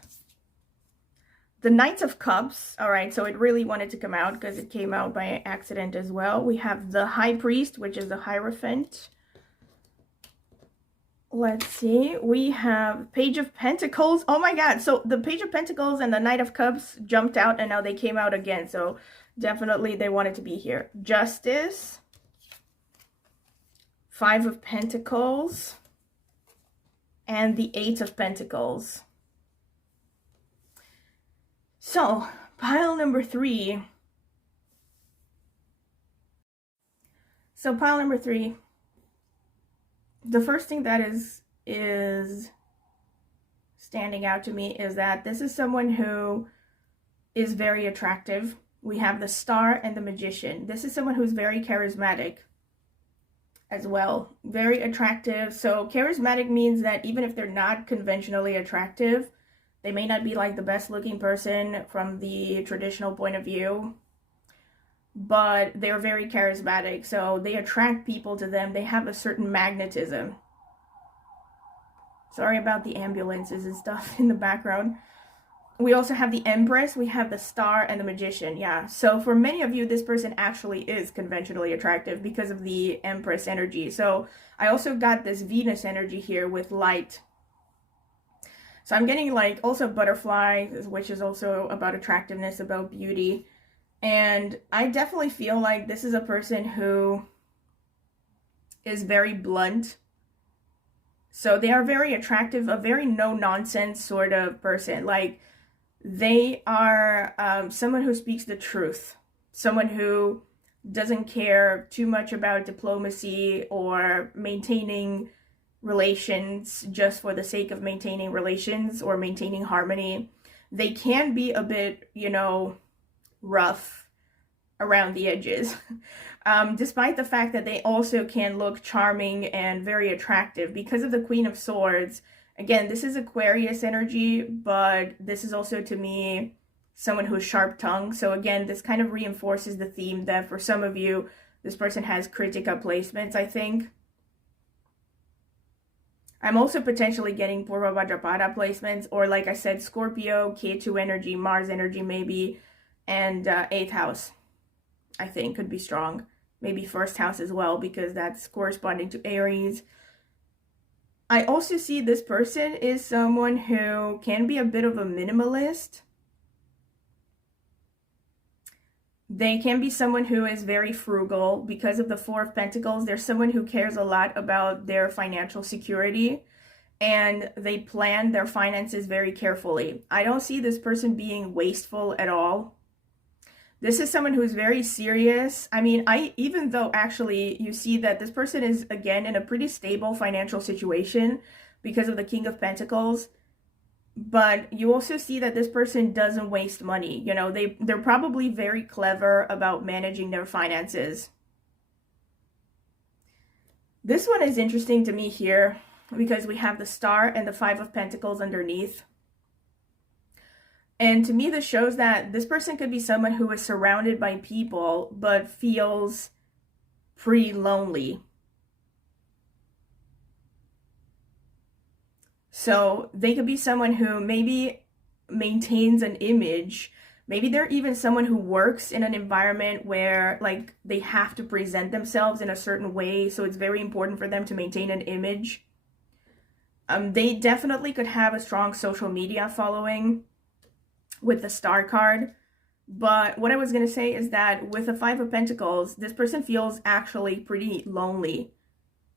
The Knights of Cups. All right, so it really wanted to come out because it came out by accident as well. We have the High Priest, which is the Hierophant. Let's see. We have Page of Pentacles. Oh my God. So the Page of Pentacles and the Knight of Cups jumped out and now they came out again. So definitely they wanted to be here. Justice. 5 of Pentacles. And the 8 of Pentacles. So, pile number 3. So, pile number 3. The first thing that is standing out to me is that this is someone who is very attractive. We have the Star and the Magician. This is someone who's very charismatic as well. Very attractive. So, charismatic means that even if they're not conventionally attractive, they may not be like the best looking person from the traditional point of view, but they're very charismatic. So they attract people to them. They have a certain magnetism. Sorry about the ambulances and stuff in the background. We also have the Empress, we have the Star, and the Magician. Yeah, so for many of you, this person actually is conventionally attractive because of the Empress energy. So I also got this Venus energy here with light. So I'm getting like also butterfly, which is also about attractiveness, about beauty. And I definitely feel like this is a person who is very blunt. So they are very attractive, a very no-nonsense sort of person. Like, they are someone who speaks the truth, someone who doesn't care too much about diplomacy or maintaining relations just for the sake of maintaining relations or maintaining harmony. They can be a bit, you know, rough around the edges, despite the fact that they also can look charming and very attractive because of the Queen of Swords. Again, this is Aquarius energy, but this is also, to me, someone who's sharp tongue. So again, this kind of reinforces the theme that for some of you, this person has Kritika placements, I think. I'm also potentially getting Purva Vajrapada placements, or like I said, Scorpio, Ketu energy, Mars energy maybe, and 8th house, I think, could be strong. Maybe 1st house as well, because that's corresponding to Aries. I also see this person is someone who can be a bit of a minimalist. They can be someone who is very frugal because of the 4 of Pentacles. They're someone who cares a lot about their financial security, and they plan their finances very carefully. I don't see this person being wasteful at all. This is someone who's very serious. I mean, even though actually you see that this person is, again, in a pretty stable financial situation because of the King of Pentacles, but you also see that this person doesn't waste money. You know, they're probably very clever about managing their finances. This one is interesting to me here because we have the Star and the 5 of Pentacles underneath. And to me, this shows that this person could be someone who is surrounded by people, but feels pretty lonely. So they could be someone who maybe maintains an image. Maybe they're even someone who works in an environment where like they have to present themselves in a certain way. So it's very important for them to maintain an image. They definitely could have a strong social media following with the Star card. But what I was going to say is that with the 5 of Pentacles, this person feels actually pretty lonely.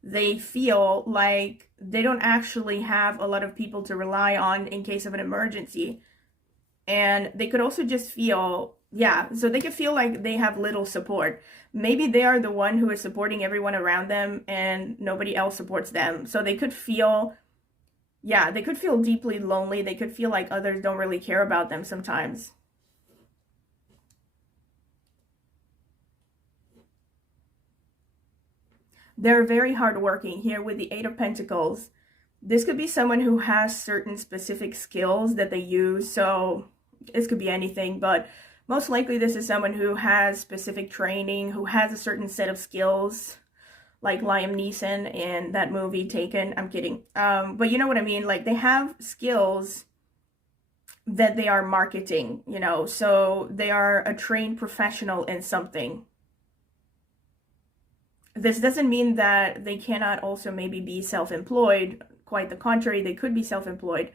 They feel like they don't actually have a lot of people to rely on in case of an emergency. And they could also just feel, so they could feel like they have little support. Maybe they are the one who is supporting everyone around them and nobody else supports them. So they could feel, they could feel deeply lonely. They could feel like others don't really care about them sometimes. They're very hardworking here with the 8 of Pentacles. This could be someone who has certain specific skills that they use. So this could be anything, but most likely this is someone who has specific training, who has a certain set of skills, like Liam Neeson in that movie Taken. I'm kidding. But you know what I mean? Like, they have skills that they are marketing, you know, so they are a trained professional in something. This doesn't mean that they cannot also maybe be self-employed. Quite the contrary, they could be self-employed.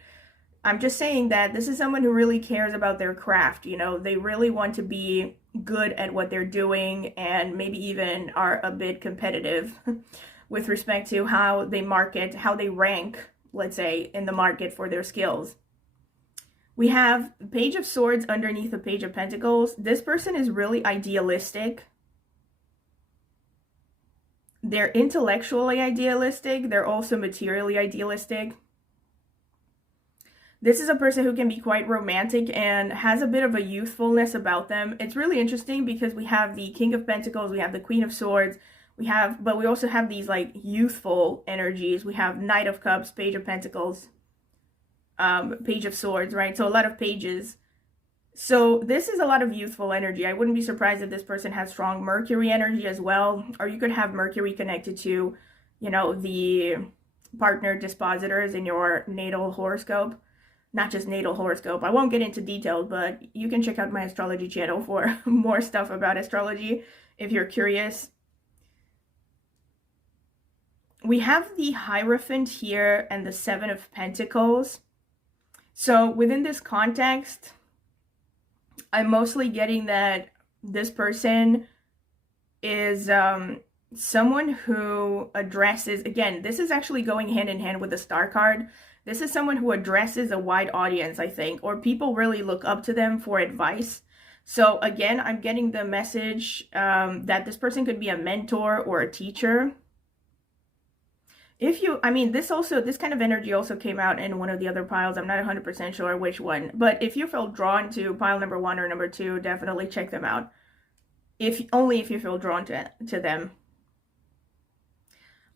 I'm just saying that this is someone who really cares about their craft, you know, they really want to be good at what they're doing and maybe even are a bit competitive with respect to how they market, how they rank, let's say, in the market for their skills. We have Page of Swords underneath the Page of Pentacles. This person is really idealistic. They're intellectually idealistic. They're also materially idealistic. This is a person who can be quite romantic and has a bit of a youthfulness about them. It's really interesting because we have the King of Pentacles, we have the Queen of Swords, but we also have these like youthful energies. We have Knight of Cups, Page of Pentacles, Page of Swords, right? So a lot of pages. So this is a lot of youthful energy. I wouldn't be surprised if this person has strong Mercury energy as well, or you could have Mercury connected to, you know, the partner dispositors in your natal horoscope. not just natal horoscope. I won't get into detail, but you can check out my astrology channel for more stuff about astrology if you're curious. We have the Hierophant here and the Seven of Pentacles. So within this context, I'm mostly getting that this person is someone who addresses, again, this is actually going hand in hand with the Star card. This is someone who addresses a wide audience, I think, or people really look up to them for advice. So again, I'm getting the message that this person could be a mentor or a teacher. If you, I mean, this kind of energy also came out in one of the other piles. I'm not 100% sure which one, but if you feel drawn to pile number 1 or number 2, definitely check them out. Only if you feel drawn to them.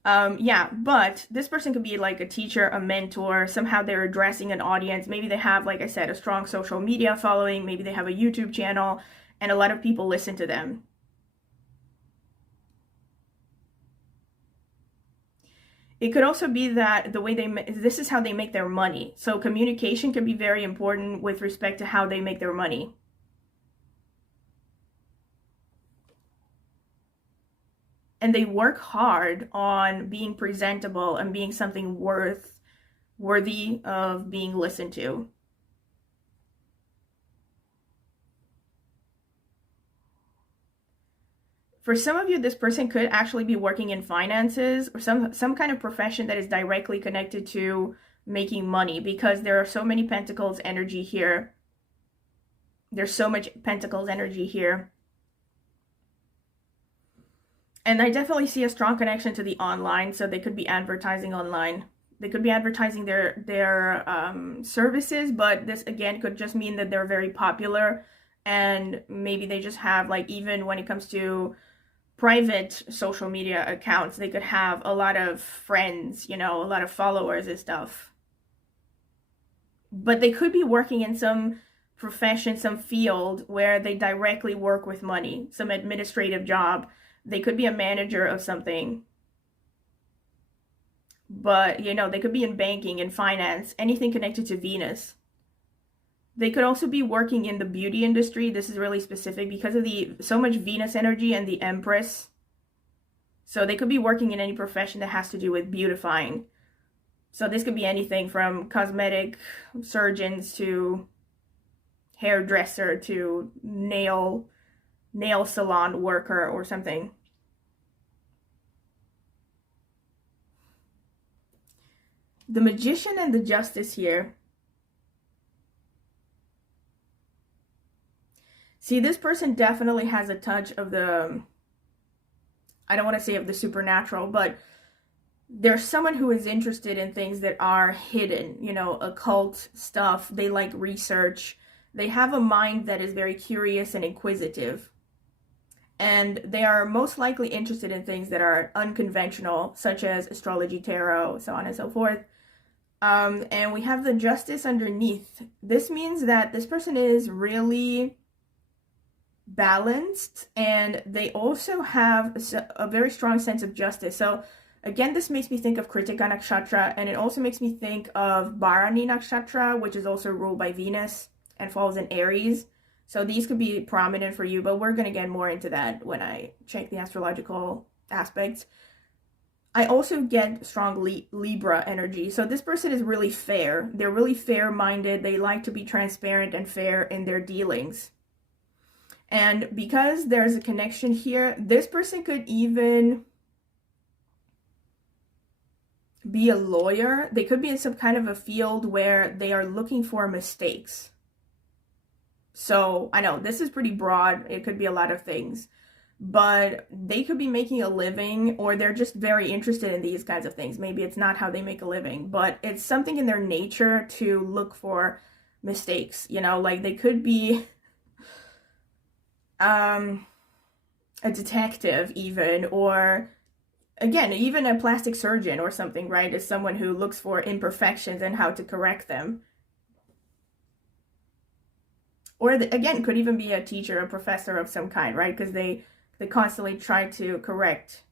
Yeah, but this person could be like a teacher, a mentor. Somehow they're addressing an audience. Maybe they have, like I said, a strong social media following. Maybe they have a YouTube channel and a lot of people listen to them. It could also be that the way this is how they make their money. So communication can be very important with respect to how they make their money. And they work hard on being presentable and being something worthy of being listened to. For some of you, this person could actually be working in finances or some kind of profession that is directly connected to making money, because there are so many Pentacles energy here. There's so much Pentacles energy here. And I definitely see a strong connection to the online, so they could be advertising online. They could be advertising their services, but this again could just mean that they're very popular, and maybe they just have, like, even when it comes to private social media accounts, they could have a lot of friends, you know, a lot of followers and stuff. But they could be working in some profession, some field where they directly work with money, some administrative job. They could be a manager of something. But, you know, they could be in banking and finance, anything connected to Venus. They could also be working in the beauty industry. This is really specific because of so much Venus energy and the Empress. So they could be working in any profession that has to do with beautifying. So this could be anything from cosmetic surgeons to hairdresser to nail salon worker or something. The Magician and the Justice here. See, this person definitely has a touch of the, I don't want to say of the supernatural, but there's someone who is interested in things that are hidden, you know, occult stuff. They like research. They have a mind that is very curious and inquisitive. And they are most likely interested in things that are unconventional, such as astrology, tarot, so on and so forth. And we have the Justice underneath. This means that this person is really balanced, and they also have a very strong sense of justice. So again, this makes me think of Kritika Nakshatra, and it also makes me think of Bharani Nakshatra, which is also ruled by Venus and falls in Aries. So these could be prominent for you, but we're going to get more into that when I check the astrological aspects. I also get strong Libra energy. So this person is really fair. They're really fair-minded. They like to be transparent and fair in their dealings. And because there's a connection here, this person could even be a lawyer. They could be in some kind of a field where they are looking for mistakes. So I know this is pretty broad. It could be a lot of things, but they could be making a living, or they're just very interested in these kinds of things. Maybe it's not how they make a living, but it's something in their nature to look for mistakes, you know, like they could be a detective even, or again, even a plastic surgeon or something, right? Is someone who looks for imperfections and how to correct them. Or again, could even be a teacher, a professor of some kind, right? Because they constantly try to correct.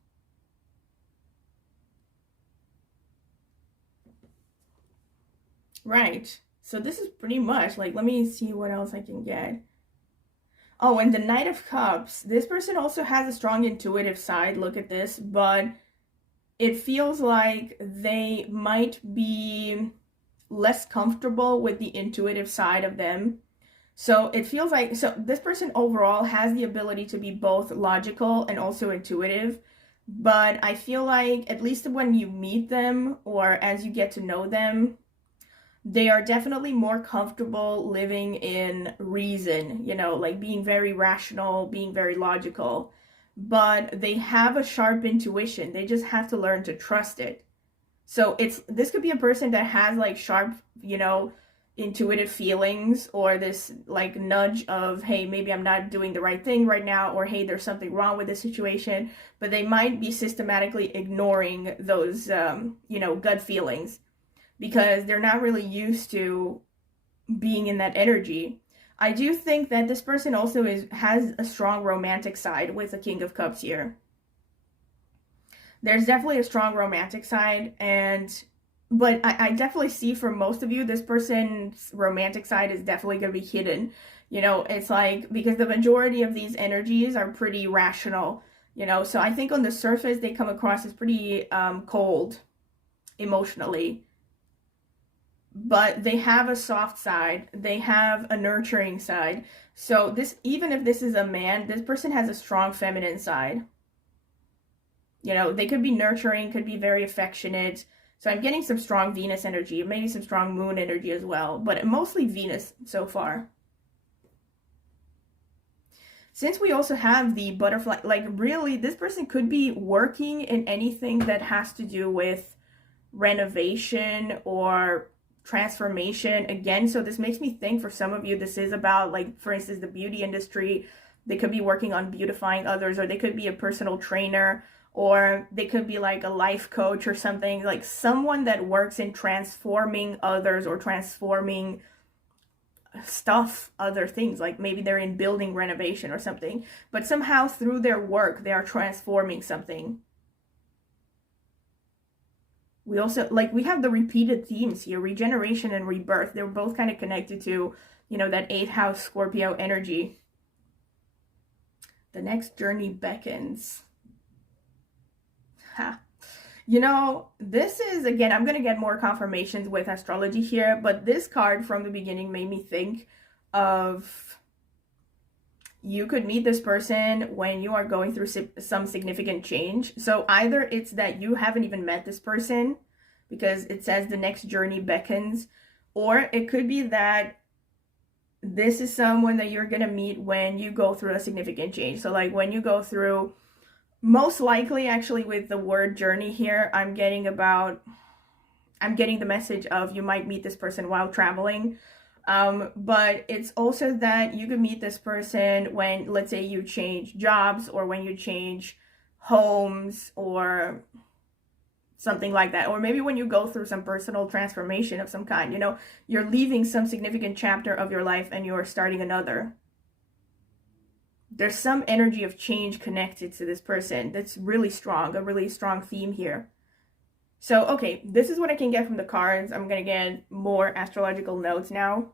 Right. So this is pretty much, like, let me see what else I can get. Oh, and the Knight of Cups. This person also has a strong intuitive side. Look at this. But it feels like they might be less comfortable with the intuitive side of them. So it feels like, so this person overall has the ability to be both logical and also intuitive. But I feel like, at least when you meet them or as you get to know them, they are definitely more comfortable living in reason, you know, like being very rational, being very logical. But they have a sharp intuition. They just have to learn to trust it. So this could be a person that has like sharp, you know, intuitive feelings, or this like nudge of, hey, maybe I'm not doing the right thing right now, or hey, there's something wrong with the situation. But they might be systematically ignoring those, you know, gut feelings, because they're not really used to being in that energy. I do think that this person also has a strong romantic side with the King of Cups here. There's definitely a strong romantic side, but I definitely see for most of you, this person's romantic side is definitely going to be hidden. You know, it's like, because the majority of these energies are pretty rational, you know, so I think on the surface they come across as pretty cold emotionally. But they have a soft side, they have a nurturing side. So this, even if this is a man, this person has a strong feminine side. You know, they could be nurturing, could be very affectionate. So I'm getting some strong Venus energy, maybe some strong Moon energy as well, but mostly Venus so far. Since we also have the butterfly, like really, this person could be working in anything that has to do with renovation or transformation again. So this makes me think, for some of you, this is about, like, for instance, the beauty industry. They could be working on beautifying others, or they could be a personal trainer, or they could be like a life coach or something, like someone that works in transforming others or transforming stuff, other things, like maybe they're in building renovation or something, but somehow through their work they are transforming something. We also, like, we have the repeated themes here, regeneration and rebirth. They're both kind of connected to, you know, that 8th house Scorpio energy. The next journey beckons. Ha. You know, this is, again, I'm going to get more confirmations with astrology here, but this card from the beginning made me think of, you could meet this person when you are going through some significant change. So either it's that you haven't even met this person, because it says the next journey beckons, or it could be that this is someone that you're going to meet when you go through a significant change. So like when you go through, most likely, actually, with the word journey here, I'm getting the message of you might meet this person while traveling. But it's also that you could meet this person when, let's say, you change jobs, or when you change homes, or something like that. Or maybe when you go through some personal transformation of some kind, you know, you're leaving some significant chapter of your life and you're starting another. There's some energy of change connected to this person that's really strong, a really strong theme here. So, okay, this is what I can get from the cards. I'm going to get more astrological notes now.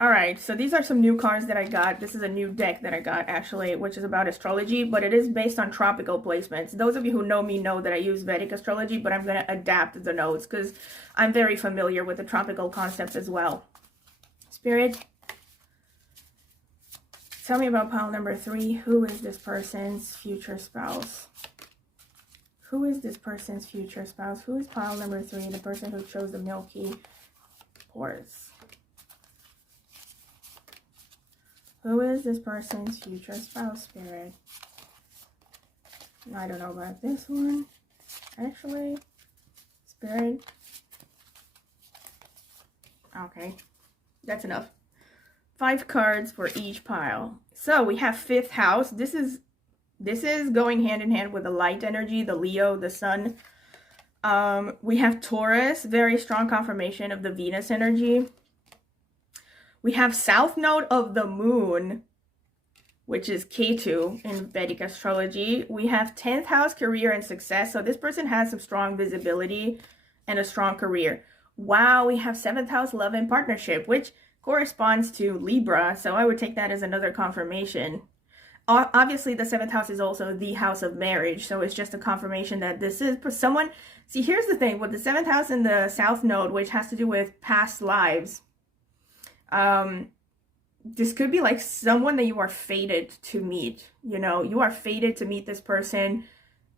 All right, so these are some new cards that I got. This is a new deck that I got, actually, which is about astrology, but it is based on tropical placements. Those of you who know me know that I use Vedic astrology, but I'm going to adapt the notes because I'm very familiar with the tropical concepts as well. Spirit, tell me about pile number 3. Who is this person's future spouse? Who is this person's future spouse? Who is pile number 3, the person who chose the Milky Horse? Who is this person's future spouse, Spirit? I don't know about this one, actually. Spirit. Okay, that's enough. 5 cards for each pile. So we have 5th house. This is going hand in hand with the light energy, the Leo, the Sun. We have Taurus, very strong confirmation of the Venus energy. We have South Node of the Moon, which is Ketu in Vedic astrology. We have 10th house, career and success. So this person has some strong visibility and a strong career. Wow, we have 7th house love and partnership, which corresponds to Libra. So I would take that as another confirmation. Obviously, the 7th house is also the house of marriage. So it's just a confirmation that this is for someone. See, here's the thing with the 7th house in the South Node, which has to do with past lives. This could be like someone that you are fated to meet. You know, you are fated to meet this person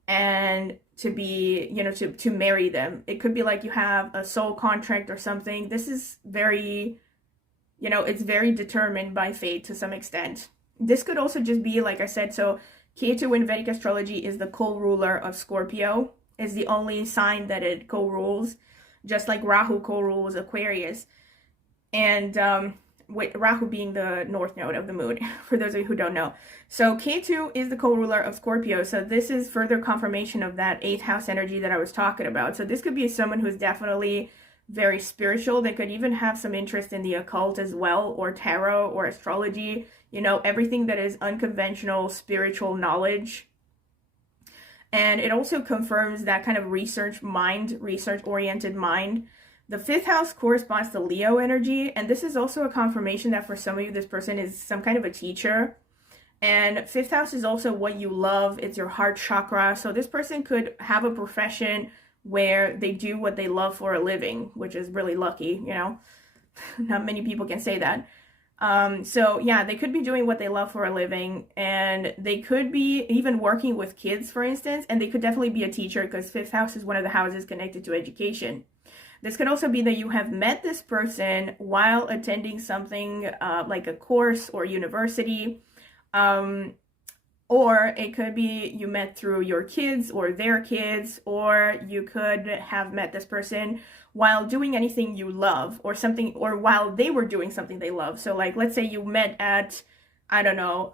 and to be, you know, to marry them. It could be like you have a soul contract or something. This is very, you know, it's very determined by fate to some extent. This could also just be, like I said, so Ketu in Vedic astrology is the co-ruler of Scorpio, is the only sign that it co-rules, just like Rahu co-rules Aquarius. And with Rahu being the north node of the moon, for those of you who don't know. So Ketu is the co-ruler of Scorpio, so this is further confirmation of that 8th house energy that I was talking about. So this could be someone who's definitely very spiritual. They could even have some interest in the occult as well, or tarot, or astrology, you know, everything that is unconventional spiritual knowledge. And it also confirms that kind of research-oriented mind. The 5th house corresponds to Leo energy, and this is also a confirmation that for some of you, this person is some kind of a teacher. And 5th house is also what you love. It's your heart chakra. So this person could have a profession where they do what they love for a living, which is really lucky, you know. Not many people can say that. So yeah, they could be doing what they love for a living, and they could be even working with kids, for instance, and they could definitely be a teacher because 5th house is one of the houses connected to education. This could also be that you have met this person while attending something like a course or university, or it could be you met through your kids or their kids, or you could have met this person while doing anything you love or something, or while they were doing something they love. So like, let's say you met at, I don't know,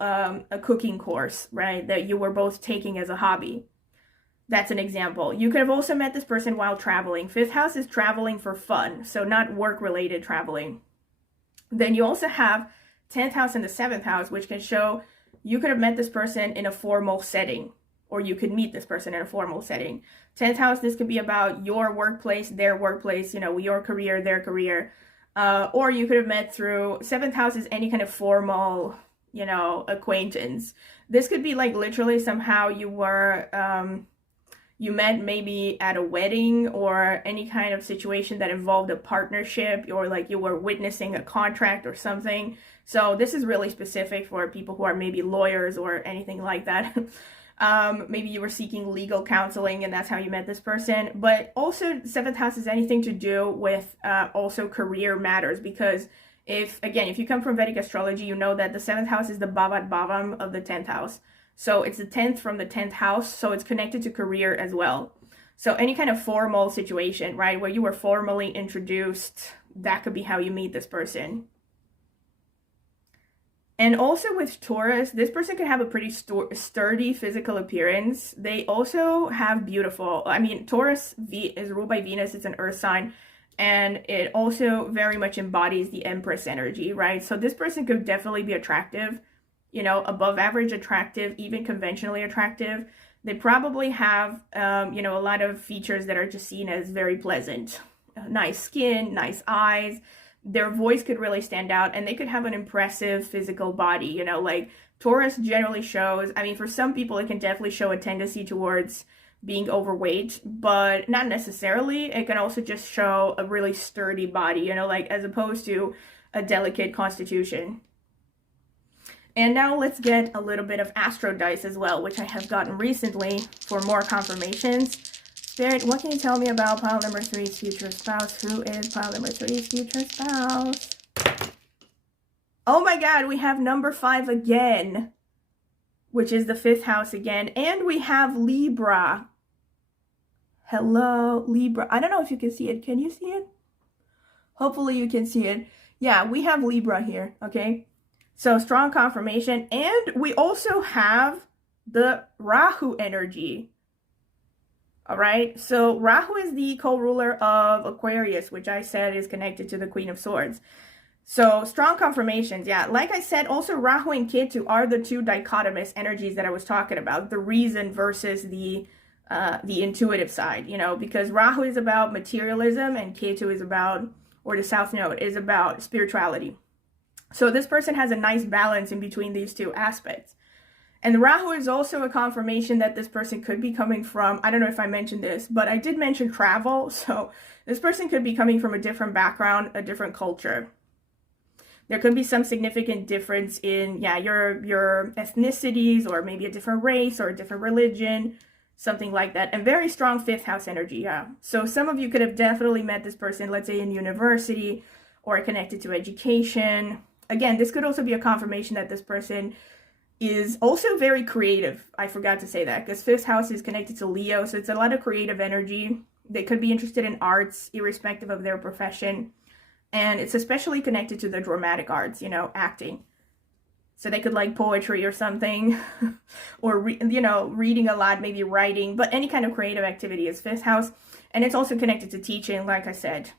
a cooking course, right, that you were both taking as a hobby. That's an example. You could have also met this person while traveling. 5th house is traveling for fun, so not work-related traveling. Then you also have 10th house and the 7th house, which can show you could have met this person in a formal setting, or you could meet this person in a formal setting. 10th house, this could be about your workplace, their workplace, you know, your career, their career. Or you could have met through, 7th house is any kind of formal, you know, acquaintance. This could be like literally somehow you were, you met maybe at a wedding or any kind of situation that involved a partnership, or like you were witnessing a contract or something. So this is really specific for people who are maybe lawyers or anything like that. Maybe you were seeking legal counseling and that's how you met this person. But also 7th house is anything to do with also career matters, because if you come from Vedic astrology, you know that the 7th house is the Bhavat Bhavam of the 10th house. So it's the 10th from the 10th house, so it's connected to career as well. So any kind of formal situation, right, where you were formally introduced, that could be how you meet this person. And also with Taurus, this person could have a pretty sturdy physical appearance. They also have beautiful, I mean, Taurus is ruled by Venus, it's an earth sign, and it also very much embodies the Empress energy, right? So this person could definitely be attractive, you know, above average attractive, even conventionally attractive. They probably have, you know, a lot of features that are just seen as very pleasant. Nice skin, nice eyes. Their voice could really stand out, and they could have an impressive physical body, you know, like Taurus generally shows, I mean, for some people, it can definitely show a tendency towards being overweight, but not necessarily. It can also just show a really sturdy body, you know, like as opposed to a delicate constitution. And now let's get a little bit of Astro Dice as well, which I have gotten recently for more confirmations. Spirit, what can you tell me about pile number 3's future spouse? Who is pile number 3's future spouse? Oh my god, we have number 5 again, which is the 5th house again. And we have Libra. Hello, Libra. I don't know if you can see it. Can you see it? Hopefully you can see it. Yeah, we have Libra here, okay? So strong confirmation. And we also have the Rahu energy. All right, so Rahu is the co-ruler of Aquarius, which I said is connected to the Queen of Swords. So strong confirmations, yeah. Like I said, also Rahu and Ketu are the two dichotomous energies that I was talking about. The reason versus the the intuitive side, you know, because Rahu is about materialism and Ketu is about, or the South Node is about spirituality. So this person has a nice balance in between these two aspects. And Rahu is also a confirmation that this person could be coming from, I don't know if I mentioned this, but I did mention travel. So this person could be coming from a different background, a different culture. There could be some significant difference in, yeah, your ethnicities, or maybe a different race or a different religion, something like that. And very strong fifth house energy, yeah. So some of you could have definitely met this person, let's say in university, or connected to education. Again, this could also be a confirmation that this person is also very creative. I forgot to say that, because fifth house is connected to Leo, so it's a lot of creative energy. They could be interested in arts, irrespective of their profession. And it's especially connected to the dramatic arts, you know, acting. So they could like poetry or something, or, reading a lot, maybe writing, but any kind of creative activity is fifth house. And it's also connected to teaching, like I said.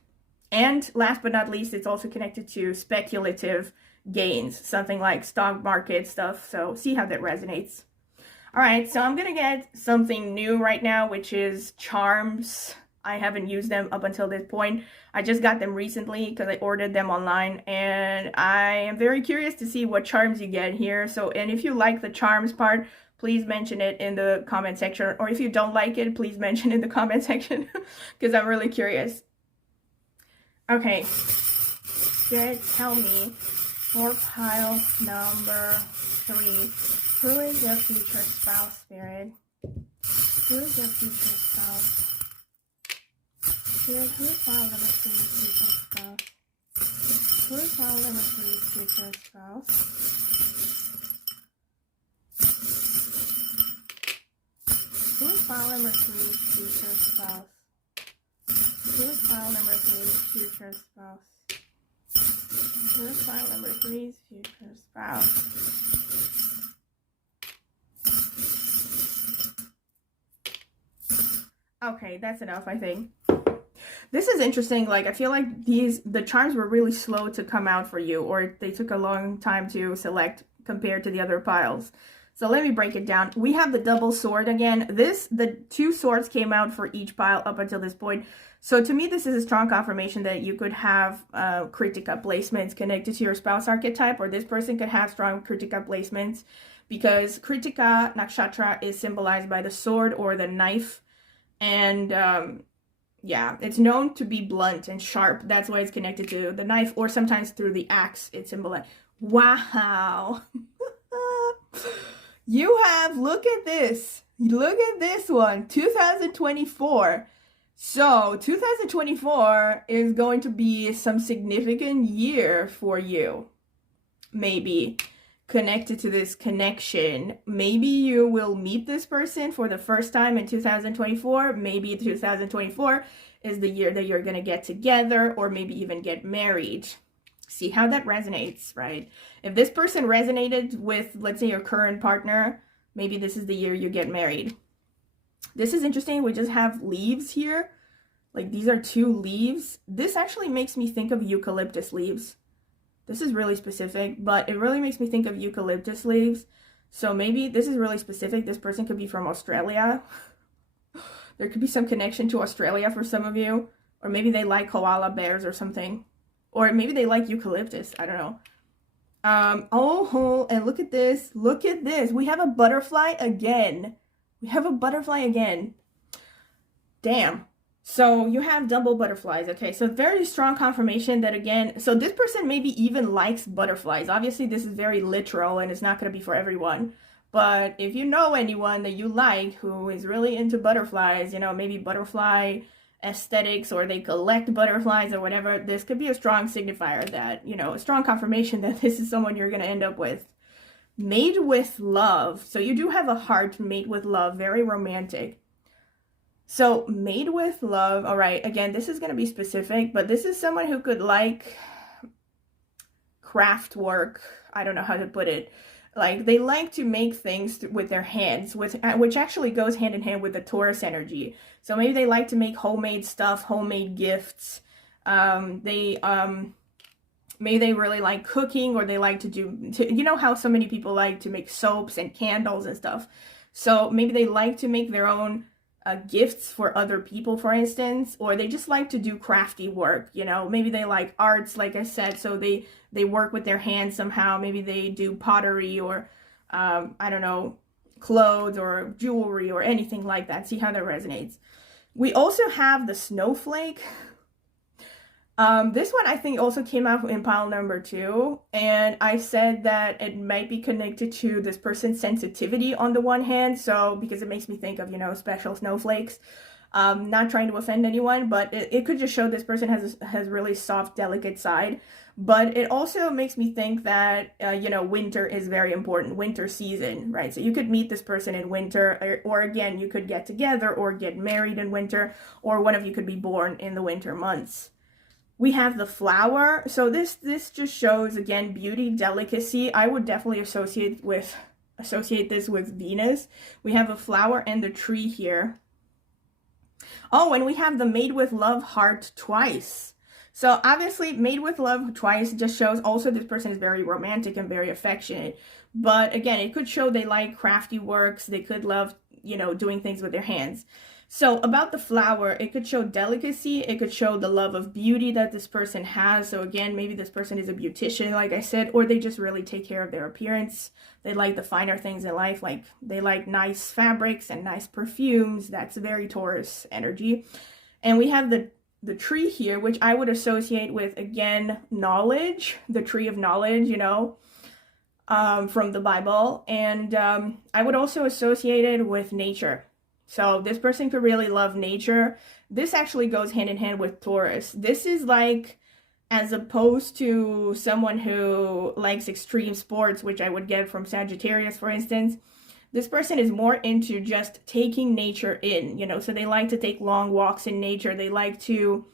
And last but not least, it's also connected to speculative gains, something like stock market stuff. So see how that resonates. All right, so I'm going to get something new right now, which is charms. I haven't used them up until this point. I just got them recently because I ordered them online, and I am very curious to see what charms you get here. So, and if you like the charms part, please mention it in the comment section. Or if you don't like it, please mention it in the comment section because I'm really curious. Okay, Spirit, tell me for pile number 3. Who is your future spouse, Spirit? Who is your future spouse? Spirit, who is file number 3 future spouse? Who is file number 3 future spouse? Who is file number 3 future spouse? Who is file number 3 future spouse? Who is file number 3's future spouse? Okay, that's enough, I think. This is interesting. Like, I feel like the charms were really slow to come out for you, or they took a long time to select compared to the other piles. So let me break it down. We have the double sword again. The 2 swords came out for each pile up until this point. So to me, this is a strong confirmation that you could have Kritika placements connected to your spouse archetype, or this person could have strong Kritika placements, because Kritika Nakshatra is symbolized by the sword or the knife. And yeah, it's known to be blunt and sharp. That's why it's connected to the knife, or sometimes through the axe. It's symbolized. Wow. You have, look at this. Look at this one, 2024. So 2024 is going to be some significant year for you. Maybe connected to this connection. Maybe you will meet this person for the first time in 2024. Maybe 2024 is the year that you're going to get together, or maybe even get married. See how that resonates, right? If this person resonated with, let's say, your current partner, maybe this is the year you get married. This is interesting. We just have leaves here. Like, these are 2 leaves. This actually makes me think of eucalyptus leaves. This is really specific, but it really makes me think of eucalyptus leaves. So maybe this is really specific. This person could be from Australia. There could be some connection to Australia for some of you. Or maybe they like koala bears or something. Or maybe they like eucalyptus. I don't know. Oh, and look at this. Look at this. We have a butterfly again. We have a butterfly again. Damn. So you have double butterflies. Okay, so very strong confirmation that, again, so this person maybe even likes butterflies. Obviously, this is very literal and it's not going to be for everyone. But if you know anyone that you like who is really into butterflies, you know, maybe butterfly aesthetics, or they collect butterflies or whatever, this could be a strong signifier that, you know, a strong confirmation that this is someone you're going to end up with. Made with love. So you do have a heart made with love, very romantic. So made with love. All right, again, this is going to be specific, but this is someone who could like craft work. I don't know how to put it. Like, they like to make things with their hands, which actually goes hand in hand with the Taurus energy. So maybe they like to make homemade stuff, homemade gifts. Maybe they really like cooking, or they like to you know how so many people like to make soaps and candles and stuff. So maybe they like to make their own gifts for other people, for instance, or they just like to do crafty work, you know. Maybe they like arts, like I said, so they work with their hands somehow. Maybe they do pottery or I don't know, clothes or jewelry or anything like that. See how that resonates. We also have the snowflake. This one I think also came out in pile number 2, and I said that it might be connected to this person's sensitivity on the one hand, so because it makes me think of, you know, special snowflakes. Not trying to offend anyone, but it could just show this person has really soft, delicate side. But it also makes me think that, you know, winter is very important, winter season, right? So you could meet this person in winter, or again, you could get together or get married in winter, or one of you could be born in the winter months. We have the flower. So this just shows, again, beauty, delicacy. I would definitely associate this with Venus. We have a flower and the tree here. Oh, and we have the made with love heart twice. So obviously made with love twice just shows also this person is very romantic and very affectionate. But again, it could show they like crafty works. They could love, you know, doing things with their hands. So about the flower, it could show delicacy. It could show the love of beauty that this person has. So again, maybe this person is a beautician, like I said, or they just really take care of their appearance. They like the finer things in life, like they like nice fabrics and nice perfumes. That's very Taurus energy. And we have the tree here, which I would associate with, again, knowledge, the tree of knowledge, you know, from the Bible. And I would also associate it with nature. So this person could really love nature. This actually goes hand in hand with Taurus. This is like, as opposed to someone who likes extreme sports, which I would get from Sagittarius, for instance, this person is more into just taking nature in, you know, so they like to take long walks in nature. They like to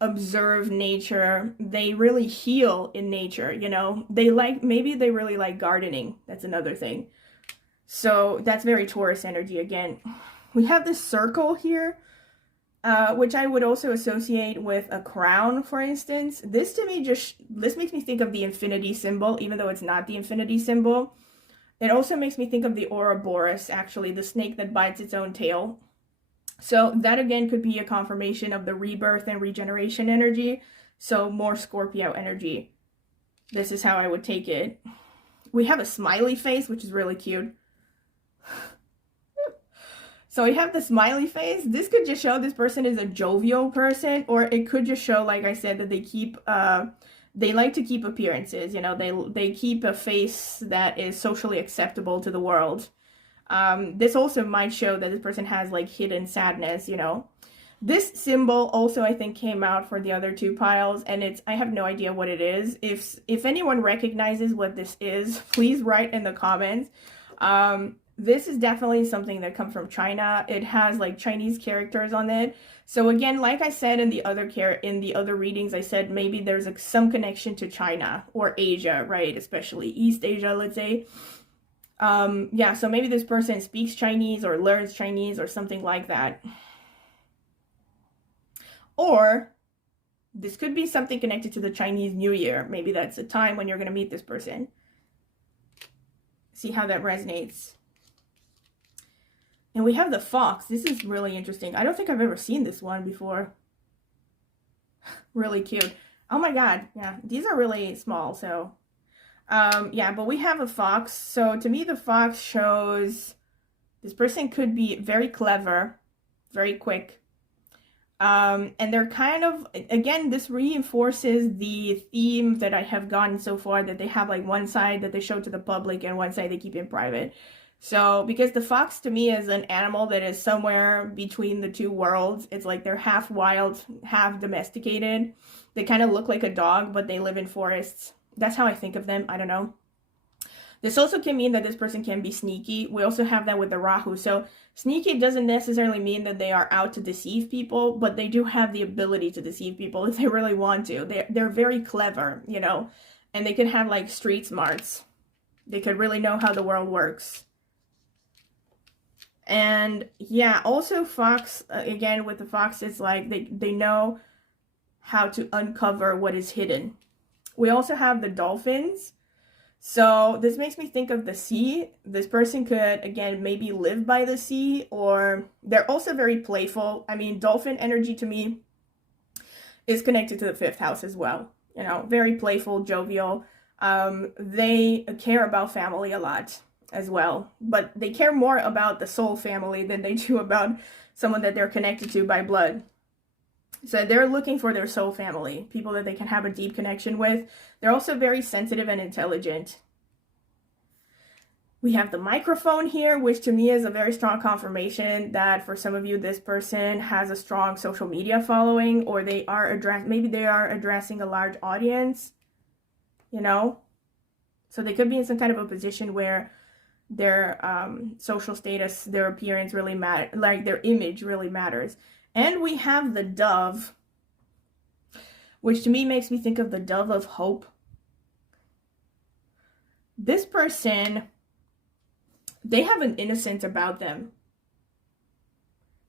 observe nature. They really heal in nature, you know. Maybe they really like gardening. That's another thing. So that's very Taurus energy again. We have this circle here, which I would also associate with a crown, for instance. This to me this makes me think of the infinity symbol, even though it's not the infinity symbol. It also makes me think of the Ouroboros, actually, the snake that bites its own tail. So that again could be a confirmation of the rebirth and regeneration energy. So more Scorpio energy. This is how I would take it. We have a smiley face, which is really cute. So we have the smiley face. This could just show this person is a jovial person, or it could just show, like I said, that they like to keep appearances, you know, they keep a face that is socially acceptable to the world. This also might show that this person has like hidden sadness, you know. This symbol also, I think, came out for the other 2 piles, and I have no idea what it is. If anyone recognizes what this is, please write in the comments. This is definitely something that comes from China. It has like Chinese characters on it. So again, like I said in the other readings, I said maybe there's some connection to China or Asia, right? Especially East Asia, let's say. Yeah, so maybe this person speaks Chinese or learns Chinese or something like that. Or this could be something connected to the Chinese New Year. Maybe that's the time when you're going to meet this person. See how that resonates. And we have the fox. This is really interesting. I don't think I've ever seen this one before. Really cute. Oh my god. Yeah, these are really small, so yeah, but we have a fox. So to me, the fox shows this person could be very clever, very quick. And they're kind of, again, this reinforces the theme that I have gotten so far, that they have like one side that they show to the public and one side they keep in private. So because the fox to me is an animal that is somewhere between the 2 worlds. It's like they're half wild, half domesticated. They kind of look like a dog, but they live in forests. That's how I think of them. I don't know. This also can mean that this person can be sneaky. We also have that with the Rahu. So sneaky doesn't necessarily mean that they are out to deceive people, but they do have the ability to deceive people if they really want to. They're very clever, you know, and they could have like street smarts. They could really know how the world works. And yeah, also fox, again, with the fox, it's like they know how to uncover what is hidden. We also have the dolphins. So this makes me think of the sea. This person could, again, maybe live by the sea, or they're also very playful. I mean, dolphin energy to me is connected to the 5th house as well. You know, very playful, jovial. They care about family a lot as well, but they care more about the soul family than they do about someone that they're connected to by blood. So they're looking for their soul family, people that they can have a deep connection with. They're also very sensitive and intelligent. We have the microphone here, which to me is a very strong confirmation that for some of you, this person has a strong social media following, or maybe they are addressing a large audience, you know? So they could be in some kind of a position where their social status, their appearance really matters, like their image really matters. And we have the dove, which to me makes me think of the dove of hope. This person, they have an innocence about them.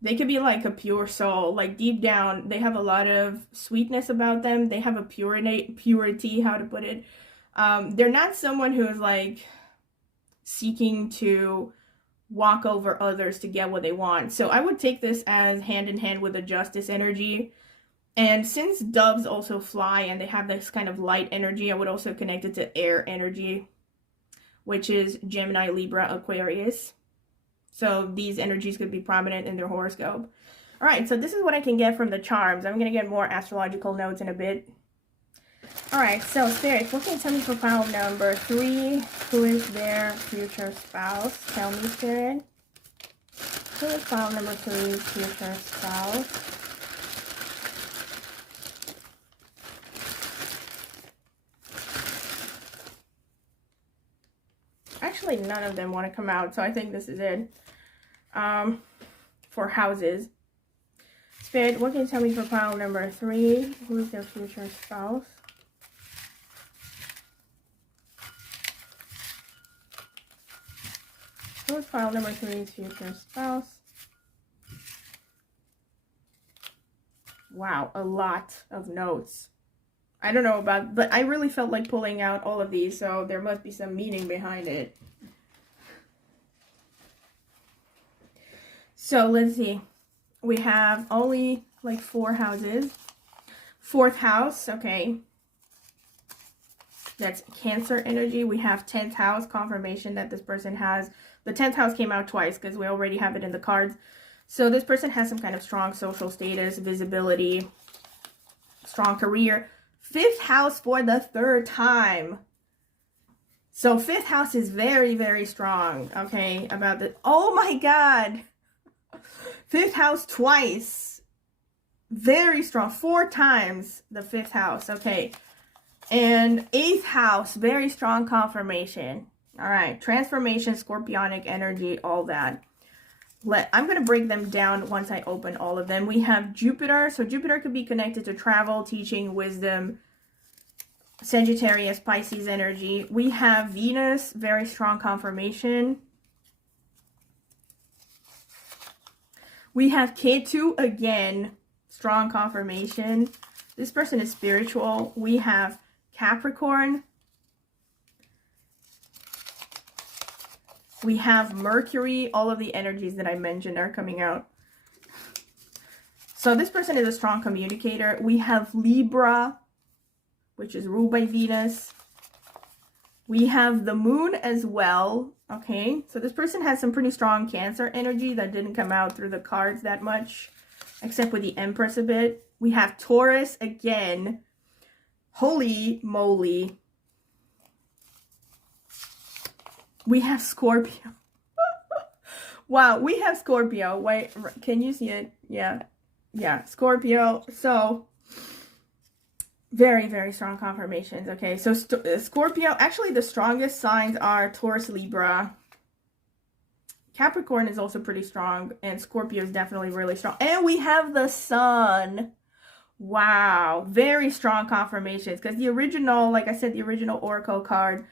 They could be like a pure soul, like deep down, they have a lot of sweetness about them. They have a purity, how to put it. They're not someone who is like seeking to walk over others to get what they want. So I would take this as hand in hand with the justice energy. And since doves also fly and they have this kind of light energy, I would also connect it to air energy, which is Gemini, Libra, Aquarius. So these energies could be prominent in their horoscope. All right, so this is what I can get from the charms. I'm going to get more astrological notes in a bit. All right, so Spirit, what can you tell me for file number 3? Who is their future spouse? Tell me, Spirit. Who is file number 3's future spouse? Actually, none of them want to come out, so I think this is it. For houses. Spirit, what can you tell me for pile number 3? Who is their future spouse? Who is pile number 3's future spouse? Wow, a lot of notes. I don't know about, but I really felt like pulling out all of these, so there must be some meaning behind it. So let's see. We have only like 4 houses. 4th house, okay. That's Cancer energy. We have 10th house, confirmation that this person has. The 10th house came out twice because we already have it in the cards. So this person has some kind of strong social status, visibility, strong career. 5th house for the 3rd time. So 5th house is very, very strong, okay, about the, oh my God. 5th house twice. Very strong. 4 times the 5th house, okay. And 8th house, very strong confirmation. All right, transformation, scorpionic energy, all that. I'm going to break them down once I open all of them. We have Jupiter. So Jupiter could be connected to travel, teaching, wisdom. Sagittarius, Pisces energy. We have Venus, very strong confirmation. We have Ketu, again, strong confirmation. This person is spiritual. We have Capricorn. We have Mercury. All of the energies that I mentioned are coming out. So this person is a strong communicator. We have Libra, which is ruled by Venus. We have the moon as well. Okay, so this person has some pretty strong Cancer energy that didn't come out through the cards that much, except with the Empress a bit. We have Taurus again. Holy moly. We have Scorpio. Wow, we have Scorpio. Wait, can you see it? Yeah. Yeah, Scorpio. So, very, very strong confirmations. Okay, so Scorpio, actually the strongest signs are Taurus, Libra. Capricorn is also pretty strong, and Scorpio is definitely really strong. And we have the Sun. Wow, very strong confirmations, because the original, like I said, the original Oracle card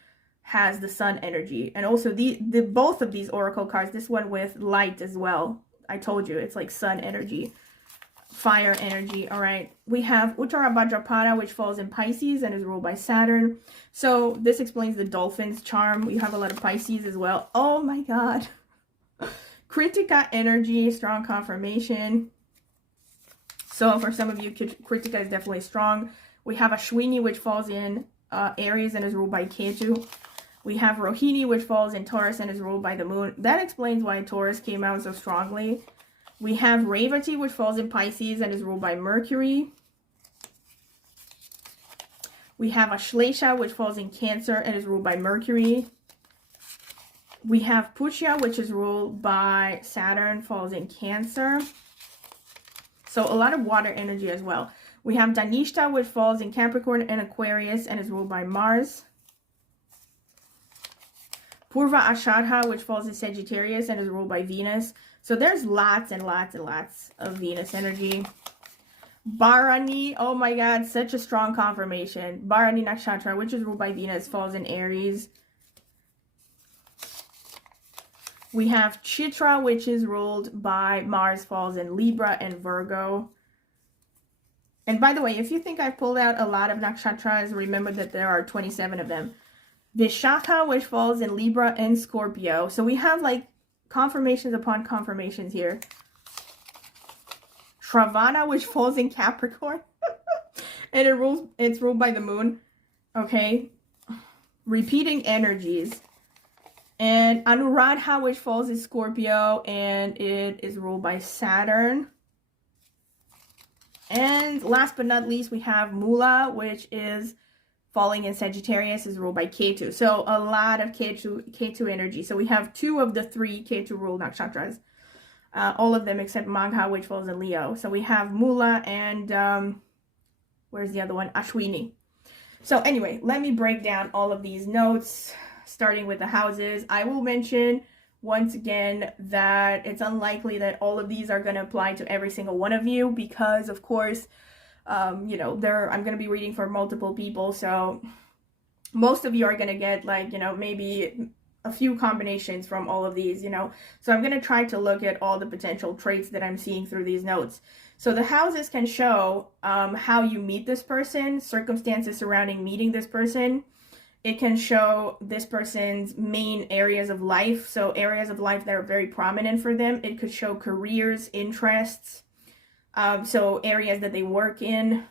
has the Sun energy, and also the both of these Oracle cards, this one with light as well. I told you, it's like Sun energy. fire energy. All right, we have Uttara Bhadrapada, which falls in Pisces and is ruled by Saturn. So this explains the dolphin's charm. We have a lot of Pisces as well. Oh my god. Kritika energy, strong confirmation. So for some of you, Kritika is definitely strong. We have Ashwini, which falls in Aries and is ruled by Ketu. We have Rohini, which falls in Taurus and is ruled by the moon. That explains why Taurus came out so strongly. We have Revati, which falls in Pisces and is ruled by Mercury. We have Ashlesha, which falls in Cancer and is ruled by Mercury. We have Pushya, which is ruled by Saturn, falls in Cancer. So a lot of water energy as well. We have Dhanishta, which falls in Capricorn and Aquarius and is ruled by Mars. Purva Ashadha, which falls in Sagittarius and is ruled by Venus. So there's lots and lots and lots of Venus energy. Bharani, oh my god, such a strong confirmation. Bharani Nakshatra, which is ruled by Venus, falls in Aries. We have Chitra, which is ruled by Mars, falls in Libra and Virgo. And by the way, if you think I've pulled out a lot of nakshatras, remember that there are 27 of them. Vishakha, which falls in Libra and Scorpio. So we have like confirmations upon confirmations here. Shravana, which falls in Capricorn. And it's ruled by the moon. Okay. Repeating energies. And Anuradha, which falls in Scorpio, and it is ruled by Saturn. And last but not least, we have Mula, which is falling in Sagittarius, is ruled by Ketu. So a lot of Ketu energy. So we have 2 of the 3 Ketu ruled nakshatras. All of them except Magha, which falls in Leo. So we have Mula and where's the other one? Ashwini. So anyway, let me break down all of these notes, starting with the houses. I will mention once again that it's unlikely that all of these are going to apply to every single one of you because, of course, you know, I'm going to be reading for multiple people. So most of you are going to get like, you know, maybe a few combinations from all of these, you know. So I'm going to try to look at all the potential traits that I'm seeing through these notes. So the houses can show how you meet this person, circumstances surrounding meeting this person. It can show this person's main areas of life, so areas of life that are very prominent for them. It could show careers, interests, so areas that they work in.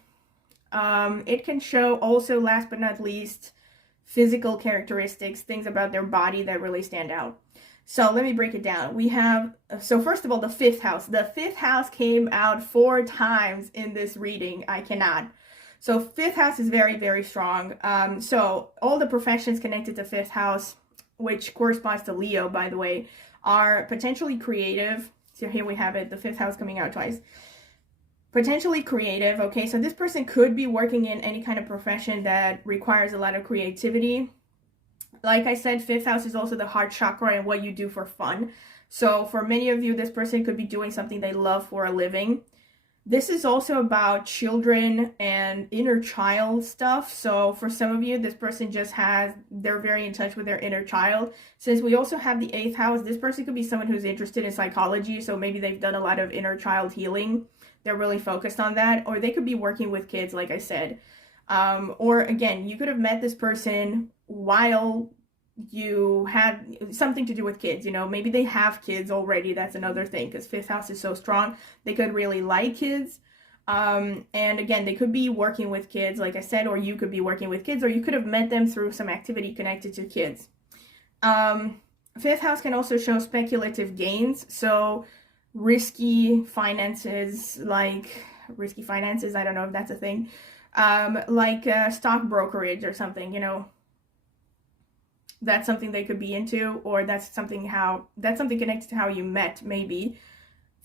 It can show also, last but not least, physical characteristics, things about their body that really stand out. So let me break it down. We have, so first of all, the 5th house. The 5th house came out 4 times in this reading. I cannot. So 5th house is very, very strong. So all the professions connected to 5th house, which corresponds to Leo, by the way, are potentially creative. So here we have it, the 5th house coming out twice. Potentially creative, okay? So this person could be working in any kind of profession that requires a lot of creativity. Like I said, 5th house is also the heart chakra and what you do for fun. So for many of you, this person could be doing something they love for a living. This is also about children and inner child stuff. So for some of you, this person they're very in touch with their inner child. Since we also have the 8th house, this person could be someone who's interested in psychology. So maybe they've done a lot of inner child healing. They're really focused on that. Or they could be working with kids, like I said. Or again, you could have met this person while you had something to do with kids, you know, maybe they have kids already. That's another thing, because 5th house is so strong. They could really like kids. And again, they could be working with kids, like I said, or you could be working with kids, or you could have met them through some activity connected to kids. 5th house can also show speculative gains. So risky finances, I don't know if that's a thing, like stock brokerage or something, you know. That's something they could be into, or that's something connected to how you met, maybe.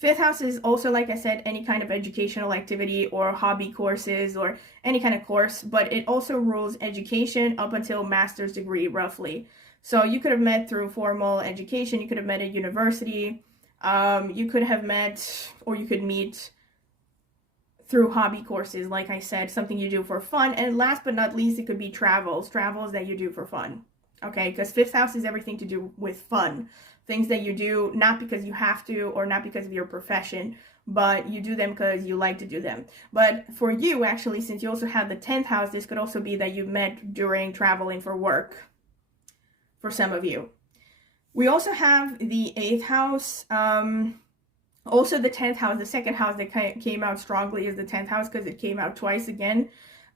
5th house is also, like I said, any kind of educational activity or hobby courses or any kind of course, but it also rules education up until master's degree, roughly. So you could have met through formal education, you could have met at university, you could have met, or you could meet through hobby courses, like I said, something you do for fun. And last but not least, it could be travels that you do for fun. Okay, because 5th house is everything to do with fun. things that you do not because you have to or not because of your profession, but you do them because you like to do them. But for you, actually, since you also have the 10th house, this could also be that you met during traveling for work for some of you. We also have the 8th house. Also the 10th house, the second house that came out strongly is the 10th house because it came out twice again.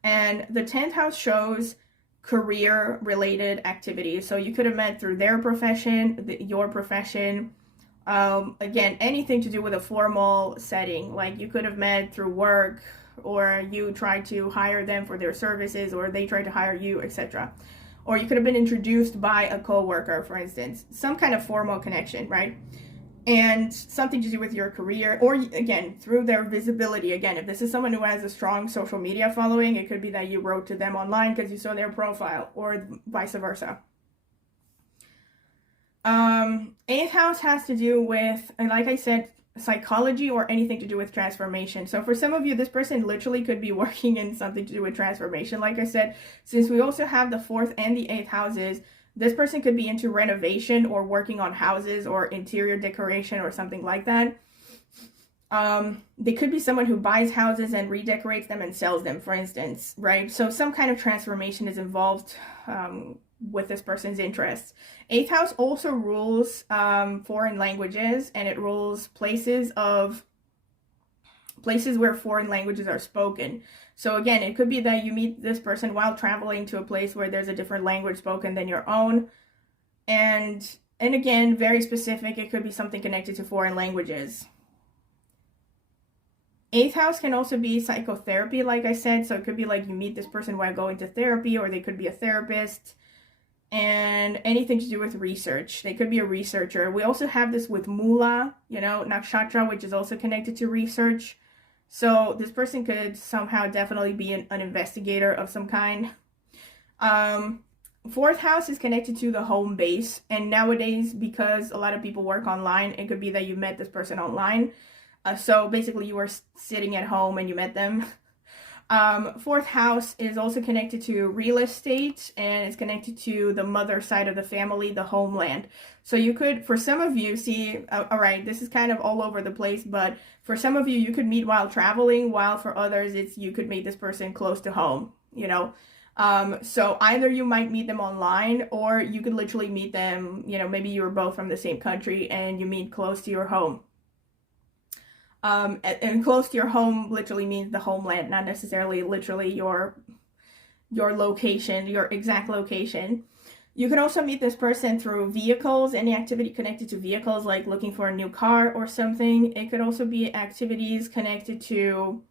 And the 10th house shows career related activities. So you could have met through their profession, your profession. Again, anything to do with a formal setting, like you could have met through work, or you tried to hire them for their services, or they tried to hire you, etc. Or you could have been introduced by a co-worker, for instance, some kind of formal connection, right? And something to do with your career, or again, through their visibility. Again, if this is someone who has a strong social media following, it could be that you wrote to them online because you saw their profile, or vice versa. 8th house has to do with, and like I said, psychology or anything to do with transformation. So for some of you, this person literally could be working in something to do with transformation. Like I said, since we also have the 4th and the 8th houses, this person could be into renovation or working on houses or interior decoration or something like that. They could be someone who buys houses and redecorates them and sells them, for instance, right? So some kind of transformation is involved with this person's interests. 8th house also rules foreign languages, and it rules places where foreign languages are spoken. So again, it could be that you meet this person while traveling to a place where there's a different language spoken than your own. And again, very specific, it could be something connected to foreign languages. 8th house can also be psychotherapy, like I said. So it could be like you meet this person while going to therapy, or they could be a therapist. And anything to do with research. They could be a researcher. We also have this with Mula, nakshatra, which is also connected to research. So this person could somehow definitely be an investigator of some kind. 4th house is connected to the home base. And nowadays, because a lot of people work online, it could be that you met this person online. So basically you were sitting at home and you met them. 4th house is also connected to real estate, and it's connected to the mother side of the family, the homeland. So you could, for some of you, all right, this is kind of all over the place, but for some of you, you could meet while traveling, while for others, you could meet this person close to home, So either you might meet them online, or you could literally meet them, maybe you were both from the same country and you meet close to your home. And close to your home literally means the homeland, not necessarily literally your location, your exact location. You can also meet this person through vehicles, any activity connected to vehicles, like looking for a new car or something. It could also be activities connected to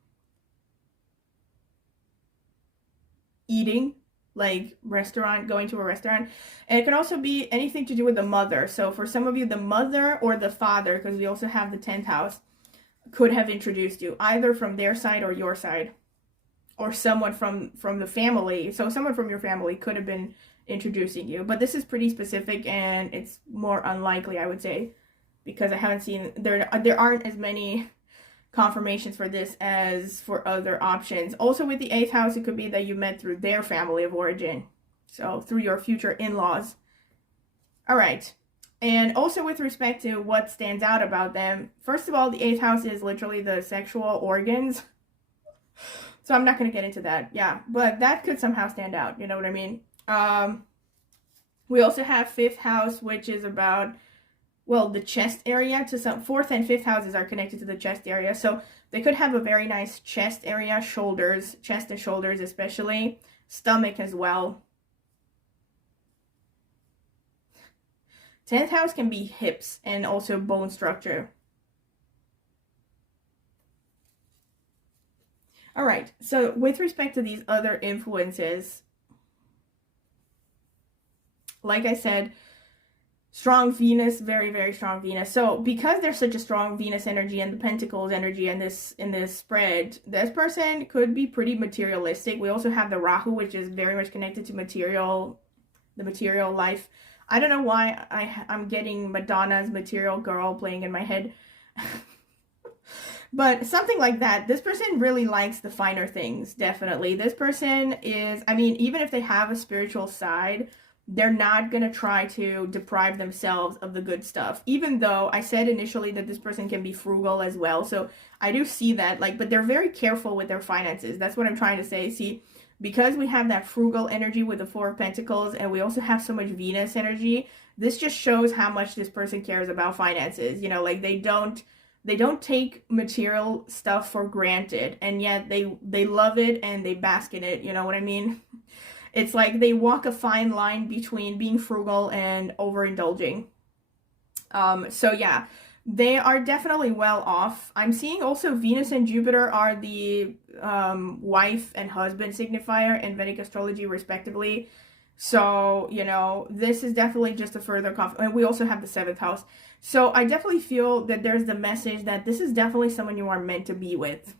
eating, like going to a restaurant. And it can also be anything to do with the mother. So for some of you, the mother or the father, because we also have the 10th house, could have introduced you, either from their side or your side, or someone from the family. So someone from your family could have been introducing you, but this is pretty specific, and it's more unlikely, I would say, because I haven't seen, there aren't as many confirmations for this as for other options. Also with the 8th house, it could be that you met through their family of origin, so through your future in-laws. All right. And also with respect to what stands out about them, first of all, the 8th house is literally the sexual organs. So I'm not going to get into that. Yeah, but that could somehow stand out. You know what I mean? We also have 5th house, which is about, well, the chest area. To some 4th and 5th houses are connected to the chest area. So they could have a very nice chest area, shoulders, chest and shoulders especially, stomach as well. 10th house can be hips and also bone structure. All right, so with respect to these other influences, like I said, strong Venus, very, very strong Venus. So because there's such a strong Venus energy and the Pentacles energy in this spread, this person could be pretty materialistic. We also have the Rahu, which is very much connected to the material life. I don't know why I'm getting Madonna's Material Girl playing in my head. But something like that. This person really likes the finer things, definitely. This person is, I mean, even if they have a spiritual side, they're not going to try to deprive themselves of the good stuff, even though I said initially that this person can be frugal as well. So I do see that, like, but they're very careful with their finances. That's what I'm trying to say. See, because we have that frugal energy with the Four of Pentacles, and we also have so much Venus energy, this just shows how much this person cares about finances. You know, like they don't take material stuff for granted, and yet they love it and they bask in it. You know what I mean? It's like they walk a fine line between being frugal and overindulging. So yeah, they are definitely well off. I'm seeing also Venus and Jupiter are the wife and husband signifier in Vedic astrology, respectively. So, you know, this is definitely just a further and we also have the 7th house. So I definitely feel that there's the message that this is definitely someone you are meant to be with.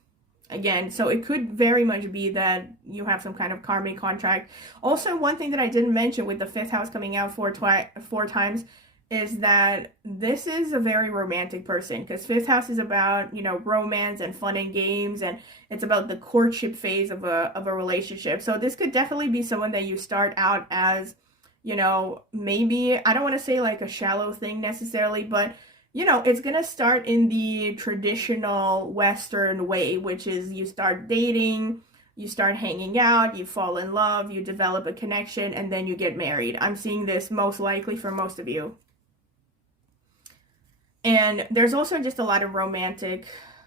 Again, so it could very much be that you have some kind of karmic contract. Also, one thing that I didn't mention with the 5th house coming out four times is that this is a very romantic person, because 5th house is about, you know, romance and fun and games, and it's about the courtship phase of a relationship. So this could definitely be someone that you start out as, you know, maybe, I don't want to say like a shallow thing necessarily, but you know, it's going to start in the traditional Western way, which is you start dating, you start hanging out, you fall in love, you develop a connection, and then you get married. I'm seeing this most likely for most of you. And there's also just a lot of romantic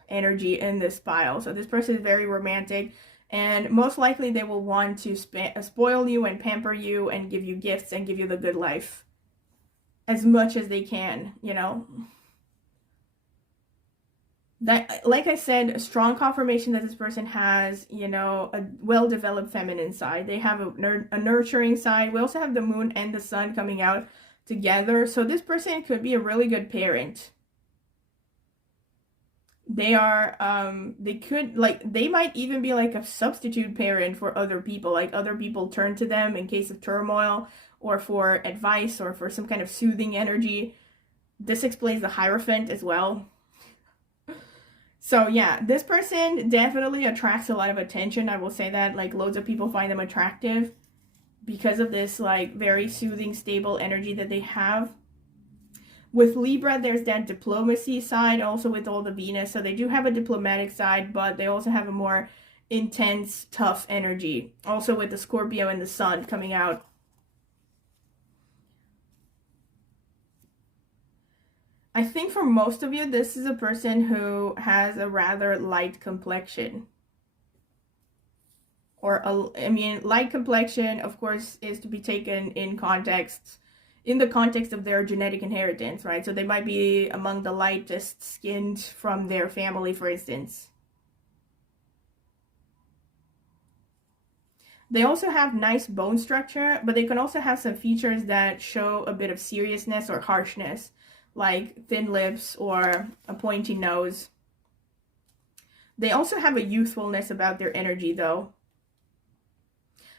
energy in this pile. So this person is very romantic, and most likely they will want to spoil you and pamper you and give you gifts and give you the good life as much as they can, you know. That, like I said, a strong confirmation that this person has, you know, a well-developed feminine side. They have a nurturing side. We also have the moon and the sun coming out together. So this person could be a really good parent. They are, they might even be like a substitute parent for other people. Like other people turn to them in case of turmoil or for advice or for some kind of soothing energy. This explains the Hierophant as well. So yeah, this person definitely attracts a lot of attention. I will say that, like, loads of people find them attractive because of this, like, very soothing, stable energy that they have. With Libra, there's that diplomacy side, also with all the Venus. So they do have a diplomatic side, but they also have a more intense, tough energy. Also with the Scorpio and the Sun coming out. I think for most of you, this is a person who has a rather light complexion. Light complexion, of course, is to be taken in the context of their genetic inheritance, right? So they might be among the lightest skinned from their family, for instance. They also have nice bone structure, but they can also have some features that show a bit of seriousness or harshness, like thin lips or a pointy nose. They also have a youthfulness about their energy, though.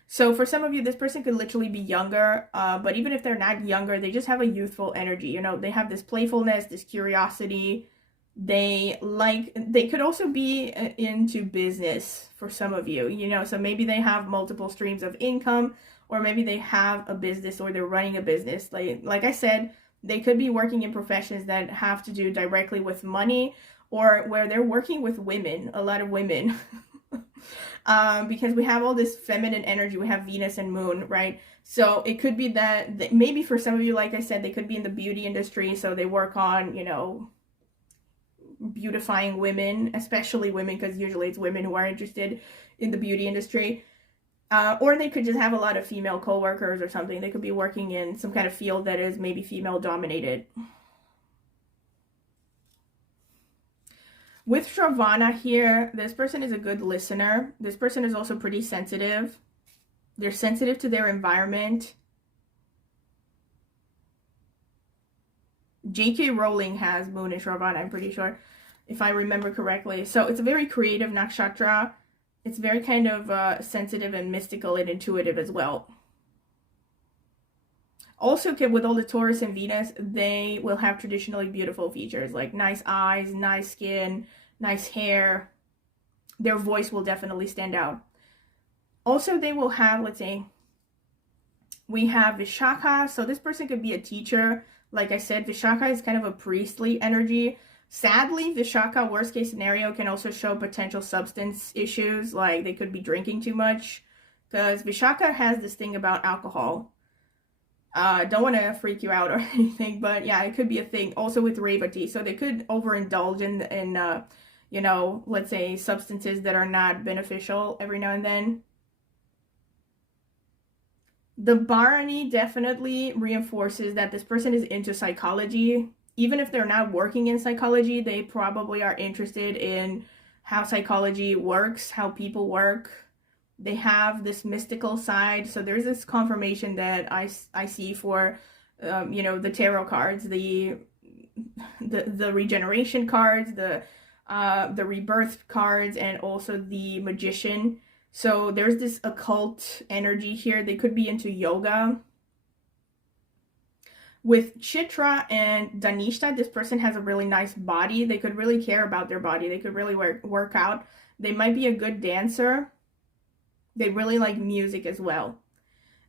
So for some of you, this person could literally be younger, but even if they're not younger, they just have a youthful energy. You know, they have this playfulness, this curiosity. They could also be into business for some of you, you know, so maybe they have multiple streams of income, or maybe they have a business or they're running a business. Like I said, they could be working in professions that have to do directly with money, or where they're working with women, a lot of women. Because we have all this feminine energy, we have Venus and Moon, right? So it could be that maybe for some of you, like I said, they could be in the beauty industry, so they work on, you know, beautifying women, especially women, because usually it's women who are interested in the beauty industry. Or they could just have a lot of female co-workers or something. They could be working in some kind of field that is maybe female dominated. With Shravana here, this person is a good listener. This person is also pretty sensitive. They're sensitive to their environment. J.K. Rowling has Moon in Shravana, I'm pretty sure, if I remember correctly. So it's a very creative nakshatra. It's very kind of sensitive and mystical and intuitive as well. Also, with all the Taurus and Venus, they will have traditionally beautiful features, like nice eyes, nice skin, nice hair. Their voice will definitely stand out. Also, they will have, let's say, We have Vishaka. So this person could be a teacher. Like I said, Vishaka is kind of a priestly energy. Sadly, Vishaka, worst case scenario, can also show potential substance issues, like they could be drinking too much, because Vishaka has this thing about alcohol. Don't want to freak you out or anything, but yeah, it could be a thing. Also with Revati, so they could overindulge in you know, let's say substances that are not beneficial every now and then. The Bharani definitely reinforces that this person is into psychology. Even if they're not working in psychology, they probably are interested in how psychology works, how people work. They have this mystical side. So there's this confirmation that I see for, you know, the tarot cards, the regeneration cards, the rebirth cards, and also the magician. So there's this occult energy here. They could be into yoga. With Chitra and Danishta, this person has a really nice body. They could really care about their body. They could really work out. They might be a good dancer. They really like music as well.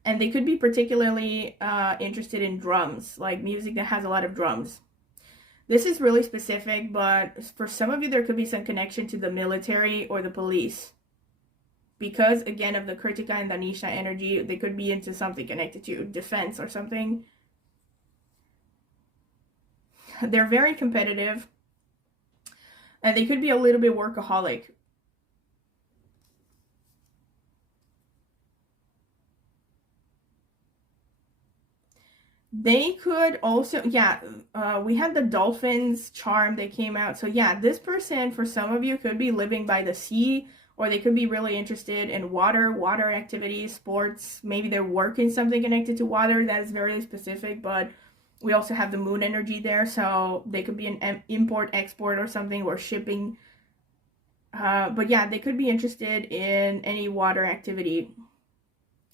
And they could be particularly interested in drums, like music that has a lot of drums. This is really specific, but for some of you, there could be some connection to the military or the police. Because, again, of the Kritika and Danisha energy, they could be into something connected to defense or something. They're very competitive. And they could be a little bit workaholic. They could also, yeah, we had the dolphins charm that came out. So, yeah, this person, for some of you, could be living by the sea, or they could be really interested in water activities, sports. Maybe they're working something connected to water. That is very specific, but we also have the moon energy there. So they could be an import, export or something, or shipping. But yeah, they could be interested in any water activity.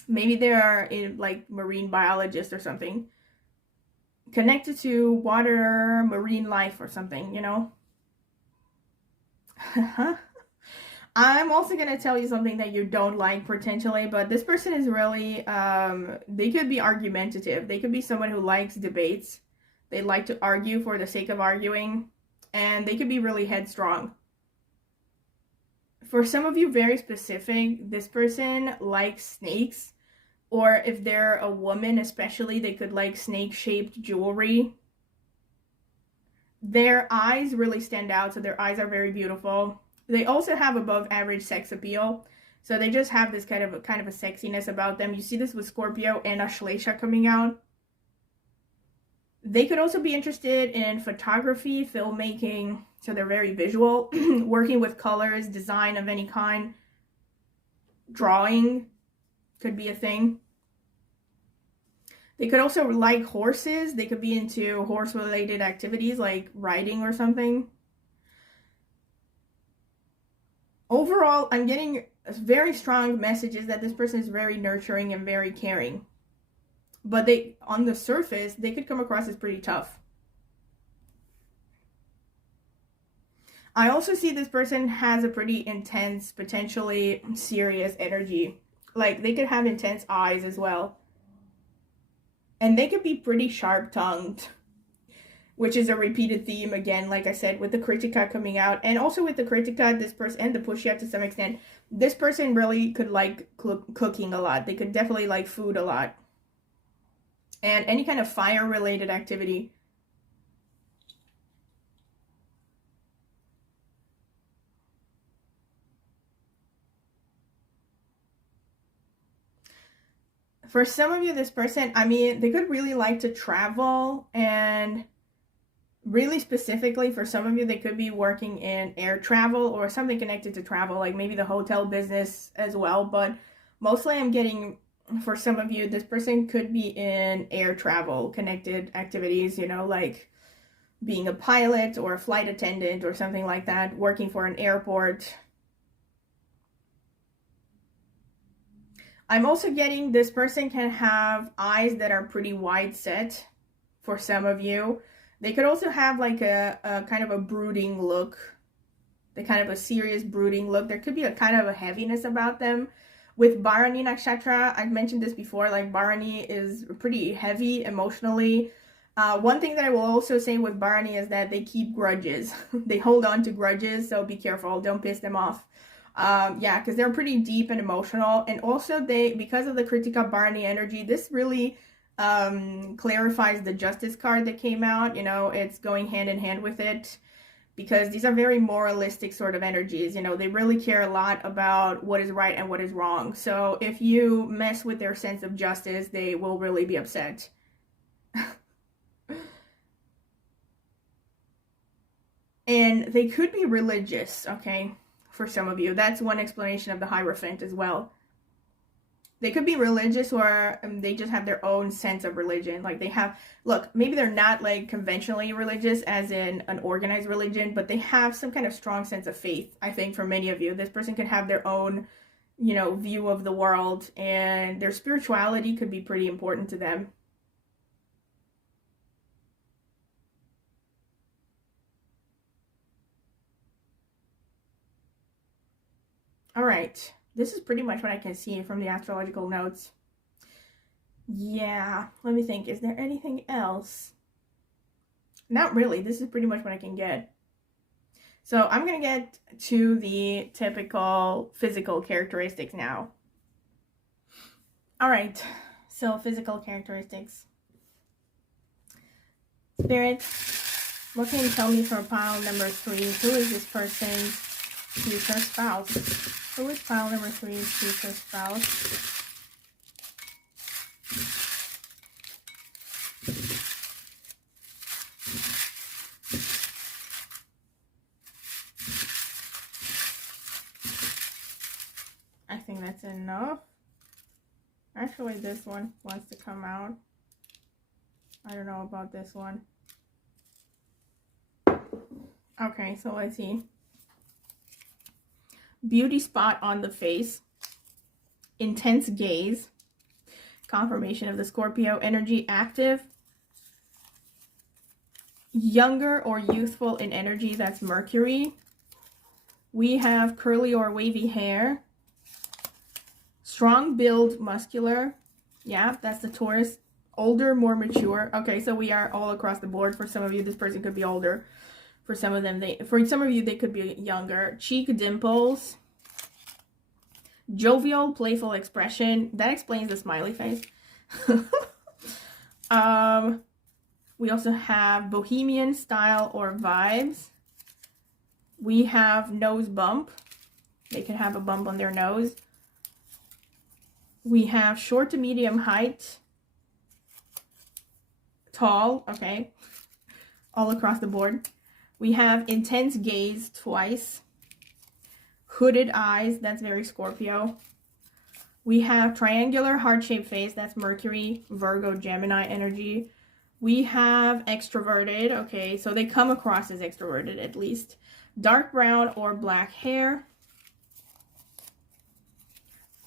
Maybe they are in like marine biologist or something. Connected to water, marine life or something, you know? I'm also going to tell you something that you don't like potentially, but this person is really, they could be argumentative. They could be someone who likes debates. They like to argue for the sake of arguing, and they could be really headstrong. For some of you, very specific, this person likes snakes, or if they're a woman especially, they could like snake-shaped jewelry. Their eyes really stand out, so their eyes are very beautiful. They also have above average sex appeal. So they just have this kind of a sexiness about them. You see this with Scorpio and Ashlesha coming out. They could also be interested in photography, filmmaking. So they're very visual, working with colors, design of any kind. Drawing could be a thing. They could also like horses. They could be into horse-related activities like riding or something. Overall, I'm getting very strong messages that this person is very nurturing and very caring. But they, on the surface, they could come across as pretty tough. I also see this person has a pretty intense, potentially serious energy. Like, they could have intense eyes as well. And they could be pretty sharp-tongued, which is a repeated theme again, like I said, with the Kritika coming out. And also with the Kritika, this person, and the Pushya to some extent, this person really could like cooking a lot. They could definitely like food a lot. And any kind of fire-related activity. For some of you, this person, I mean, they could really like to travel, and really specifically for some of you, they could be working in air travel or something connected to travel, like maybe the hotel business as well. But mostly I'm getting, for some of you, this person could be in air travel connected activities, you know, like being a pilot or a flight attendant or something like that, working for an airport. I'm also getting this person can have eyes that are pretty wide set for some of you. They could also have like a kind of a brooding look, the kind of a serious brooding look. There could be a kind of a heaviness about them, With Bharani Nakshatra, I've mentioned this before, like Bharani is pretty heavy emotionally. One thing that I will also say with Bharani is that they keep grudges. They hold on to grudges, so be careful. Don't piss them off. Yeah, because they're pretty deep and emotional. And also because of the Kritika Bharani energy, this really clarifies the Justice card that came out. You know, it's going hand in hand with it, because these are very moralistic sort of energies. You know, they really care a lot about what is right and what is wrong. So if you mess with their sense of justice, they will really be upset. And they could be religious, okay, for some of you. That's one explanation of the Hierophant as well. They could be religious, or they just have their own sense of religion. Like they have, look, maybe they're not like conventionally religious as in an organized religion, but they have some kind of strong sense of faith. I think for many of you, this person could have their own, you know, view of the world, and their spirituality could be pretty important to them. All right. This is pretty much what I can see from the astrological notes. Yeah, let me think. Is there anything else? Not really. This is pretty much what I can get. So I'm going to get to the typical physical characteristics now. All right. So physical characteristics. Spirit, what can you tell me for pile number 3? Who is this person's future spouse? Who is pile number 3's future spouse? I think that's enough. Actually, this one wants to come out. I don't know about this one. Okay, so let's see. Beauty spot on the face. Intense gaze. Confirmation of the Scorpio energy. Active. Younger or youthful in energy. That's Mercury. We have curly or wavy hair. Strong build, muscular. Yeah, that's the Taurus. Older, more mature. Okay, so we are all across the board. For some of you, this person could be older. For some of them, for some of you, they could be younger. Cheek dimples. Jovial, playful expression. That explains the smiley face. We also have bohemian style or vibes. We have nose bump. They can have a bump on their nose. We have short to medium height. Tall, okay. All across the board. We have intense gaze twice. Hooded eyes, that's very Scorpio. We have triangular heart-shaped face, that's Mercury, Virgo, Gemini energy. We have extroverted, okay, so they come across as extroverted at least. Dark brown or black hair.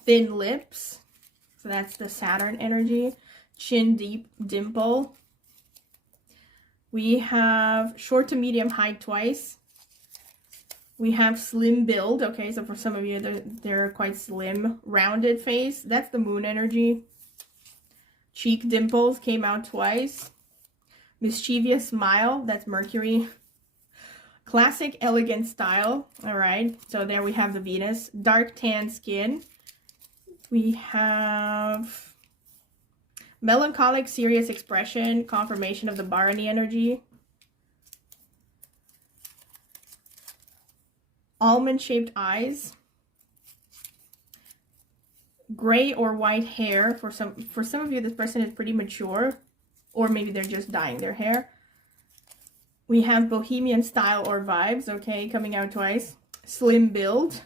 Thin lips, so that's the Saturn energy. Chin deep dimple. We have short to medium height twice. We have slim build. Okay, so for some of you, they're quite slim. Rounded face. That's the moon energy. Cheek dimples came out twice. Mischievous smile. That's Mercury. Classic elegant style. All right, so there we have the Venus. Dark tan skin. We have melancholic, serious expression. Confirmation of the Bharani energy. Almond-shaped eyes. Gray or white hair. For some of you, this person is pretty mature, or maybe they're just dyeing their hair. We have bohemian style or vibes, okay, coming out twice. Slim build,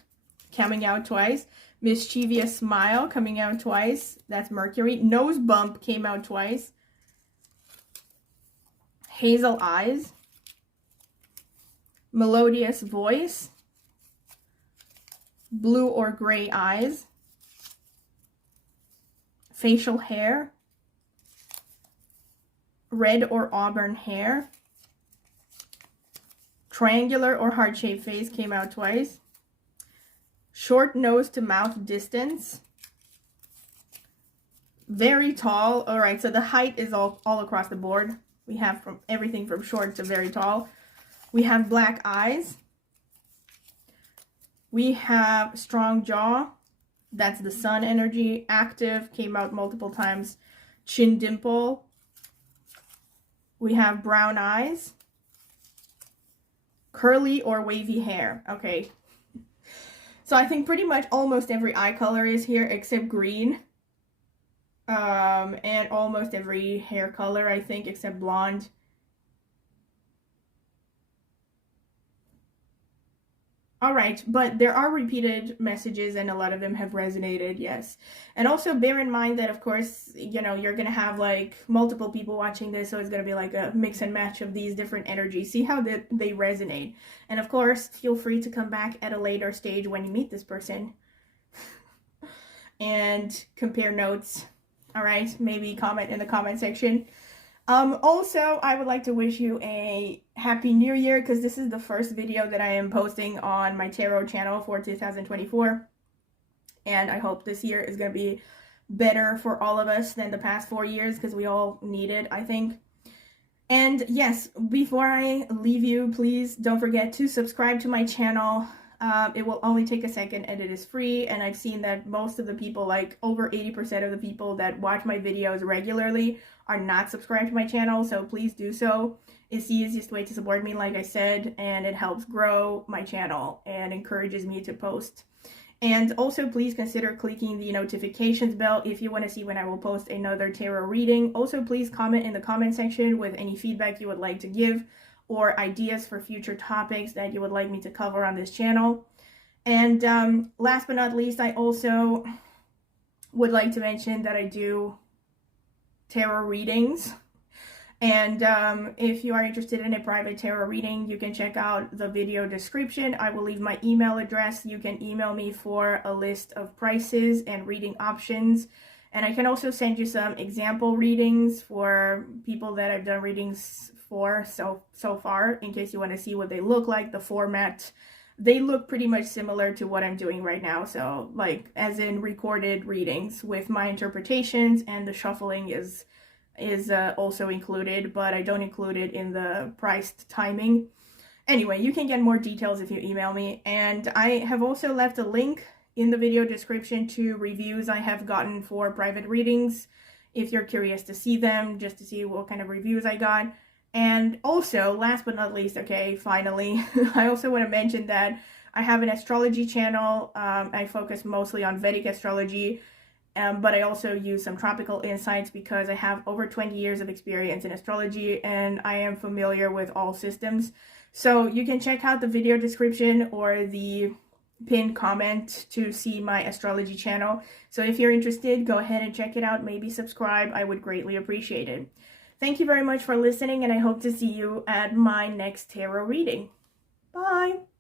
coming out twice. Mischievous smile, coming out twice. That's Mercury. Nose bump came out twice. Hazel eyes. Melodious voice. Blue or gray eyes. Facial hair. Red or auburn hair. Triangular or heart-shaped face came out twice. Short nose to mouth distance. very tall. All right, so the height is all across the board. We have from everything from short to very tall. We have black eyes. We have strong jaw. That's the sun energy. Active, came out multiple times. Chin dimple. We have brown eyes. Curly or wavy hair. Okay. So I think pretty much almost every eye color is here except green. And almost every hair color, I think, except blonde. All right, but there are repeated messages and a lot of them have resonated, yes. And also bear in mind that, of course, you know, you're going to have like multiple people watching this, so it's going to be like a mix and match of these different energies. See how they resonate. And of course, feel free to come back at a later stage when you meet this person and compare notes. All right, maybe comment in the comment section. Also, I would like to wish you a happy new year, because this is the first video that I am posting on my tarot channel for 2024. And I hope this year is going to be better for all of us than the past 4 years, because we all need it, I think. And yes, before I leave you, please don't forget to subscribe to my channel. It will only take a second and it is free, and I've seen that most of the people, like over 80% of the people that watch my videos regularly, are not subscribed to my channel, so please do so. It's the easiest way to support me, like I said, and it helps grow my channel and encourages me to post. And also please consider clicking the notifications bell if you want to see when I will post another tarot reading. Also please comment in the comment section with any feedback you would like to give, or ideas for future topics that you would like me to cover on this channel. And last but not least, I also would like to mention that I do tarot readings. And if you are interested in a private tarot reading, you can check out the video description. I will leave my email address. You can email me for a list of prices and reading options. And I can also send you some example readings for people that I've done readings for so far, in case you want to see what they look like, the format. They look pretty much similar to what I'm doing right now, so like as in recorded readings with my interpretations, and the shuffling is also included, but I don't include it in the priced timing. Anyway, you can get more details if you email me. And I have also left a link in the video description to reviews I have gotten for private readings, if you're curious to see them, just to see what kind of reviews I got. And also, last but not least, okay, finally, I also want to mention that I have an astrology channel. I focus mostly on Vedic astrology, but I also use some tropical insights because I have over 20 years of experience in astrology and I am familiar with all systems. So you can check out the video description or the pinned comment to see my astrology channel. So if you're interested, go ahead and check it out. Maybe subscribe. I would greatly appreciate it. Thank you very much for listening, and I hope to see you at my next tarot reading. Bye!